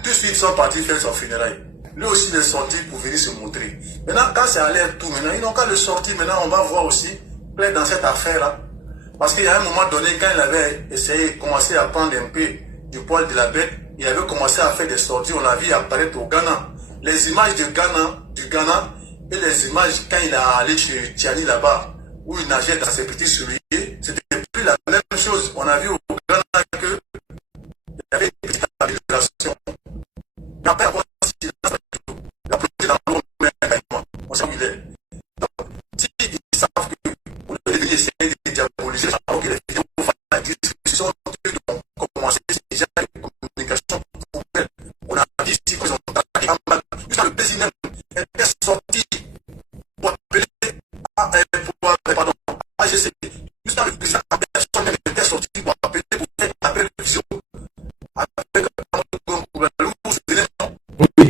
Tout de suite, ils sont partis faire son funérail. Lui aussi, il est sorti pour venir se montrer. Maintenant, quand c'est à l'air tout, maintenant, ils n'ont qu'à le sortir. Maintenant, on va voir aussi, plein dans cette affaire-là. Parce qu'il y a un moment donné, quand il avait essayé, commencé à prendre un peu du poil de la bête, il avait commencé à faire des sorties. On l'a vu apparaître au Ghana. Les images du Ghana et les images quand il est allé chez Tiani là-bas, où il nageait dans ses petits souliers, c'était plus la même chose. On a vu au Ghana qu'il y avait une petite amélioration. Mais après avoir la politique dans l'eau, on sait où il est. Donc, s'ils savent que vous devez essayer de diaboliser, alors que les vidéos font la discussion ont commencé déjà les communications. On a dit ici qu'ils ont attaqué en mal. Jusqu'à le président était sorti pour appeler pardon, AGC. Jusqu'à le président était sorti pour appeler pour faire appel de vision. Avec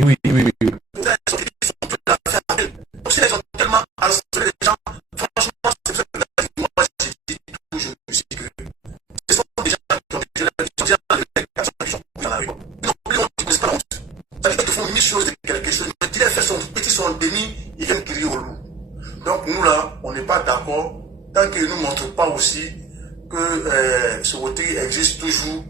oui. Ils sont tous là à faire appel. Donc si ils ont tellement harcelé les gens, franchement, c'est ça que moi j'ai dit toujours ici que ce sont des gens qui ont déjà qui sont dans la rue. N'oublions pas la honte. Ça veut dire qu'ils font une chose de quelque chose. Mais il a fait son petit son demi, il vient crier au loup. Donc nous là, on n'est pas d'accord tant qu'ils ne nous montrent pas aussi que ce côté existe toujours.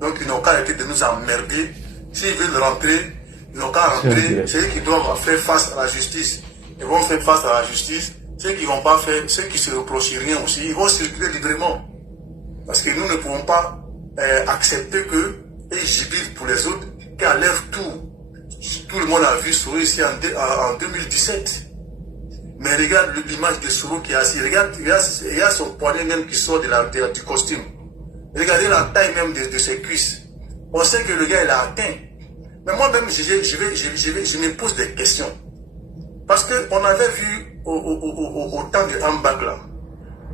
Donc ils n'ont qu'à arrêter de nous emmerder. S'ils veulent rentrer, ils n'ont qu'à rentrer. C'est eux qui doivent faire face à la justice. Ils vont faire face à la justice. Ceux qui ne vont pas faire, ceux qui ne se reprochent rien aussi, ils vont circuler librement. Parce que nous ne pouvons pas accepter qu'ils jubilent pour les autres, qui enlèvent tout. Tout le monde a vu Soro ici en 2017. Mais regarde l'image de Soro qui est assis. Regarde, il y a son poignet même qui sort du costume. Regardez la taille même de ses cuisses. On sait que le gars il a atteint. Mais moi-même, je me pose des questions. Parce qu'on avait vu au temps de Ambak là.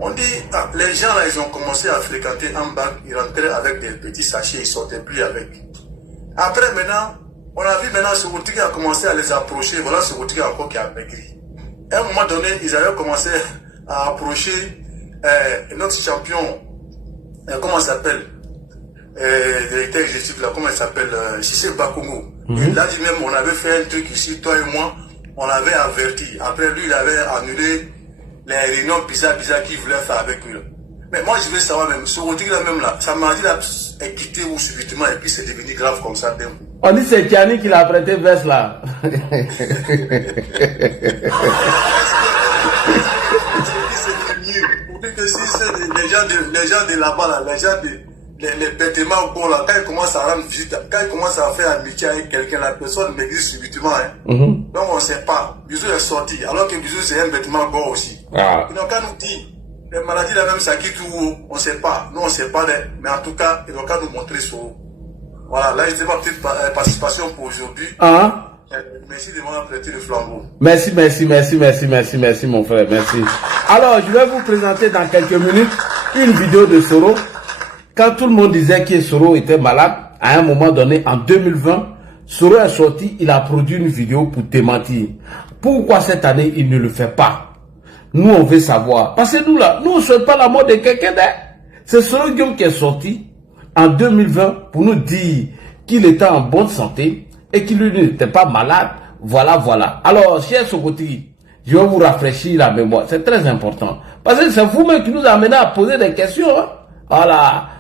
On dit, les gens là, ils ont commencé à fréquenter Ambak. Ils rentraient avec des petits sachets, ils ne sortaient plus avec. Après maintenant, on a vu maintenant ce boutique a commencé à les approcher. Voilà ce boutique encore qui a maigri. À un moment donné, ils avaient commencé à approcher notre champion. Comment il s'appelle? Directeur exécutif là, comment il s'appelle? Cissé Bakongo. Et là, même, on avait fait un truc ici, toi et moi, on l'avait averti. Après, lui, il avait annulé les réunions bizarres qu'il voulait faire avec lui. Mais moi, je veux savoir même, ce boutique là même là, ça m'a dit là, est quitté ou subitement, et puis c'est devenu grave comme ça d'un coup. On dit c'est Tiani qui l'a prêté veste là. Les gens de là-bas, là, les gens les bêtements au bon là, quand ils commencent à rendre visite, quand ils commencent à faire amitié avec quelqu'un, la personne maigrit subitement. Hein. Donc on ne sait pas. Bisou est sorti, alors que Bisou c'est un bêtement bon aussi. Ils n'ont qu'à nous dire, les maladies là même ça qui tout haut, on ne sait pas. Nous on ne sait pas, mais en tout cas, ils n'ont qu'à nous montrer sur haut. Voilà, là c'était ma petite participation pour aujourd'hui. Merci de m'avoir prêté le flambeau. Merci mon frère, merci. Alors, je vais vous présenter dans quelques minutes une vidéo de Soro. Quand tout le monde disait que Soro était malade, à un moment donné, en 2020, Soro est sorti, il a produit une vidéo pour démentir. Pourquoi cette année, il ne le fait pas? Nous, on veut savoir. Parce que nous, là, nous, on ne souhaite pas la mort de quelqu'un. C'est Soro Guillaume qui est sorti en 2020 pour nous dire qu'il était en bonne santé et qu'il n'était pas malade. Voilà. Alors, cher Sokoti, je vais vous rafraîchir la mémoire. C'est très important. Parce que c'est vous-même qui nous amenez à poser des questions. Hein? Voilà.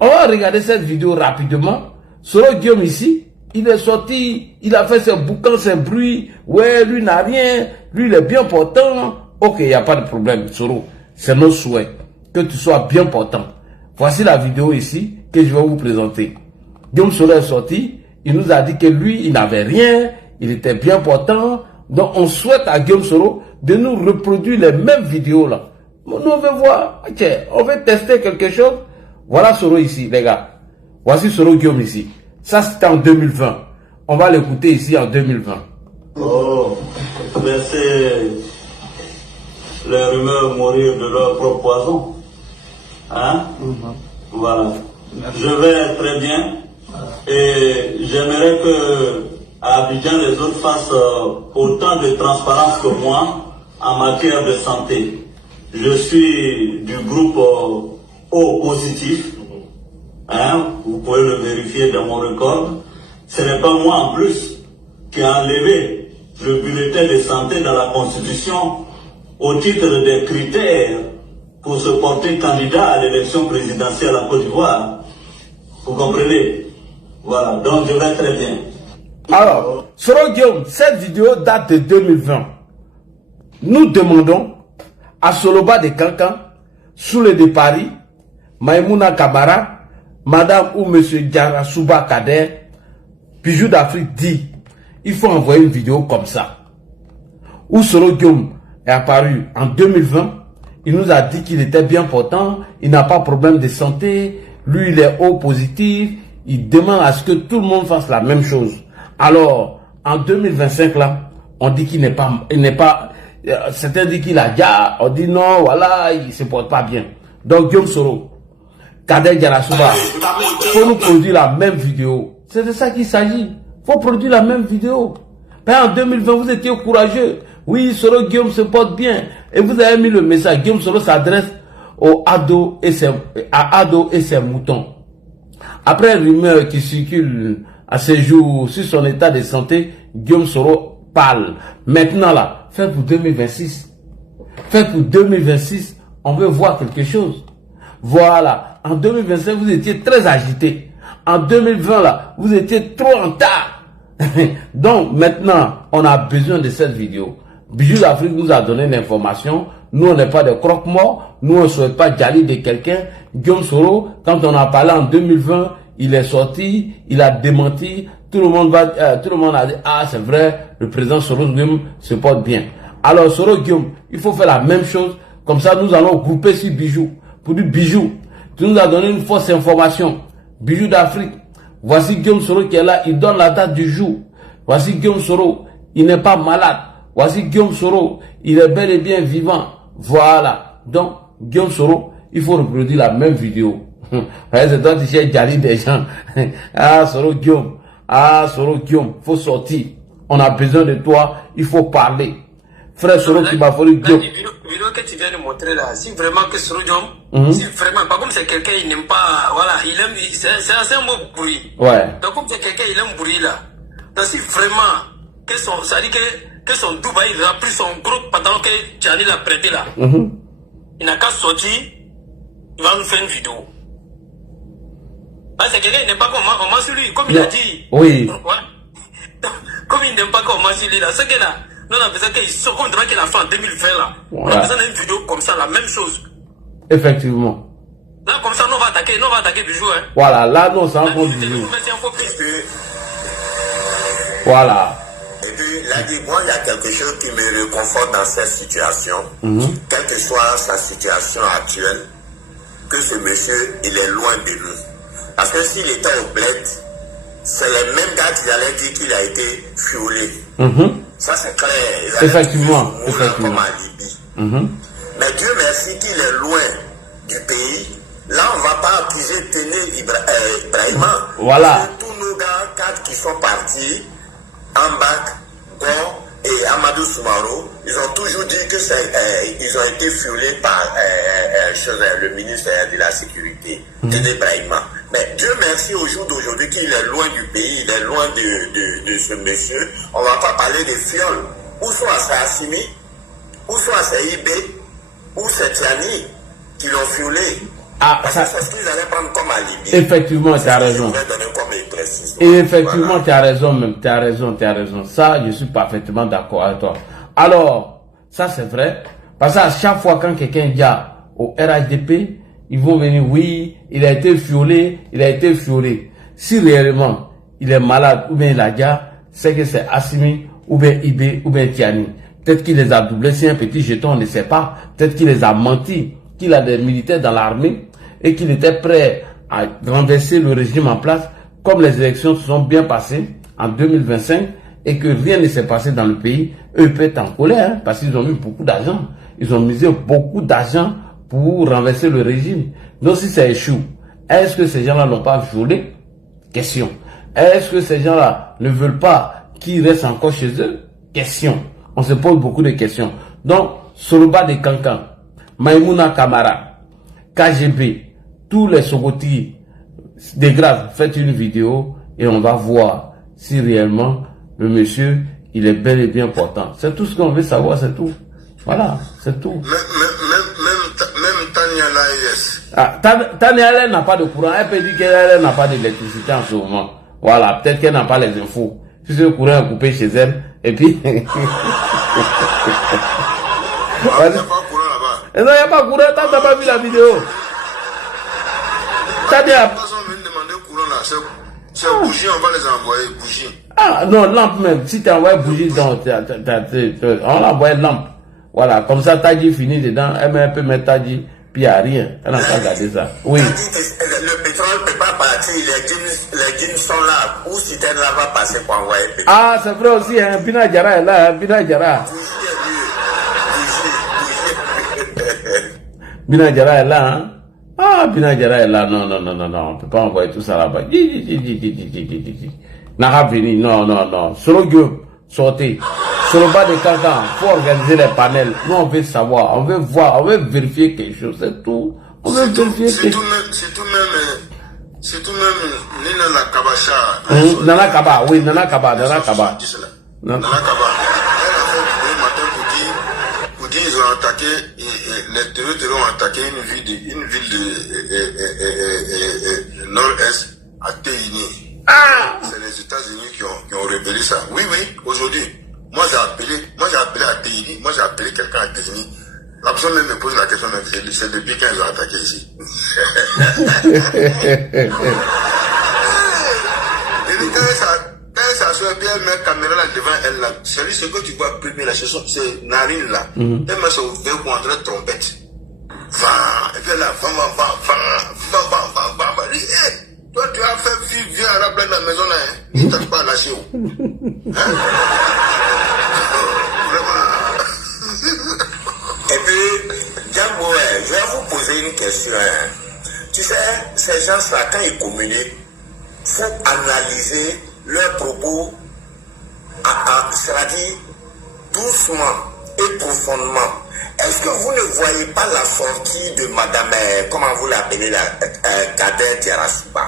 On va regarder cette vidéo rapidement. Soro Guillaume ici, il est sorti, il a fait ses boucans, ses bruits. Ouais, lui n'a rien. Lui, il est bien portant. Ok, il n'y a pas de problème, Soro. C'est nos souhaits. Que tu sois bien portant. Voici la vidéo ici que je vais vous présenter. Guillaume Soro est sorti. Il nous a dit que lui, il n'avait rien. Il était bien portant. Donc, on souhaite à Guillaume Soro de nous reproduire les mêmes vidéos là. Nous, on veut voir. Ok, on veut tester quelque chose. Voilà Soro ici, les gars. Voici Soro Guillaume ici. Ça, c'était en 2020. On va l'écouter ici en 2020. Oh, laissez les rumeurs mourir de leur propre poison. Hein? Voilà. Je vais très bien. Et j'aimerais que à Abidjan, les autres fassent autant de transparence que moi en matière de santé. Je suis du groupe O positif. Hein, vous pouvez le vérifier dans mon record. Ce n'est pas moi en plus qui a enlevé le bulletin de santé dans la Constitution au titre des critères pour se porter candidat à l'élection présidentielle en Côte d'Ivoire. Vous comprenez? Voilà, donc je vais très bien. Alors, Soro Guillaume, cette vidéo date de 2020. Nous demandons à Soloba de Cancan, Soule de Paris, Maïmouna Kamara, Madame ou Monsieur Diara Souba Kader, Bijou d'Afrique dit, il faut envoyer une vidéo comme ça. Où Soro Guillaume est apparu en 2020, il nous a dit qu'il était bien portant, il n'a pas de problème de santé, lui il est O positif, il demande à ce que tout le monde fasse la même chose. Alors, en 2025 là, on dit qu'il n'est pas, certains disent qu'il a déjà, on dit non, voilà, il se porte pas bien. Donc Guillaume Soro, Kader Diarasouba, il faut nous produire la même vidéo. C'est de ça qu'il s'agit. Il faut produire la même vidéo. Mais en 2020, vous étiez courageux. Oui, Soro Guillaume se porte bien. Et vous avez mis le message. Guillaume Soro s'adresse à Ado et ses moutons. Après une rumeur qui circule à ces jours sur son état de santé, Guillaume Soro parle. Maintenant là, faites pour 2026. Faites pour 2026, on veut voir quelque chose. Voilà. En 2025, vous étiez très agité. En 2020 là, vous étiez trop en retard. Donc maintenant, on a besoin de cette vidéo. Bijou d'Afrique nous a donné l'information. Nous, on n'est pas des croque-morts. Nous, on ne souhaite pas jalir de quelqu'un. Guillaume Soro, quand on a parlé en 2020, il est sorti, il a démenti. Tout le monde a dit, ah, c'est vrai, le président Soro Guillaume se porte bien. Alors, Soro Guillaume, il faut faire la même chose. Comme ça, nous allons grouper sur Bijou. Pour dire, Bijou, tu nous as donné une fausse information. Bijou d'Afrique. Voici Guillaume Soro qui est là, il donne la date du jour. Voici Guillaume Soro, il n'est pas malade. Voici Guillaume Soro, il est bel et bien vivant. Voilà. Donc, Guillaume Soro, il faut reproduire la même vidéo. C'est toi qui cherches Jali des gens. Ah, Soro Guillaume. Ah, Soro Guillaume, faut sortir. On a besoin de toi, il faut parler. Frère Soro qui m'a fallu Guillaume. La vidéo que tu viens de montrer là, si vraiment que Soro Guillaume, si vraiment, par contre c'est quelqu'un, il n'aime pas, voilà, il aime, c'est un mot bruit. Ouais. Donc comme c'est quelqu'un, il aime bruit là. Donc si vraiment, ça dit que son Dubaï, il a pris son gros pantalon que Gianni l'a prêté là. Il n'a qu'à sortir, il va nous faire une vidéo. Ah, c'est quelqu'un, il n'aime pas qu'on mange sur lui, comme il a dit. Oui. Ouais. Comme il n'aime pas qu'on mange sur lui là, c'est que là, nous on a besoin qu'il sorte, on dirait qu'il a fait en 2020 là. Voilà. On a besoin d'une vidéo comme ça, la même chose. Effectivement. Là, comme ça, nous on va attaquer Bijou, hein. Voilà, là, non, c'est un bon Bijou. Voilà. Et puis là, moi, il y a quelque chose qui me réconforte dans cette situation, quelle que soit sa situation actuelle, que ce monsieur, il est loin de nous. Parce que s'il était au bled, c'est les mêmes gars qui allaient dire qu'il a été fiolé. Ça, c'est clair. Effectivement. Comme à Libye. Mais Dieu merci qu'il est loin du pays. Là, on ne va pas accuser Téné Ibrahima. Voilà. Tous nos gars, 4 qui sont partis, Ambak, Gor et Amadou Soumaro, ils ont toujours dit que ils ont été fiolés par le ministre de la Sécurité, Téné Ibrahima. Mais Dieu merci au jour d'aujourd'hui qu'il est loin du pays, il est loin de ce monsieur. On ne va pas parler des fioles. Où sont Assimi, où sont Assayibé, où c'est Tiani qui l'ont fiolé. Ah, ça... C'est ce qu'ils allaient prendre comme alibi. Effectivement, tu as raison. Et effectivement, tu as raison même. Tu as raison. Ça, je suis parfaitement d'accord avec toi. Alors, ça c'est vrai. Parce qu'à chaque fois quand quelqu'un dit au RHDP, ils vont venir, oui, il a été fiolé. Si réellement, il est malade ou bien il a déjà, c'est que c'est Assimi ou bien Ibé ou bien Tiani. Peut-être qu'il les a doublés, c'est un petit jeton, on ne sait pas. Peut-être qu'il les a menti, qu'il a des militaires dans l'armée et qu'il était prêt à renverser le régime en place, comme les élections se sont bien passées en 2025 et que rien ne s'est passé dans le pays. Eux peuvent être en colère, hein, parce qu'ils ont mis beaucoup d'argent. Ils ont misé beaucoup d'argent pour renverser le régime. Donc si ça échoue, est-ce que ces gens-là n'ont pas violé? Question. Est-ce que ces gens-là ne veulent pas qu'ils restent encore chez eux? Question. On se pose beaucoup de questions. Donc, Soloba de Cancan, Maïmouna Kamara, KGB, tous les Sogoti, de grâce, faites une vidéo et on va voir si réellement le monsieur, il est bel et bien portant. C'est tout ce qu'on veut savoir, c'est tout. Voilà, c'est tout. Même Taniala, yes. Ah, Taniala n'a pas de courant. Elle peut dire qu'elle n'a pas d'électricité en ce moment. Voilà, peut-être qu'elle n'a pas les infos. Si le courant est coupé chez elle, et puis... Et non, il n'y a pas courant, t'as pas vu la vidéo. T'as dit à... C'est bougie, on va les envoyer, bougie. Ah non, lampe même. Si tu envoies bougie dedans, on l'envoie lampe. Voilà, comme ça, Tadji finit dedans, elle peut mettre Tadji, puis il n'y a rien. Elle n'a pas gardé ça. Oui. Le pétrole ne peut pas partir, les jeans sont là. Ou si tu es là, va passer pour envoyer le pétrole. Ah, c'est vrai aussi, hein. Bina Djara est là, hein. Bina Djara. Bina Djara est là, hein. Ah, Bina Djara est là. Non, on ne peut pas envoyer tout ça là-bas. N'a venu, non. Solo Guillaume, sortez. Sur le bas de Cancan, il faut organiser les panels. Nous, on veut savoir, on veut voir, on veut vérifier quelque chose, c'est tout. On veut vérifier quelque chose. C'est tout même, Nana Kabacha. Nana Kaba, oui, Nana Kaba. Nana Kaba. Elle a fait le matin pour dire ils ont attaqué, les terroristes ont attaqué une ville de nord-est à Téhini. C'est les États-Unis qui ont révélé ça. Oui, aujourd'hui. Moi j'ai appelé à Téhini, j'ai appelé quelqu'un à Téhini. La personne même me pose la question, c'est depuis quand ils ont attaqué ici. Et quand ça se fait bien, elle met la caméra là devant elle là. C'est lui ce que tu vois primer là, c'est narine là. Elle met son verre pour entrer trompette. Et puis là, toi tu as fait vieux arabe dans la maison là, il ne t'a pas lâché. Et puis, Djambo, je vais vous poser une question. Tu sais, ces gens-là, quand ils communiquent, il faut analyser leurs propos, c'est-à-dire doucement et profondément. Est-ce que vous ne voyez pas la sortie de Madame, comment vous l'appelez, Kader Diarra-Souba?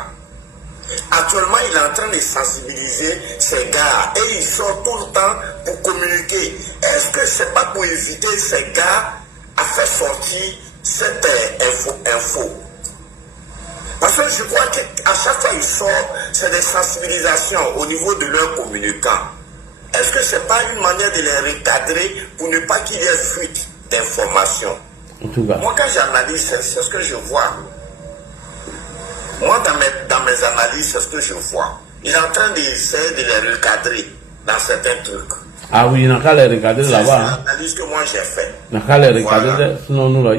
Actuellement, il est en train de sensibiliser ces gars et il sort tout le temps pour communiquer. Est-ce que c'est pas pour éviter ces gars à faire sortir cette info? Parce que je crois qu'à chaque fois il sort, c'est des sensibilisations au niveau de leurs communicants. Est-ce que c'est pas une manière de les recadrer pour ne pas qu'il y ait fuite d'informations? Moi, quand j'analyse, c'est ce que je vois. Moi, dans mes analyses, c'est ce que je vois. Il est en train d'essayer de les recadrer dans certains trucs. Ah oui, il n'a qu'à les recadrer là-bas. C'est l'analyse que moi j'ai fait. Il n'a qu'à les recadrer. Sinon, nous là,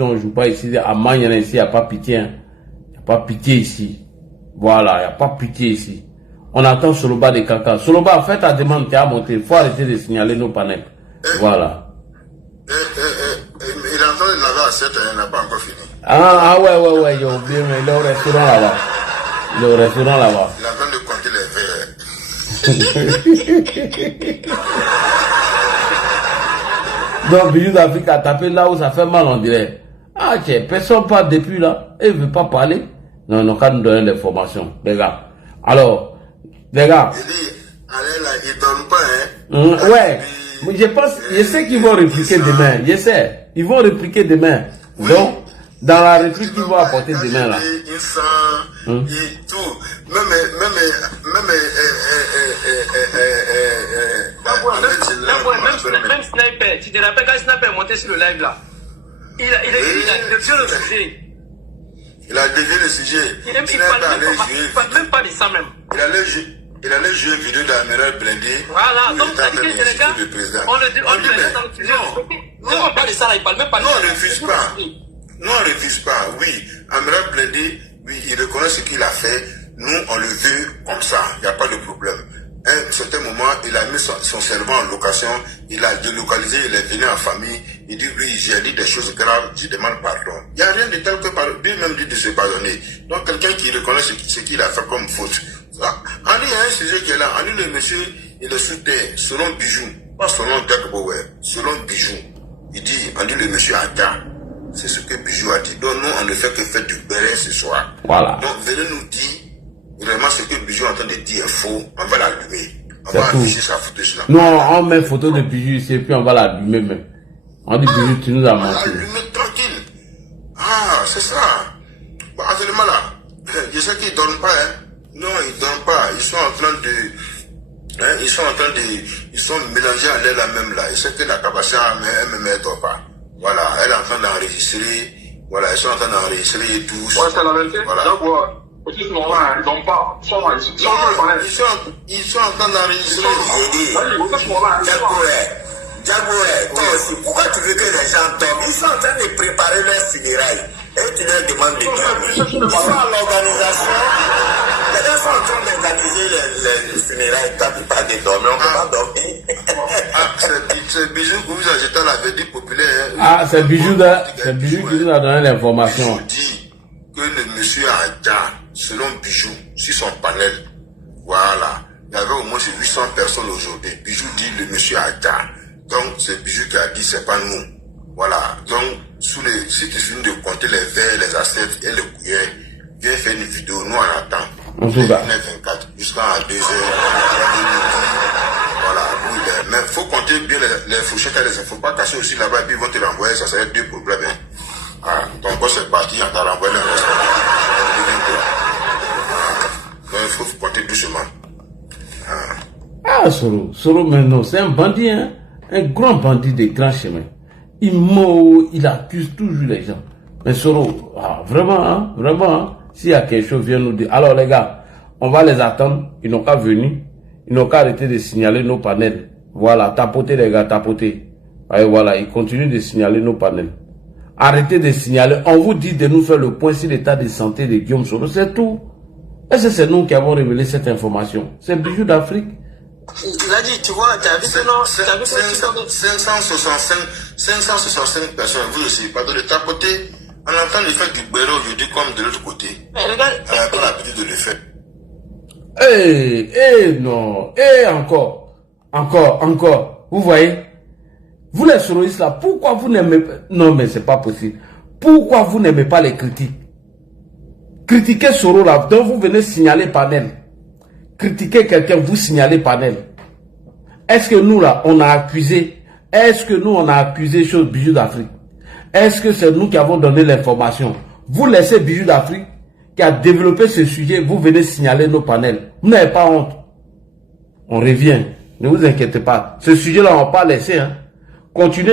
on ne joue pas ici. À Magne, ici, il n'y a pas pitié. Il n'y a pas pitié ici. Voilà, il n'y a pas pitié ici. On attend sur le bas des caca. Sur le bas, fais ta demande, tu as monté. Il faut arrêter de signaler nos panels. Voilà. Il est en train de laver à 7 ans, il n'a pas encore fini. Ah ouais, il a oublié, mais il est au restaurant là-bas. Il est en train de compter les verres. Donc, Bijou d'Afrique a tapé là où ça fait mal, on dirait. Ah tiens, personne parle depuis là. Il ne veut pas parler. Non, quand nous donner des formations, les gars. Alors, les gars. Il dit, allez là, ils ne donnent pas, hein. Ouais. Je sais qu'ils vont répliquer demain. Je sais. Ils vont répliquer demain. Oui. Donc, dans la réplique qu'ils vont apporter demain là. Ils sont, tout. Même Sniper, tu te rappelles quand Sniper est monté sur le live là? Il a dévié le sujet. Il a dévié le sujet. Il ne parle même pas de ça même. Il allait jouer vidéo d'Amiral Blindé. Voilà, donc ça dit que c'est le gars. On le dit dans le sujet. Non, on parle de ça là, il parle même pas de ça. Non, on ne refuse pas. Oui, Amiral Blindé, oui, il reconnaît ce qu'il a fait. Nous, on le veut comme ça. Il n'y a pas de problème. À un certain moment, il a mis son cerveau en location. Il a délocalisé, il est venu en famille. Il dit, oui, j'ai dit des choses graves, je demande pardon. Il n'y a rien de tel que lui-même dit de se pardonner. Donc, quelqu'un qui reconnaît ce qu'il a fait comme faute. En lui, il y a un sujet qui est là. En lui, le monsieur, il est sous terre, selon Bijou. Pas selon Jack Bauer, selon Bijou. Il dit, en lui, le monsieur attend. C'est ce que Bijou a dit. Donc, nous, on ne fait que faire du béret ce soir. Voilà. Donc, venez nous dire, vraiment, ce que Bijou est en train de dire est faux. On va l'allumer. On va afficher sa photo sur la page. Non, on met photo de Bijou ici et puis on va l'allumer même. On dit Bijou, tu nous as menti. On va l'allumer tranquille. Ah, c'est ça. Bon, actuellement là, je sais qu'ils ne donnent pas, hein. Non, ils ne donnent pas. Ils sont en train de... Ils sont mélangés à l'air là même là. Ils savent que la cabassa, mais elle ne me met pas. Voilà, elle est en train d'enregistrer. Voilà, ils sont en train d'enregistrer et tout. Ouais, c'est la vérité. Voilà. D'accord. Ils sont là, ils n'ont pas. Ils sont en train d'enregistrer. Diaboué, toi aussi, pourquoi tu veux que les gens dorment? Ils sont en train de préparer leurs funérailles. Et tu leur demandes de dormir. Ils sont à l'organisation. Les gens sont en train d'organiser les funérailles. Toi, tu parles de dormir, on ne peut pas dormir. C'est Bijou que vous ajoutez à la verdict populaire. Ah, c'est Bijou qui nous a donné l'information. Je dis que le monsieur Adja, selon Bijou, sur son panel, voilà, il y avait au moins 800 personnes aujourd'hui. Bijou dit le monsieur Adja. Donc, c'est Bijou qui a dit, c'est pas nous. Voilà. Donc, si tu finis de compter les verres, les assiettes et les cuillères, viens faire une vidéo, nous on attend. On se bat. 24 jusqu'à 2h. Voilà. Mais il faut compter bien les fourchettes, il ne faut pas casser aussi là-bas et puis ils vont te renvoyer, ça serait 2 problèmes. Ah, donc, quand c'est parti, on t'a renvoyé le reste. Donc, il faut compter doucement. Ah, Soro maintenant, c'est un bandit, hein? Un grand bandit de grand chemin. Il accuse toujours les gens. Mais Soro, vraiment, s'il y a quelque chose, viens nous dire. Alors les gars, on va les attendre. Ils n'ont qu'à venir. Ils n'ont qu'à arrêter de signaler nos panels. Voilà, tapotez les gars, tapotez. Et voilà, ils continuent de signaler nos panels. Arrêtez de signaler. On vous dit de nous faire le point sur l'état de santé de Guillaume Soro. C'est tout. Est-ce que c'est nous qui avons révélé cette information? C'est Bijou d'Afrique. Il a dit, tu vois, tu as vu que non, 565 personnes, vous aussi, pardon, de tapoter, on entend le fait du bureau aujourd'hui comme de l'autre côté. Mais regarde. On a pas l'habitude de le faire. Non, encore. Vous voyez? Vous les soroistes là, pourquoi vous n'aimez pas? Non, mais c'est pas possible. Pourquoi vous n'aimez pas les critiques? Critiquez Soro là, donc vous venez signaler panel. Critiquer quelqu'un, vous signalez panel. Est-ce que nous là, on a accusé chose Bijou d'Afrique? Est-ce que c'est nous qui avons donné l'information? Vous laissez Bijou d'Afrique qui a développé ce sujet, vous venez signaler nos panels. Vous n'avez pas honte. On revient. Ne vous inquiétez pas. Ce sujet là, on va pas laisser. Continuez.